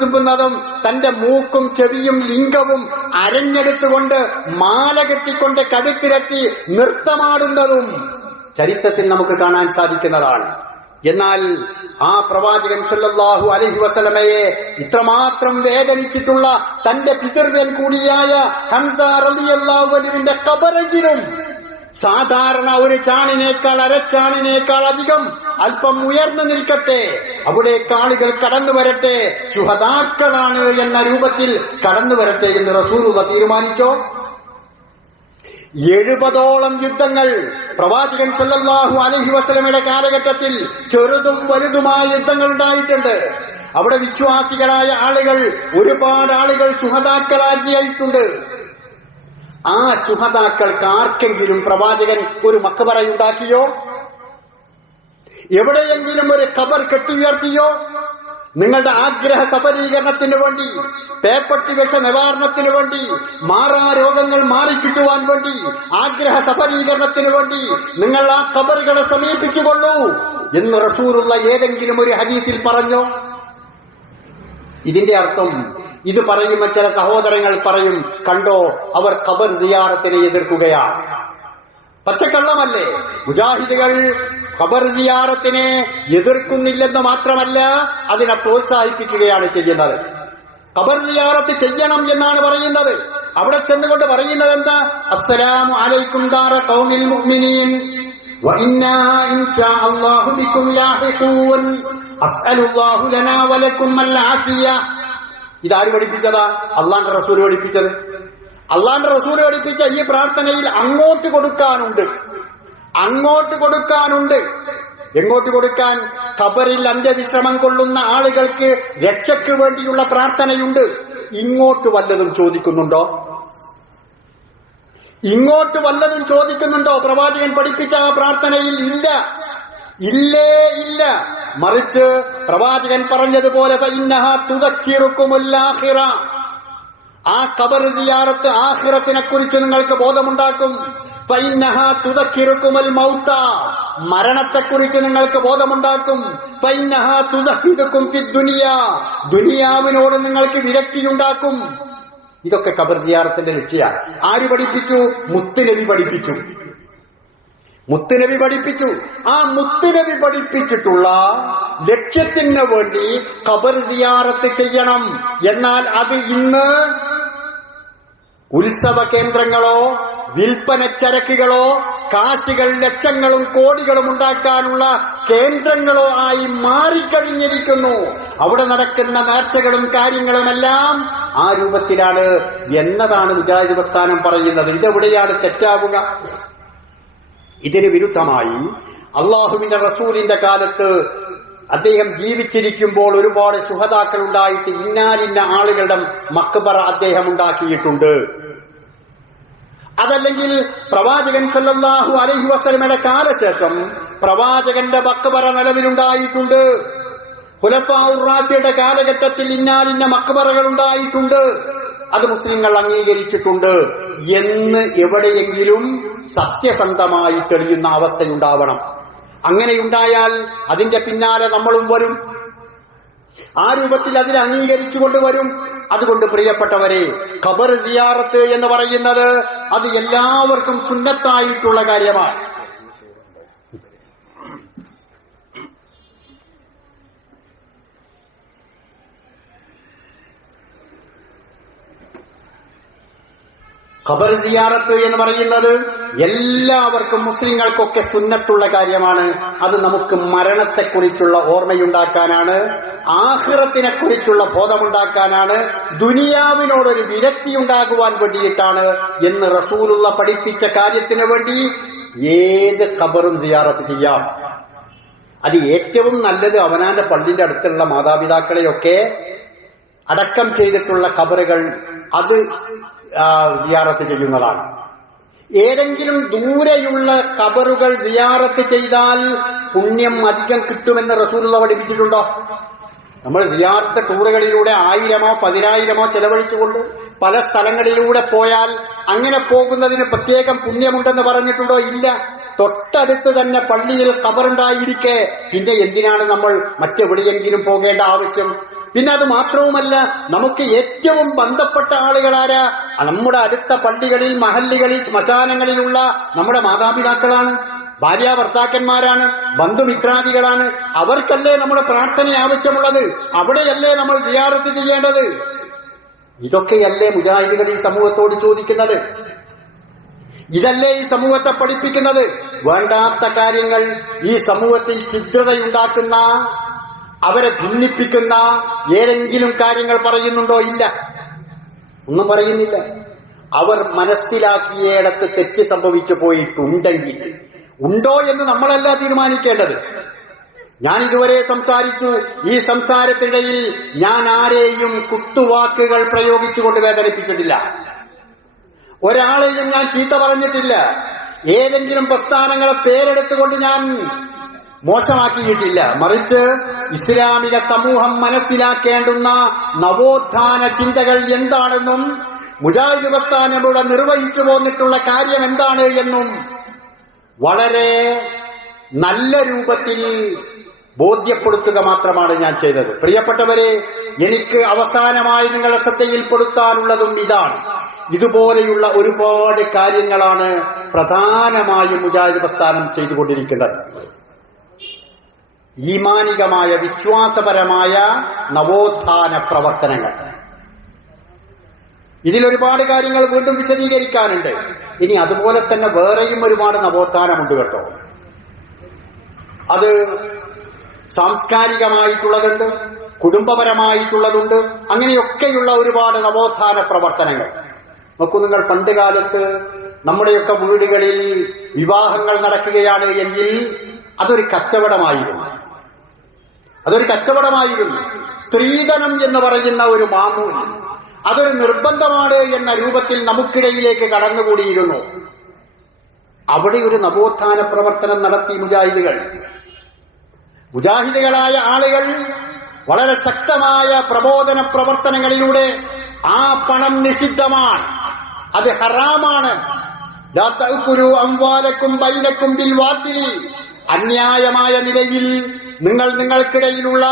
തുമ്പുന്നതും തന്റെ മൂക്കും ചെവിയും ലിംഗവും അരഞ്ഞെടുത്തുകൊണ്ട് മാല കെട്ടിക്കൊണ്ട് കഴുത്തിരത്തി നൃത്തമാടുന്നതും ചരിത്രത്തിൽ നമുക്ക് കാണാൻ സാധിക്കുന്നതാണ്. എന്നാൽ ആ പ്രവാചകൻ സല്ലല്ലാഹു അലൈഹി വസല്ലമയെ ഇത്രമാത്രം വേദനിച്ചിട്ടുള്ള തന്റെ പിതൃവ്യൻ കൂടിയായ ഹംസ റളിയല്ലാഹു അൻഹുവിന്റെ ഖബറെങ്കിലും സാധാരണ ഒരു ചാണിനേക്കാൾ അരച്ചാണിനേക്കാൾ അധികം അല്പം ഉയർന്നു നിൽക്കട്ടെ, അവിടേക്ക് ആളുകൾ കടന്നു വരട്ടെ, ശുഹദാക്കളാണ് എന്ന രൂപത്തിൽ കടന്നു വരട്ടെ എന്ന് റസൂലുള്ളാഹി തീരുമാനിച്ചോ? 70ഓളം യുദ്ധങ്ങൾ പ്രവാചകൻ സല്ലല്ലാഹു അലൈഹി വസല്ലമയുടെ കാലഘട്ടത്തിൽ ചെറുതും വലുതുമായ യുദ്ധങ്ങൾ ഉണ്ടായിട്ടുണ്ട്. അവിടെ വിശ്വാസികളായ ആളുകൾ, ഒരുപാട് ആളുകൾ ശുഹദാക്കളാക്കിയിട്ടുണ്ട്. ആ ശുഹദാക്കൾക്ക് ആർക്കെങ്കിലും പ്രവാചകൻ ഒരു മഖ്ബറയുണ്ടാക്കിയോ? എവിടെയെങ്കിലും ഒരു ഖബർ കെട്ടിയുയർത്തിയോ? നിങ്ങളുടെ ആഗ്രഹ സഫലീകരണത്തിന് വേണ്ടി, പേപ്പട്ടി വിഷ നിവാരണത്തിന് വേണ്ടി, മാറാരോഗങ്ങൾ മാറിക്കിട്ടുവാൻ വേണ്ടി, ആഗ്രഹ സഫലീകരണത്തിന് വേണ്ടി നിങ്ങൾ ആ ഖബറുകളെ സമീപിച്ചുകൊള്ളൂ എന്ന് റസൂലുള്ള ഏതെങ്കിലും ഒരു ഹദീസിൽ പറഞ്ഞോ? ഇതിന്റെ അർത്ഥം, ഇത് പറയുമ്പോൾ ചില സഹോദരങ്ങൾ പറയും, കണ്ടോ അവർ ഖബർ സിയാറത്തിനെ എതിർക്കുകയാണ്. പച്ചക്കള്ളമല്ലേ? മുജാഹിദുകൾ ഖബർ സിയാറത്തിനെ എതിർക്കുന്നില്ലെന്ന് മാത്രമല്ല, അതിനെ പ്രോത്സാഹിപ്പിക്കുകയാണ് ചെയ്യുന്നത്. ഖബർ സിയാറത്ത് ചെയ്യണം എന്നാണ് പറയുന്നത്. അവിടെ ചെന്നുകൊണ്ട് പറയുന്നത് എന്താ? അസ്സലാമു അലൈക്കും ദാറ ഖൗമിൽ മുഅ്മിനീൻ വ ഇന്നാ ഇൻഷാ അല്ലാഹു ബികും ലാഹിഖൂൻ അസ്അലുല്ലാഹു ലനാ വലക്കും അൽ ആഫിയ. ഇതാര് പഠിപ്പിച്ചതാ? അള്ളാന്റെ റസൂൽ പഠിപ്പിച്ചത്. അള്ളാന്റെ റസൂൽ പഠിപ്പിച്ച ഈ പ്രാർത്ഥനയിൽ അങ്ങോട്ട് കൊടുക്കാനുണ്ട്. എങ്ങോട്ട് കൊടുക്കാൻ? ഖബറിൽ അന്ത്യവിശ്രമം കൊള്ളുന്ന ആളുകൾക്ക് രക്ഷയ്ക്ക് വേണ്ടിയുള്ള പ്രാർത്ഥനയുണ്ട്. ഇങ്ങോട്ട് വല്ലതും ചോദിക്കുന്നുണ്ടോ? പ്രവാചകൻ പഠിപ്പിച്ച ആ പ്രാർത്ഥനയിൽ ഇല്ല. മറിച്ച് പ്രവാചകൻ പറഞ്ഞതുപോലെ ഫഇന്നഹാ തുദക്കിറുകുമുൽ ആഖിറ, ആ ഖബർ സിയാറത്ത് ആഖിറത്തിനെ കുറിച്ച് നിങ്ങൾക്ക് ബോധമുണ്ടാക്കും. ഫഇന്നഹാ തുദക്കിറുകുമുൽ മൗത, മരണത്തെക്കുറിച്ച് നിങ്ങൾക്ക് ബോധമുണ്ടാക്കും. ഫഇന്നഹാ തുദഹിദുകും ഫിദ്ദുനിയ, ദുനിയാവിനോട് നിങ്ങൾക്ക് വിരക്തിയുണ്ടാക്കും. ഇതൊക്കെ ഖബർ സിയാറത്തിന്റെ ലക്ഷ്യമാണ്. ആര് പഠിപ്പിച്ചു? മുത്തുനബി പഠിപ്പിച്ചു. ആ മുത്തുനബി പഠിപ്പിച്ചിട്ടുള്ള ലക്ഷ്യത്തിന് വേണ്ടി ഖബർ സിയാറത്ത് ചെയ്യണം. എന്നാൽ അത് ഇന്ന് ഉത്സവ കേന്ദ്രങ്ങളോ വിൽപ്പന ചരക്കുകളോ കാശുകൾ ലക്ഷങ്ങളും കോടികളും ഉണ്ടാക്കാനുള്ള കേന്ദ്രങ്ങളോ ആയി മാറിക്കഴിഞ്ഞിരിക്കുന്നു. അവിടെ നടക്കുന്ന നേർച്ചകളും കാര്യങ്ങളുമെല്ലാം ആ രൂപത്തിലാണ് എന്നതാണ് മുജാഹിദ് പ്രസ്ഥാനം പറയുന്നത്. ഇതെവിടെയാണ് തെറ്റാവുക? ഇതിന് വിരുദ്ധമായി അള്ളാഹുവിന്റെ റസൂലിന്റെ കാലത്ത് അദ്ദേഹം ജീവിച്ചിരിക്കുമ്പോൾ ഒരുപാട് ശുഹദാക്കൾ ഉണ്ടായിട്ട് ഇന്നാലിന്ന ആളുകളുടെ മഖ്ബറ അദ്ദേഹം ഉണ്ടാക്കിയിട്ടുണ്ട്. അതല്ലെങ്കിൽ പ്രവാചകൻ സല്ലല്ലാഹു അലൈഹി വസല്ലമയുടെ കാലശേഷം പ്രവാചകന്റെ മഖ്ബറ നിലവിലുണ്ടായിട്ടുണ്ട്. ഖുലഫാഉർ റാഷിദുടെ കാലഘട്ടത്തിൽ ഇന്നാലിന്ന മഖ്ബറകൾ ഉണ്ടായിട്ടുണ്ട്, അത് മുസ്ലിങ്ങൾ അംഗീകരിച്ചിട്ടുണ്ട് എന്ന് എവിടെയെങ്കിലും സത്യസന്ധമായി തെളിയുന്ന അവസ്ഥയുണ്ടാവണം. അങ്ങനെയുണ്ടായാൽ അതിന്റെ പിന്നാലെ നമ്മളും വരും, ആ രൂപത്തിൽ അതിനെ അംഗീകരിച്ചുകൊണ്ട് വരും. അതുകൊണ്ട് പ്രിയപ്പെട്ടവരെ, ഖബർ സിയാറത്ത് എന്ന് പറയുന്നത് അത് എല്ലാവർക്കും സുന്നത്തായിട്ടുള്ള കാര്യമാണ്. ഖബർ സിയാറത്ത് എന്ന് പറയുന്നത് എല്ലാവർക്കും മുസ്ലിങ്ങൾക്കൊക്കെ സുന്നത്തുള്ള കാര്യമാണ്. അത് നമുക്ക് മരണത്തെക്കുറിച്ചുള്ള ഓർമ്മയുണ്ടാക്കാനാണ്, ആഖിറത്തിനെക്കുറിച്ചുള്ള ബോധമുണ്ടാക്കാനാണ്, ദുനിയാവിനോടൊരു വിരക്തിയുണ്ടാകുവാൻ വേണ്ടിയിട്ടാണ് എന്ന് റസൂലുള്ള പഠിപ്പിച്ച കാര്യത്തിന് വേണ്ടി ഏത് ഖബറും സിയാറത്ത് ചെയ്യാം. അത് ഏറ്റവും നല്ലത് അവനാന്റെ പള്ളിന്റെ അടുത്തുള്ള മാതാപിതാക്കളെയൊക്കെ അടക്കം ചെയ്തിട്ടുള്ള ഖബറുകൾ അത് സിയാറത്ത് ചെയ്യുന്നതാണ്. ഏതെങ്കിലും ദൂരെയുള്ള ഖബറുകൾ സിയാറത്ത് ചെയ്താൽ പുണ്യം അധികം കിട്ടുമെന്ന് റസൂലുള്ള പഠിപ്പിച്ചിട്ടുണ്ടോ? നമ്മൾ സിയാറത്ത് ടൂറുകളിലൂടെ 1000-ഓ 10,000-ഓ ചെലവഴിച്ചുകൊണ്ട് പല സ്ഥലങ്ങളിലൂടെ പോയാൽ അങ്ങനെ പോകുന്നതിന് പ്രത്യേകം പുണ്യമുണ്ടെന്ന് പറഞ്ഞിട്ടുണ്ടോ? ഇല്ല. തൊട്ടടുത്ത് തന്നെ പള്ളിയിൽ ഖബറുണ്ടായിരിക്കെ പിന്നെ എന്തിനാണ് നമ്മൾ മറ്റെവിടെയെങ്കിലും പോകേണ്ട ആവശ്യം? പിന്നെ അത് മാത്രവുമല്ല, നമുക്ക് ഏറ്റവും ബന്ധപ്പെട്ട ആളുകളാരാ? നമ്മുടെ അടുത്ത പള്ളികളിൽ, മഹല്ലുകളിൽ, ശ്മശാനങ്ങളിലുള്ള നമ്മുടെ മാതാപിതാക്കളാണ്, ഭാര്യ ഭർത്താക്കന്മാരാണ്, ബന്ധുമിത്രാദികളാണ്. അവർക്കല്ലേ നമ്മുടെ പ്രാർത്ഥന ആവശ്യമുള്ളത്? അവിടെയല്ലേ നമ്മൾ സിയാറത്ത് ചെയ്യേണ്ടത്? ഇതൊക്കെയല്ലേ മുജാഹിദുകൾ ഈ സമൂഹത്തോട് ചോദിക്കുന്നത്? ഇതല്ലേ ഈ സമൂഹത്തെ പഠിപ്പിക്കുന്നത്? വേണ്ടാത്ത കാര്യങ്ങൾ ഈ സമൂഹത്തിൽ ഛിദ്രതയുണ്ടാക്കുന്ന, അവരെ ഭിന്നിപ്പിക്കുന്ന ഏതെങ്കിലും കാര്യങ്ങൾ പറയുന്നുണ്ടോ? ഇല്ല, ഒന്നും പറയുന്നില്ല. അവർ മനസ്സിലാക്കിയിടത്ത് തെറ്റ് സംഭവിച്ചു പോയിട്ടുണ്ടെങ്കിൽ ഉണ്ടോ എന്ന് നമ്മളല്ല തീരുമാനിക്കേണ്ടത്. ഞാൻ ഇതുവരെ സംസാരിച്ചു. ഈ സംസാരത്തിനിടയിൽ ഞാൻ ആരെയും കുത്തുവാക്കുകൾ പ്രയോഗിച്ചുകൊണ്ട് വേദനിപ്പിച്ചിട്ടില്ല, ഒരാളെയും ഞാൻ ചീത്ത പറഞ്ഞിട്ടില്ല, ഏതെങ്കിലും പ്രസ്ഥാനങ്ങളെ പേരെടുത്തുകൊണ്ട് ഞാൻ മോശമാക്കിയിട്ടില്ല. മറിച്ച് ഇസ്ലാമിക സമൂഹം മനസ്സിലാക്കേണ്ടുന്ന നവോത്ഥാന ചിന്തകൾ എന്താണെന്നും മുജാഹിദ് പ്രസ്ഥാനം ഇവിടെ നിർവഹിച്ചു പോന്നിട്ടുള്ള കാര്യം എന്താണ് എന്നും വളരെ നല്ല രൂപത്തിൽ ബോധ്യപ്പെടുത്തുക മാത്രമാണ് ഞാൻ ചെയ്തത്. പ്രിയപ്പെട്ടവരെ, എനിക്ക് അവസാനമായി നിങ്ങളുടെ ശ്രദ്ധയിൽപ്പെടുത്താനുള്ളതും ഇതാണ്. ഇതുപോലെയുള്ള ഒരുപാട് കാര്യങ്ങളാണ് പ്രധാനമായും മുജാഹിദ് പ്രസ്ഥാനം ചെയ്തുകൊണ്ടിരിക്കുന്നത്. ഈമാനികമായ, വിശ്വാസപരമായ നവോത്ഥാന പ്രവർത്തനങ്ങൾ. ഇതിലൊരുപാട് കാര്യങ്ങൾ വീണ്ടും വിശദീകരിക്കാനുണ്ട്. ഇനി അതുപോലെ തന്നെ വേറെയും ഒരുപാട് നവോത്ഥാനമുണ്ട് കേട്ടോ. അത് സാംസ്കാരികമായിട്ടുള്ളതുണ്ട്, കുടുംബപരമായിട്ടുള്ളതുണ്ട്, അങ്ങനെയൊക്കെയുള്ള ഒരുപാട് നവോത്ഥാന പ്രവർത്തനങ്ങൾ. നോക്കൂ, നിങ്ങൾ പണ്ട് കാലത്ത് നമ്മുടെയൊക്കെ വീടുകളിൽ വിവാഹങ്ങൾ നടക്കുകയാണ് എങ്കിൽ അതൊരു കച്ചവടമായിരുന്നു. സ്ത്രീധനം എന്ന് പറയുന്ന ഒരു മാമൂല്, അതൊരു നിർബന്ധമാണ് എന്ന രൂപത്തിൽ നമുക്കിടയിലേക്ക് കടന്നുകൂടിയിരുന്നു. അവിടെ ഒരു നവോത്ഥാന പ്രവർത്തനം നടത്തി മുജാഹിദുകളായ ആളുകൾ വളരെ ശക്തമായ പ്രബോധന പ്രവർത്തനങ്ങളിലൂടെ ആ പണം നിഷിദ്ധമാണ്, അത് ഹറാമാണ്. ലാ തഅ്കുലൂ അംവാലക്കും ബൈനക്കും ബിൽ വാതിലി, അന്യായമായ നിലയിൽ നിങ്ങൾക്കിടയിലുള്ള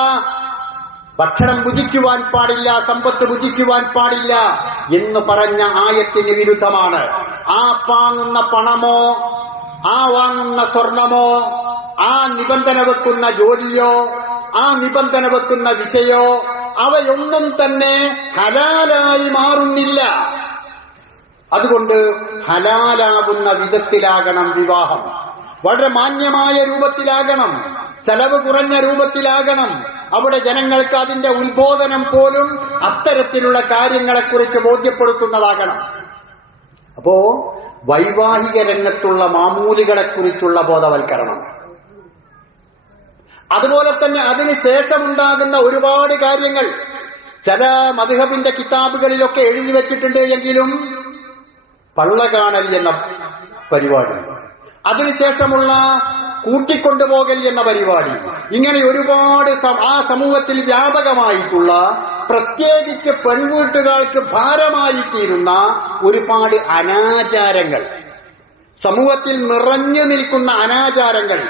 ഭക്ഷണം ഭുജിക്കുവാൻ പാടില്ല, സമ്പത്ത് ഭുജിക്കുവാൻ പാടില്ല എന്ന് പറഞ്ഞ ആയത്തിന് വിരുദ്ധമാണ്. ആ വാങ്ങുന്ന പണമോ, ആ വാങ്ങുന്ന സ്വർണമോ, ആ നിബന്ധന വെക്കുന്ന ജോലിയോ, ആ നിബന്ധന വെക്കുന്ന വിഷയോ അവയൊന്നും തന്നെ ഹലാലായി മാറുന്നില്ല. അതുകൊണ്ട് ഹലാലാകുന്ന വിധത്തിലാകണം വിവാഹം, വളരെ മാന്യമായ രൂപത്തിലാകണം, ചെലവ് കുറഞ്ഞ രൂപത്തിലാകണം. അവിടെ ജനങ്ങൾക്ക് അതിന്റെ ഉത്ബോധനം പോലും അത്തരത്തിലുള്ള കാര്യങ്ങളെക്കുറിച്ച് ബോധ്യപ്പെടുത്തുന്നതാകണം. അപ്പോ വൈവാഹിക രംഗത്തുള്ള മാമൂലികളെക്കുറിച്ചുള്ള ബോധവൽക്കരണം, അതുപോലെ തന്നെ അതിനുശേഷമുണ്ടാകുന്ന ഒരുപാട് കാര്യങ്ങൾ ചില മദ്ഹബിന്റെ കിതാബുകളിലൊക്കെ എഴുതി വെച്ചിട്ടുണ്ട് എങ്കിലും പള്ള കാണൽ എന്ന പരിപാടി, അതിനുശേഷമുള്ള കൂട്ടിക്കൊണ്ടുപോകൽ എന്ന പരിപാടി, ഇങ്ങനെ ഒരുപാട് ആ സമൂഹത്തിൽ വ്യാപകമായിട്ടുള്ള, പ്രത്യേകിച്ച് പെൺവീട്ടുകാർക്ക് ഭാരമായി തീരുന്ന ഒരുപാട് അനാചാരങ്ങൾ, സമൂഹത്തിൽ നിറഞ്ഞു നിൽക്കുന്ന അനാചാരങ്ങൾ,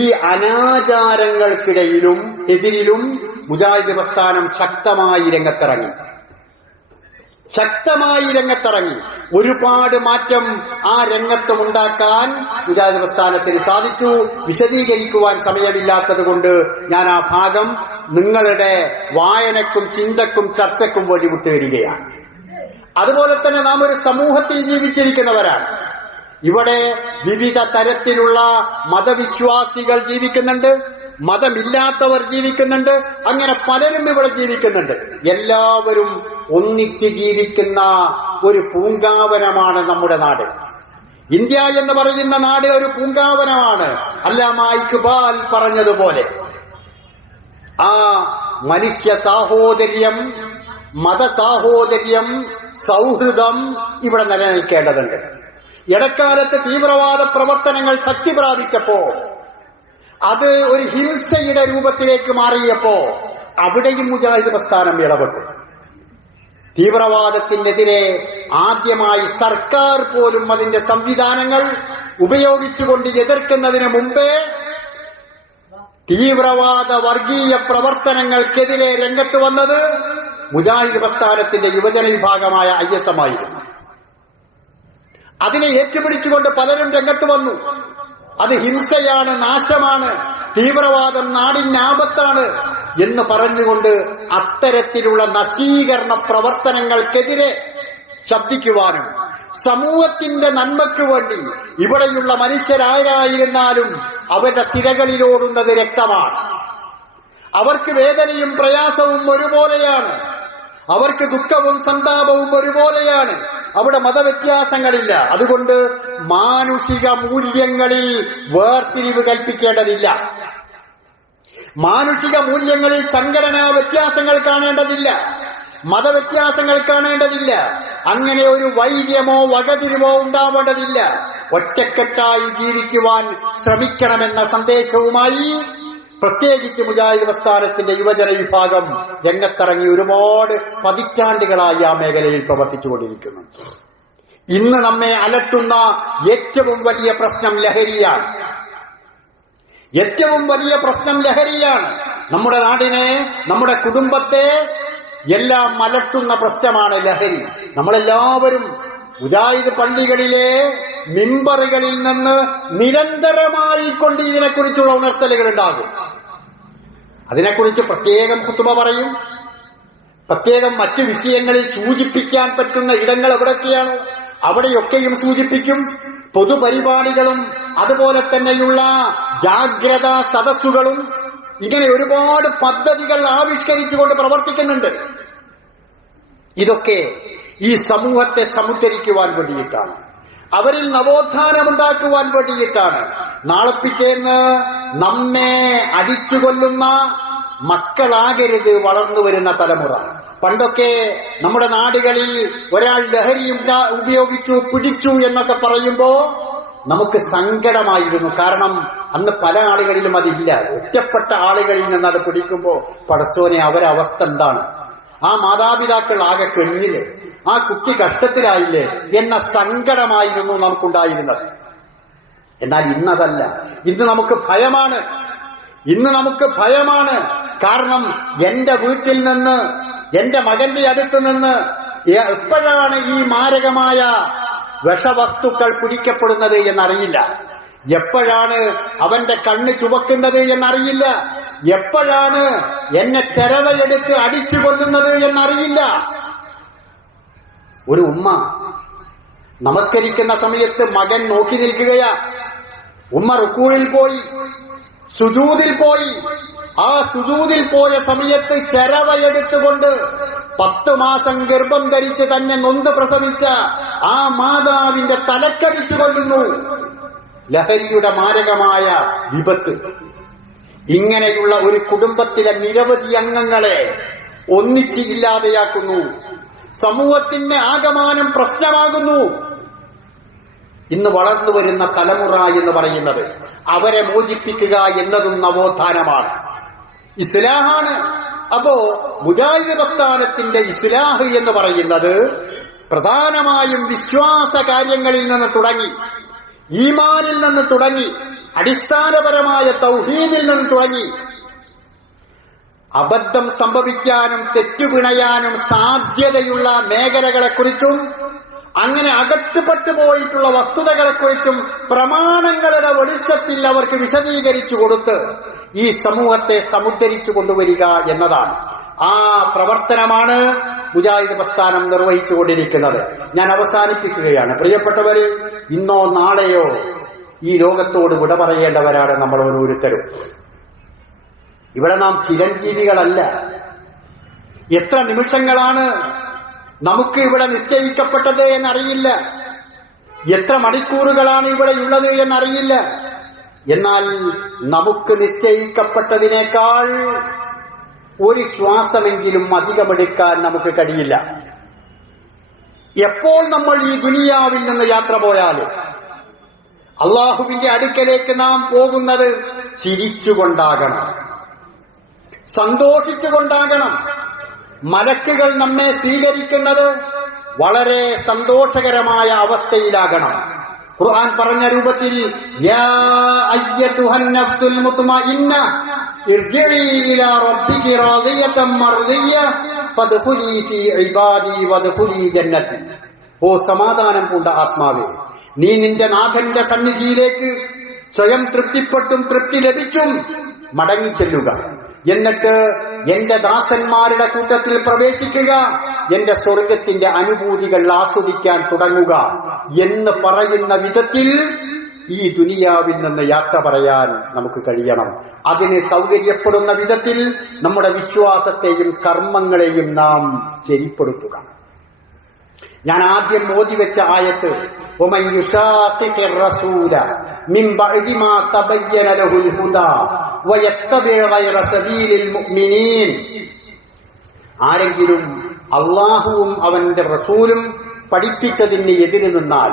ഈ അനാചാരങ്ങൾക്കിടയിലും എതിരിലും മുജാഹിദ് പ്രസ്ഥാനം ശക്തമായി രംഗത്തിറങ്ങി. ഒരുപാട് മാറ്റം ആ രംഗത്തുമുണ്ടാക്കാൻ മുജാഹിദ് പ്രസ്ഥാനത്തിന് സാധിച്ചു. വിശദീകരിക്കുവാൻ സമയമില്ലാത്തത് കൊണ്ട് ഞാൻ ആ ഭാഗം നിങ്ങളുടെ വായനക്കും ചിന്തക്കും ചർച്ചയ്ക്കും വേണ്ടി വിട്ടുവരികയാണ്. അതുപോലെ തന്നെ നാം ഒരു സമൂഹത്തിൽ ജീവിച്ചിരിക്കുന്നവരാണ്. ഇവിടെ വിവിധ തരത്തിലുള്ള മതവിശ്വാസികൾ ജീവിക്കുന്നുണ്ട്, മതമില്ലാത്തവർ ജീവിക്കുന്നുണ്ട്, അങ്ങനെ പലരും ഇവിടെ ജീവിക്കുന്നുണ്ട്. എല്ലാവരും ഒന്നിച്ച് ജീവിക്കുന്ന ഒരു പൂങ്കാവനമാണ് നമ്മുടെ നാട്. ഇന്ത്യ എന്ന് പറയുന്ന നാട് ഒരു പൂങ്കാവനമാണ്. അല്ലാമ ഇഖ്ബാൽ പറഞ്ഞതുപോലെ ആ മനുഷ്യ സാഹോദര്യം, മതസാഹോദര്യം, സൗഹൃദം ഇവിടെ നിലനിൽക്കേണ്ടതുണ്ട്. ഇടക്കാലത്ത് തീവ്രവാദ പ്രവർത്തനങ്ങൾ ശക്തി പ്രാപിച്ചപ്പോ, അത് ഒരു ഹിംസയുടെ രൂപത്തിലേക്ക് മാറിയപ്പോ അവിടെയും മുജാഹിദ് പ്രസ്ഥാനം ഇടപെട്ടു. തീവ്രവാദത്തിനെതിരെ ആദ്യമായി സർക്കാർ പോലും അതിന്റെ സംവിധാനങ്ങൾ ഉപയോഗിച്ചുകൊണ്ട് എതിർക്കുന്നതിന് മുമ്പേ തീവ്രവാദ വർഗീയ പ്രവർത്തനങ്ങൾക്കെതിരെ രംഗത്ത് വന്നത് മുജാഹിദ് പ്രസ്ഥാനത്തിന്റെ യുവജന വിഭാഗമായ ISM ആയിരുന്നു. അതിനെ ഏറ്റുപിടിച്ചുകൊണ്ട് പലരും രംഗത്ത് വന്നു. അത് ഹിംസയാണ്, നാശമാണ്, തീവ്രവാദം നാടിനാപത്താണ് എന്ന് പറഞ്ഞുകൊണ്ട് അത്തരത്തിലുള്ള നശീകരണ പ്രവർത്തനങ്ങൾക്കെതിരെ ശബ്ദിക്കുവാനും സമൂഹത്തിന്റെ നന്മയ്ക്ക് വേണ്ടി ഇവിടെയുള്ള മനുഷ്യരാരായിരുന്നാലും അവരുടെ സിരകളിലോടുന്നത് രക്തമാണ്. അവർക്ക് വേദനയും പ്രയാസവും ഒരുപോലെയാണ്, അവർക്ക് ദുഃഖവും സന്താപവും ഒരുപോലെയാണ്. അവിടെ മതവ്യത്യാസങ്ങളില്ല. അതുകൊണ്ട് മാനുഷിക മൂല്യങ്ങളിൽ വേർതിരിവ് കൽപ്പിക്കേണ്ടതില്ല. മാനുഷിക മൂല്യങ്ങളിൽ സംഘടനാ വ്യത്യാസങ്ങൾ കാണേണ്ടതില്ല, മതവ്യത്യാസങ്ങൾ കാണേണ്ടതില്ല. അങ്ങനെ ഒരു വൈര്യമോ വകതിരിവോ ഉണ്ടാവേണ്ടതില്ല. ഒറ്റക്കെട്ടായി ജീവിക്കുവാൻ ശ്രമിക്കണമെന്ന സന്ദേശവുമായി പ്രത്യേകിച്ച് മുജാഹിദ് പ്രസ്ഥാനത്തിന്റെ യുവജന വിഭാഗം രംഗത്തിറങ്ങി ഒരുപാട് പതിറ്റാണ്ടുകളായി ആ മേഖലയിൽ പ്രവർത്തിച്ചുകൊണ്ടിരിക്കുന്നു. ഇന്ന് നമ്മെ അലട്ടുന്ന ഏറ്റവും വലിയ പ്രശ്നം ലഹരിയാണ്. നമ്മുടെ നാടിനെ, നമ്മുടെ കുടുംബത്തെ എല്ലാം അലട്ടുന്ന പ്രശ്നമാണ് ലഹരി. നമ്മളെല്ലാവരും മുജാഹിദ് പള്ളികളിലെ മിമ്പറുകളിൽ നിന്ന് നിരന്തരമായി കൊണ്ട് ഇതിനെക്കുറിച്ചുള്ള ഉണർത്തലുകൾ ഉണ്ടാകും. അതിനെക്കുറിച്ച് പ്രത്യേകം ഖുതുബ പറയും, പ്രത്യേകം മറ്റു വിഷയങ്ങളിൽ സൂചിപ്പിക്കാൻ പറ്റുന്ന ഇടങ്ങൾ എവിടെയൊക്കെയാണ് അവിടെയൊക്കെയും സൂചിപ്പിക്കും. പൊതുപരിപാടികളും അതുപോലെ തന്നെയുള്ള ജാഗ്രതാ സദസ്സുകളും ഇങ്ങനെ ഒരുപാട് പദ്ധതികൾ ആവിഷ്കരിച്ചുകൊണ്ട് പ്രവർത്തിക്കുന്നുണ്ട്. ഇതൊക്കെ ഈ സമൂഹത്തെ സമുദ്ധരിക്കുവാൻ വേണ്ടിയിട്ടാണ്, അവരിൽ നവോത്ഥാനമുണ്ടാക്കുവാൻ വേണ്ടിയിട്ടാണ്. നാളെ പിറ്റേന്ന് നമ്മെ അടിച്ചുകൊല്ലുന്ന മക്കളാകരുത് വളർന്നു വരുന്ന തലമുറ. പണ്ടൊക്കെ നമ്മുടെ നാടുകളിൽ ഒരാൾ ലഹരി ഉപയോഗിച്ചു, പിടിച്ചു എന്നൊക്കെ പറയുമ്പോ നമുക്ക് സങ്കടമായിരുന്നു. കാരണം അന്ന് പല ആളുകളിലും അതില്ല. ഒറ്റപ്പെട്ട ആളുകളിൽ നിന്ന് അത് പിടിക്കുമ്പോ പടച്ചോനെ അവരവസ്ഥ എന്താണ്, ആ മാതാപിതാക്കൾ ആകെ കെഞ്ഞില്ലേ, ആ കുട്ടി കഷ്ടത്തിലായില്ലേ എന്ന സങ്കടമായിരുന്നു നമുക്കുണ്ടായിരുന്നത്. എന്നാൽ ഇന്നതല്ല. ഇന്ന് നമുക്ക് ഭയമാണ്. കാരണം എന്റെ വീട്ടിൽ നിന്ന്, എന്റെ മകന്റെ അടുത്ത് നിന്ന് എപ്പോഴാണ് ഈ മാരകമായ വിഷവസ്തുക്കൾ പിടിക്കപ്പെടുന്നത് എന്നറിയില്ല. എപ്പോഴാണ് അവന്റെ കണ്ണ് ചുവക്കുന്നത് എന്നറിയില്ല. എപ്പോഴാണ് എന്നെ ചെരവയെടുത്ത് അടിച്ചു കൊല്ലുന്നത് എന്നറിയില്ല. ഒരു ഉമ്മ നമസ്കരിക്കുന്ന സമയത്ത് മകൻ നോക്കി നിൽക്കുകയാ. ഉമ്മ റുക്കൂയിൽ പോയി, സുജൂദിൽ പോയി. ആ സുജൂദിൽ പോയ സമയത്ത് ചെരവയെടുത്തുകൊണ്ട് 10 മാസം ഗർഭം ധരിച്ച് തന്നെ നൊന്ത് പ്രസവിച്ച ആ മാതാവിന്റെ തലക്കടിച്ചു കൊല്ലുന്നു. ലഹരിയുടെ മാരകമായ വിപത്ത്. ഇങ്ങനെയുള്ള ഒരു കുടുംബത്തിലെ നിരവധി അംഗങ്ങളെ ഒന്നിച്ച് ഇല്ലാതെയാക്കുന്നു. സമൂഹത്തിന്റെ ആകമാനം പ്രശ്നമാകുന്നു. ഇന്ന് വളർന്നു വരുന്ന തലമുറ എന്ന് പറയുന്നത്. അവരെ മോചിപ്പിക്കുക എന്നതും നവോത്ഥാനമാണ്, ഇസ്ലാഹാണ്. അപ്പോ മുജാഹിദ് പ്രസ്ഥാനത്തിന്റെ ഇസ്ലാഹ് എന്ന് പറയുന്നത് പ്രധാനമായും വിശ്വാസ കാര്യങ്ങളിൽ നിന്ന് തുടങ്ങി, ഈമാനിൽ നിന്ന് തുടങ്ങി, അടിസ്ഥാനപരമായ തൗഹീദിൽ നിന്ന് തുടങ്ങി, അബദ്ധം സംഭവിക്കാനും തെറ്റുപിണയാനും സാധ്യതയുള്ള മേഖലകളെക്കുറിച്ചും അങ്ങനെ അകറ്റുപെട്ടു പോയിട്ടുള്ള വസ്തുതകളെക്കുറിച്ചും പ്രമാണങ്ങളുടെ വെളിച്ചത്തിൽ അവർക്ക് വിശദീകരിച്ചു കൊടുത്ത് ഈ സമൂഹത്തെ സമുദ്ധരിച്ചു കൊണ്ടുവരിക എന്നതാണ്. ആ പ്രവർത്തനമാണ് മുജാഹിദ് പ്രസ്ഥാനം നിർവഹിച്ചുകൊണ്ടിരിക്കുന്നത്. ഞാൻ അവസാനിപ്പിക്കുകയാണ്. പ്രിയപ്പെട്ടവര്, ഇന്നോ നാളെയോ ഈ ലോകത്തോട് വിട പറയേണ്ടവരാണ് നമ്മൾ ഓരോരുത്തരും. ഇവിടെ നാം ചിരഞ്ജീവികളല്ല. എത്ര നിമിഷങ്ങളാണ് നമുക്ക് ഇവിടെ നിശ്ചയിക്കപ്പെട്ടത് എന്നറിയില്ല, എത്ര മണിക്കൂറുകളാണ് ഇവിടെയുള്ളത് എന്നറിയില്ല. എന്നാൽ നമുക്ക് നിശ്ചയിക്കപ്പെട്ടതിനേക്കാൾ ഒരു ശ്വാസമെങ്കിലും അധികമെടുക്കാൻ നമുക്ക് കഴിയില്ല. എപ്പോൾ നമ്മൾ ഈ ദുനിയാവിൽ നിന്ന് യാത്ര പോയാലും അള്ളാഹുവിന്റെ അടുക്കലേക്ക് നാം പോകുന്നത് ചിരിച്ചുകൊണ്ടാകണം, സന്തോഷിച്ചുകൊണ്ടാകണം. മലക്കുകൾ നമ്മെ സ്വീകരിക്കുന്നത് വളരെ സന്തോഷകരമായ അവസ്ഥയിലാകണം. ഖുർആൻ പറഞ്ഞ രൂപത്തിൽ യാ അയ്യതുഹൻ നഫ്സുൽ മുത്മഇന്ന ഇർജിഇ ഇലാ റബ്ബികി റാദിയതൻ മർദിയ ഫദ്ഖുലി ഫീ ഇബാദി വദ്ഖുലി ജന്നതി. ഓ സമാധാനം പൂണ്ട ആത്മാവേ, നീ നിന്റെ നാഥന്റെ സന്നിധിയിലേക്ക് സ്വയം തൃപ്തിപ്പെട്ടും തൃപ്തി ലഭിച്ചും മടങ്ങിച്ചെല്ലുക. എന്നിട്ട് എന്റെ ദാസന്മാരുടെ കൂട്ടത്തിൽ പ്രവേശിക്കുക, എന്റെ സ്വർഗത്തിന്റെ അനുഭൂതികൾ ആസ്വദിക്കാൻ തുടങ്ങുക എന്ന് പറയുന്ന വിധത്തിൽ ഈ ദുനിയാവിൽ നിന്ന് യാത്ര പറയാൻ നമുക്ക് കഴിയണം. അതിന് സൗകര്യപ്പെടുന്ന വിധത്തിൽ നമ്മുടെ വിശ്വാസത്തെയും കർമ്മങ്ങളെയും നാം ശരിപ്പെടുത്തുക. ഞാൻ ആദ്യം ഓതിവെച്ച ആയത്ത് وَمَنْ يُشَاقِقِ الرَّسُولَ مِنْ بَعْدِ مَا تَبَيَّنَ لَهُ الْهُدَى وَيَتَّبِعْ غَيْرَ سَبِيلِ الْمُؤْمِنِينَ. ആരെങ്കിലും അള്ളാഹുവും അവന്റെ റസൂലും പഠിപ്പിച്ചതിന് എതിര് നിന്നാൽ,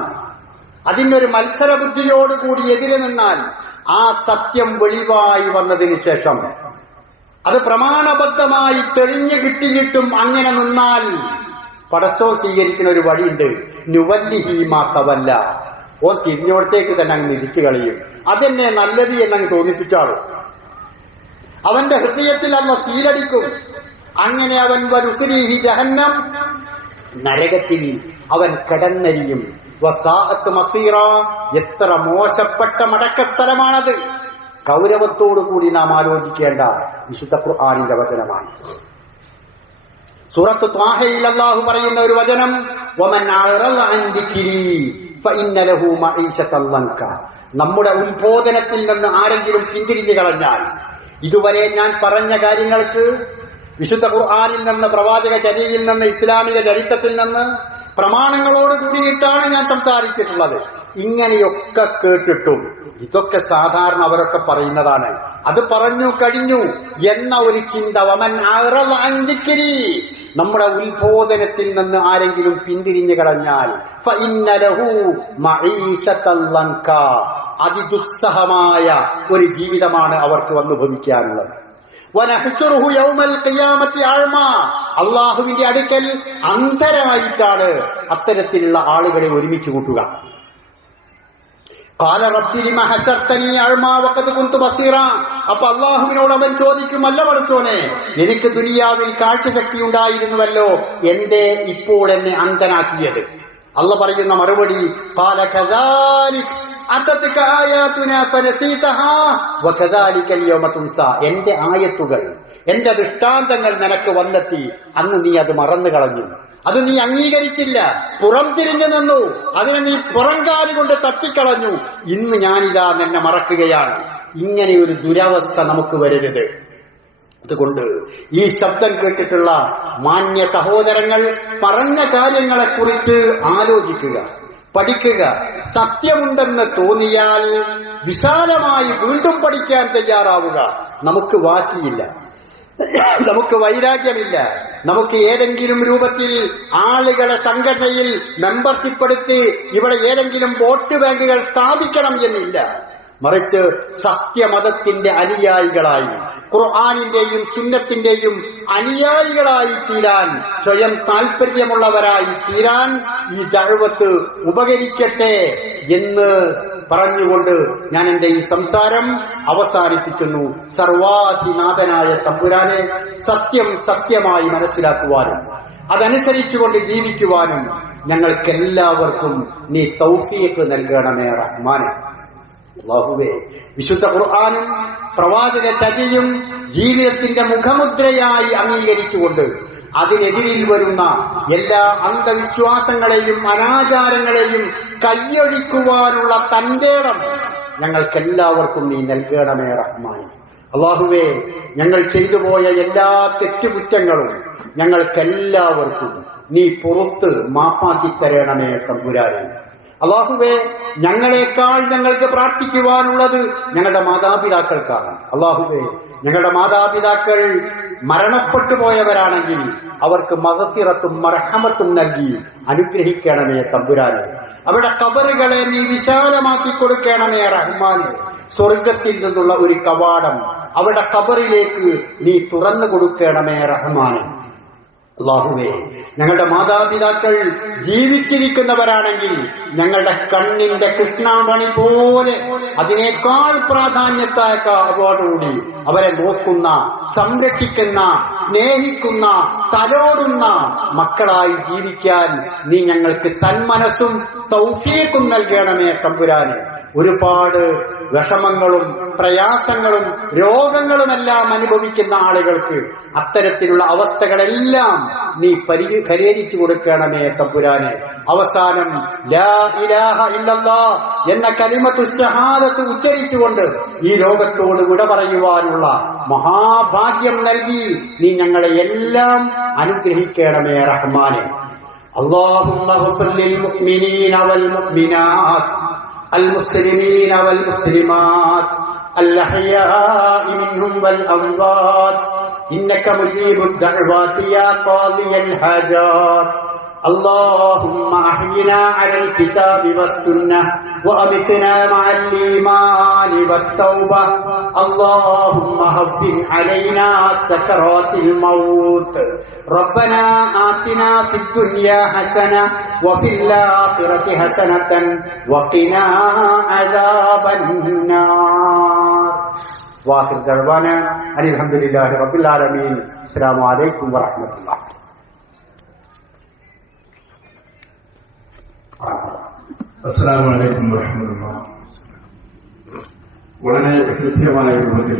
അതിനൊരു മത്സരബുദ്ധിയോടുകൂടി എതിര് നിന്നാൽ, ആ സത്യം വെളിവായി വന്നതിന് ശേഷം അത് പ്രമാണബദ്ധമായി തെളിഞ്ഞു കിട്ടിയിട്ടും അങ്ങനെ നിന്നാൽ പടച്ചോ സ്വീകരിക്കുന്ന ഒരു വഴിയുണ്ട്. നുവല്ലിഹീമാ തവല്ല, ഓ തിരിഞ്ഞോടത്തേക്ക് തന്നെ അങ്ങ് നിരിച്ചു കളയും. അതെന്നെ നല്ലത് എന്നങ്ങ് തോന്നിപ്പിച്ചാളും. അവന്റെ ഹൃദയത്തിൽ അല്ല സീലടിക്കും. അങ്ങനെ അവൻ വരുസുരീഹി ജഹന്നം, നരകത്തിൽ അവൻ കിടന്നരിയും. വസാഅത്ത് മസീറ, എത്ര മോശപ്പെട്ട മടക്കസ്ഥലമാണത്. ഗൗരവത്തോടുകൂടി നാം ആലോചിക്കേണ്ട വിശുദ്ധ ഖുർആനിന്റെ വചനമാണ്. സൂറത്ത് ത്വാഹയിൽ അല്ലാഹു പറയുന്ന ഒരു വചനം, വമൻ അഅറള അൻ ദിക്രി ഫഇന്ന ലഹു മഈശതൻ ലൻക. നമ്മുടെ ഉത്ബോധനത്തിൽ നിന്ന് ആരെങ്കിലും പിന്തിരിഞ്ഞു കളഞ്ഞാൽ, ഇതുവരെ ഞാൻ പറഞ്ഞ കാര്യങ്ങൾക്ക് വിശുദ്ധ ഖുർആനിൽ നിന്ന്, പ്രവാചക ചര്യയിൽ നിന്ന്, ഇസ്ലാമിക ചരിത്രത്തിൽ നിന്ന് പ്രമാണങ്ങളോട് കൂടിയിട്ടാണ് ഞാൻ സംസാരിച്ചിട്ടുള്ളത്. ഇങ്ങനെയൊക്കെ കേട്ടിട്ടും ഇതൊക്കെ സാധാരണ അവരൊക്കെ പറയുന്നതാണ്, അത് പറഞ്ഞു കഴിഞ്ഞു എന്ന ഒരു ചിന്ത. വമൻ അഅറള അൻ ദിക്രി, നമ്മുടെ ഉത്ബോധനത്തിൽ നിന്ന് ആരെങ്കിലും പിന്തിരിഞ്ഞു കളഞ്ഞാൽ ഫഇന്ന ലഹു മഈശതൻ ലൻക, അതിദുസ്സഹമായ ഒരു ജീവിതമാണ് അവർക്ക് വന്നു ഭവിക്കാനുള്ളത്. വനഹ്ശുറുഹു യൗമൽ ഖിയാമത്തി അഅ്മാ, അല്ലാഹുവിന്റെ അടുക്കൽ അന്ധരായിട്ടാണ് അത്തരത്തിലുള്ള ആളുകളെ ഒരുമിച്ച് കൂട്ടുക. ഖാല റബ്ബി ലിമ ഹശർതനി അഅ്മാ വഖദ് കുൻതു ബസീറ. അപ്പോൾ അല്ലാഹുവിനോട് അവൻ ചോദിക്കും, അല്ല പടച്ചോനെ, എനിക്ക് ദുനിയാവിൽ കാഴ്ചശക്തി ഉണ്ടായിരുന്നുവല്ലോ, എന്തേ ഇപ്പോൾ എന്നെ അന്ധനാക്കിയത്? അല്ലാഹു പറയുന്ന മറുപടി, ഖാല കദാലിക് അതത്ക ആയാതുനാ ഫനസീതഹാ വകദാലിക അൽയൗമ തുൻസാ. എന്റെ ആയത്തുകൾ, എന്റെ ദൃഷ്ടാന്തങ്ങൾ നിനക്ക് വന്നെത്തി, അന്ന് നീ അത് മറന്നു കളഞ്ഞു, അത് നീ അംഗീകരിച്ചില്ല, പുറം തിരിഞ്ഞു നിന്നു, അതിനെ നീ പുറംകാലി കൊണ്ട് തട്ടിക്കളഞ്ഞു. ഇന്ന് ഞാനിതാ നിന്നെ മറക്കുകയാണ്. ഇങ്ങനെ ഒരു ദുരവസ്ഥ നമുക്ക് വരരുത്. അതുകൊണ്ട് ഈ ശബ്ദം കേട്ടിട്ടുള്ള മാന്യ സഹോദരങ്ങൾ പറഞ്ഞ കാര്യങ്ങളെക്കുറിച്ച് ആലോചിക്കുക, പഠിക്കുക. സത്യമുണ്ടെന്ന് തോന്നിയാൽ വിശാലമായി വീണ്ടും പഠിക്കാൻ തയ്യാറാവുക. നമുക്ക് വാശിയില്ല, നമുക്ക് വൈരാഗ്യമില്ല. നമുക്ക് ഏതെങ്കിലും രൂപത്തിൽ ആളുകളെ സംഘടനയിൽ മെമ്പർഷിപ്പ് എടുത്ത് ഇവിടെ ഏതെങ്കിലും വോട്ട് ബാങ്കുകൾ സ്ഥാപിക്കണം എന്നില്ല. മറിച്ച് സത്യമതത്തിന്റെ അനുയായികളായി, ഖുർആനിന്റെയും സുന്നത്തിന്റെയും അനുയായികളായി തീരാൻ, സ്വയം താൽപര്യമുള്ളവരായി തീരാൻ ഈ ദഅവത്ത് ഉപകരിക്കട്ടെ എന്ന് പറഞ്ഞുകൊണ്ട് ഞാൻ എന്റെ ഈ സംസാരം അവസാനിപ്പിക്കുന്നു. സർവാധിനാഥനായ തമ്പുരാനെ സത്യം സത്യമായി മനസ്സിലാക്കുവാനും അതനുസരിച്ചുകൊണ്ട് ജീവിക്കുവാനും ഞങ്ങൾക്കെല്ലാവർക്കും നീ തൗഫീഖ് നൽകണമേ റഹ്മാനെ. അല്ലാഹുവേ, വിശുദ്ധ ഖുർആനും പ്രവാചക ചര്യയും ജീവിതത്തിന്റെ മുഖമുദ്രയായി അംഗീകരിച്ചുകൊണ്ട് അതിനെതിരിൽ വരുന്ന എല്ലാ അന്ധവിശ്വാസങ്ങളെയും അനാചാരങ്ങളെയും കയ്യൊഴിക്കുവാനുള്ള തന്റേടം ഞങ്ങൾക്കെല്ലാവർക്കും നീ നൽകണമേ റഹ്മാനെ. അല്ലാഹുവേ, ഞങ്ങൾ ചെയ്തുപോയ എല്ലാ തെറ്റുകുറ്റങ്ങളും ഞങ്ങൾക്കെല്ലാവർക്കും നീ പുറത്ത് മാപ്പാക്കി തരണമേ തമ്പുരാനെ. അല്ലാഹുവേ, ഞങ്ങളെക്കാൾ ഞങ്ങൾക്ക് പ്രാർത്ഥിക്കുവാനുള്ളത് ഞങ്ങളുടെ മാതാപിതാക്കൾക്കാണ്. അല്ലാഹുവേ, ഞങ്ങളുടെ മാതാപിതാക്കൾ മരണപ്പെട്ടു പോയവരാണെങ്കിൽ അവർക്ക് മഗ്ഫിറത്തും മർഹമത്തും നൽകി അനുഗ്രഹിക്കണമേ തമ്പുരാനെ. അവരുടെ ഖബറുകളെ നീ വിശാലമാക്കി കൊടുക്കണമേ റഹ്മാനെ. സ്വർഗത്തിൽ നിന്നുള്ള ഒരു കവാടം അവരുടെ ഖബറിലേക്ക് നീ തുറന്നു കൊടുക്കണമേ റഹ്മാനെ. അല്ലാഹുവേ, ഞങ്ങളുടെ മാതാപിതാക്കൾ ജീവിച്ചിരിക്കുന്നവരാണെങ്കിൽ ഞങ്ങളുടെ കണ്ണിന്റെ കൃഷ്ണമണി പോലെ അതിനേക്കാൾ പ്രാധാന്യത്തോടുകൂടി അവരെ നോക്കുന്ന, സംരക്ഷിക്കുന്ന, സ്നേഹിക്കുന്ന, തലോടുന്ന മക്കളായി ജീവിക്കാൻ നീ ഞങ്ങൾക്ക് സന്മനസ്സും തൗഫീഖും നൽകണമേ തമ്പുരാനെ. ഒരുപാട് വിഷമങ്ങളും പ്രയാസങ്ങളും രോഗങ്ങളുമെല്ലാം അനുഭവിക്കുന്ന ആളുകൾക്ക് അത്തരത്തിലുള്ള അവസ്ഥകളെല്ലാം നീ പരിഹരിച്ചു കൊടുക്കണമേ തമ്പുരാനെ. അവസാനം ലാ ഇലാഹ ഇല്ലല്ലാഹ് എന്ന കലിമത്തു ശഹാദത്ത് ഉച്ചരിച്ചുകൊണ്ട് ഈ ലോകത്തോട് വിട പറയുവാനുള്ള മഹാഭാഗ്യം നൽകി നീ ഞങ്ങളെ എല്ലാം അനുഗ്രഹിക്കണമേ റഹ്മാനെ. അല്ലാഹുമ്മ ഗ്ഫിർ ലിൽ മുഅ്മിനീന വൽ മുഅ്മിനാത്ത് المسلمين والمسلمات الأحياء منهم والأموات إنك مجيب الدعوات يا قاضي الحاجات. اللهم أحينا على الكتاب والسنة وأمتنا مع الإيمان والتوبة. اللهم هون علينا سكرات الموت. ربنا آتنا في الدنيا حسنة وفي الآخرة حسنة وقنا عذاب النار. وآخر دعوانا أن الحمد لله رب العالمين. السلام عليكم ورحمة الله. അസ്സലാമു അലൈക്കും വറഹ്മത്തുള്ളാഹി. വളരെ ഹൃദ്യമായ രൂപത്തിൽ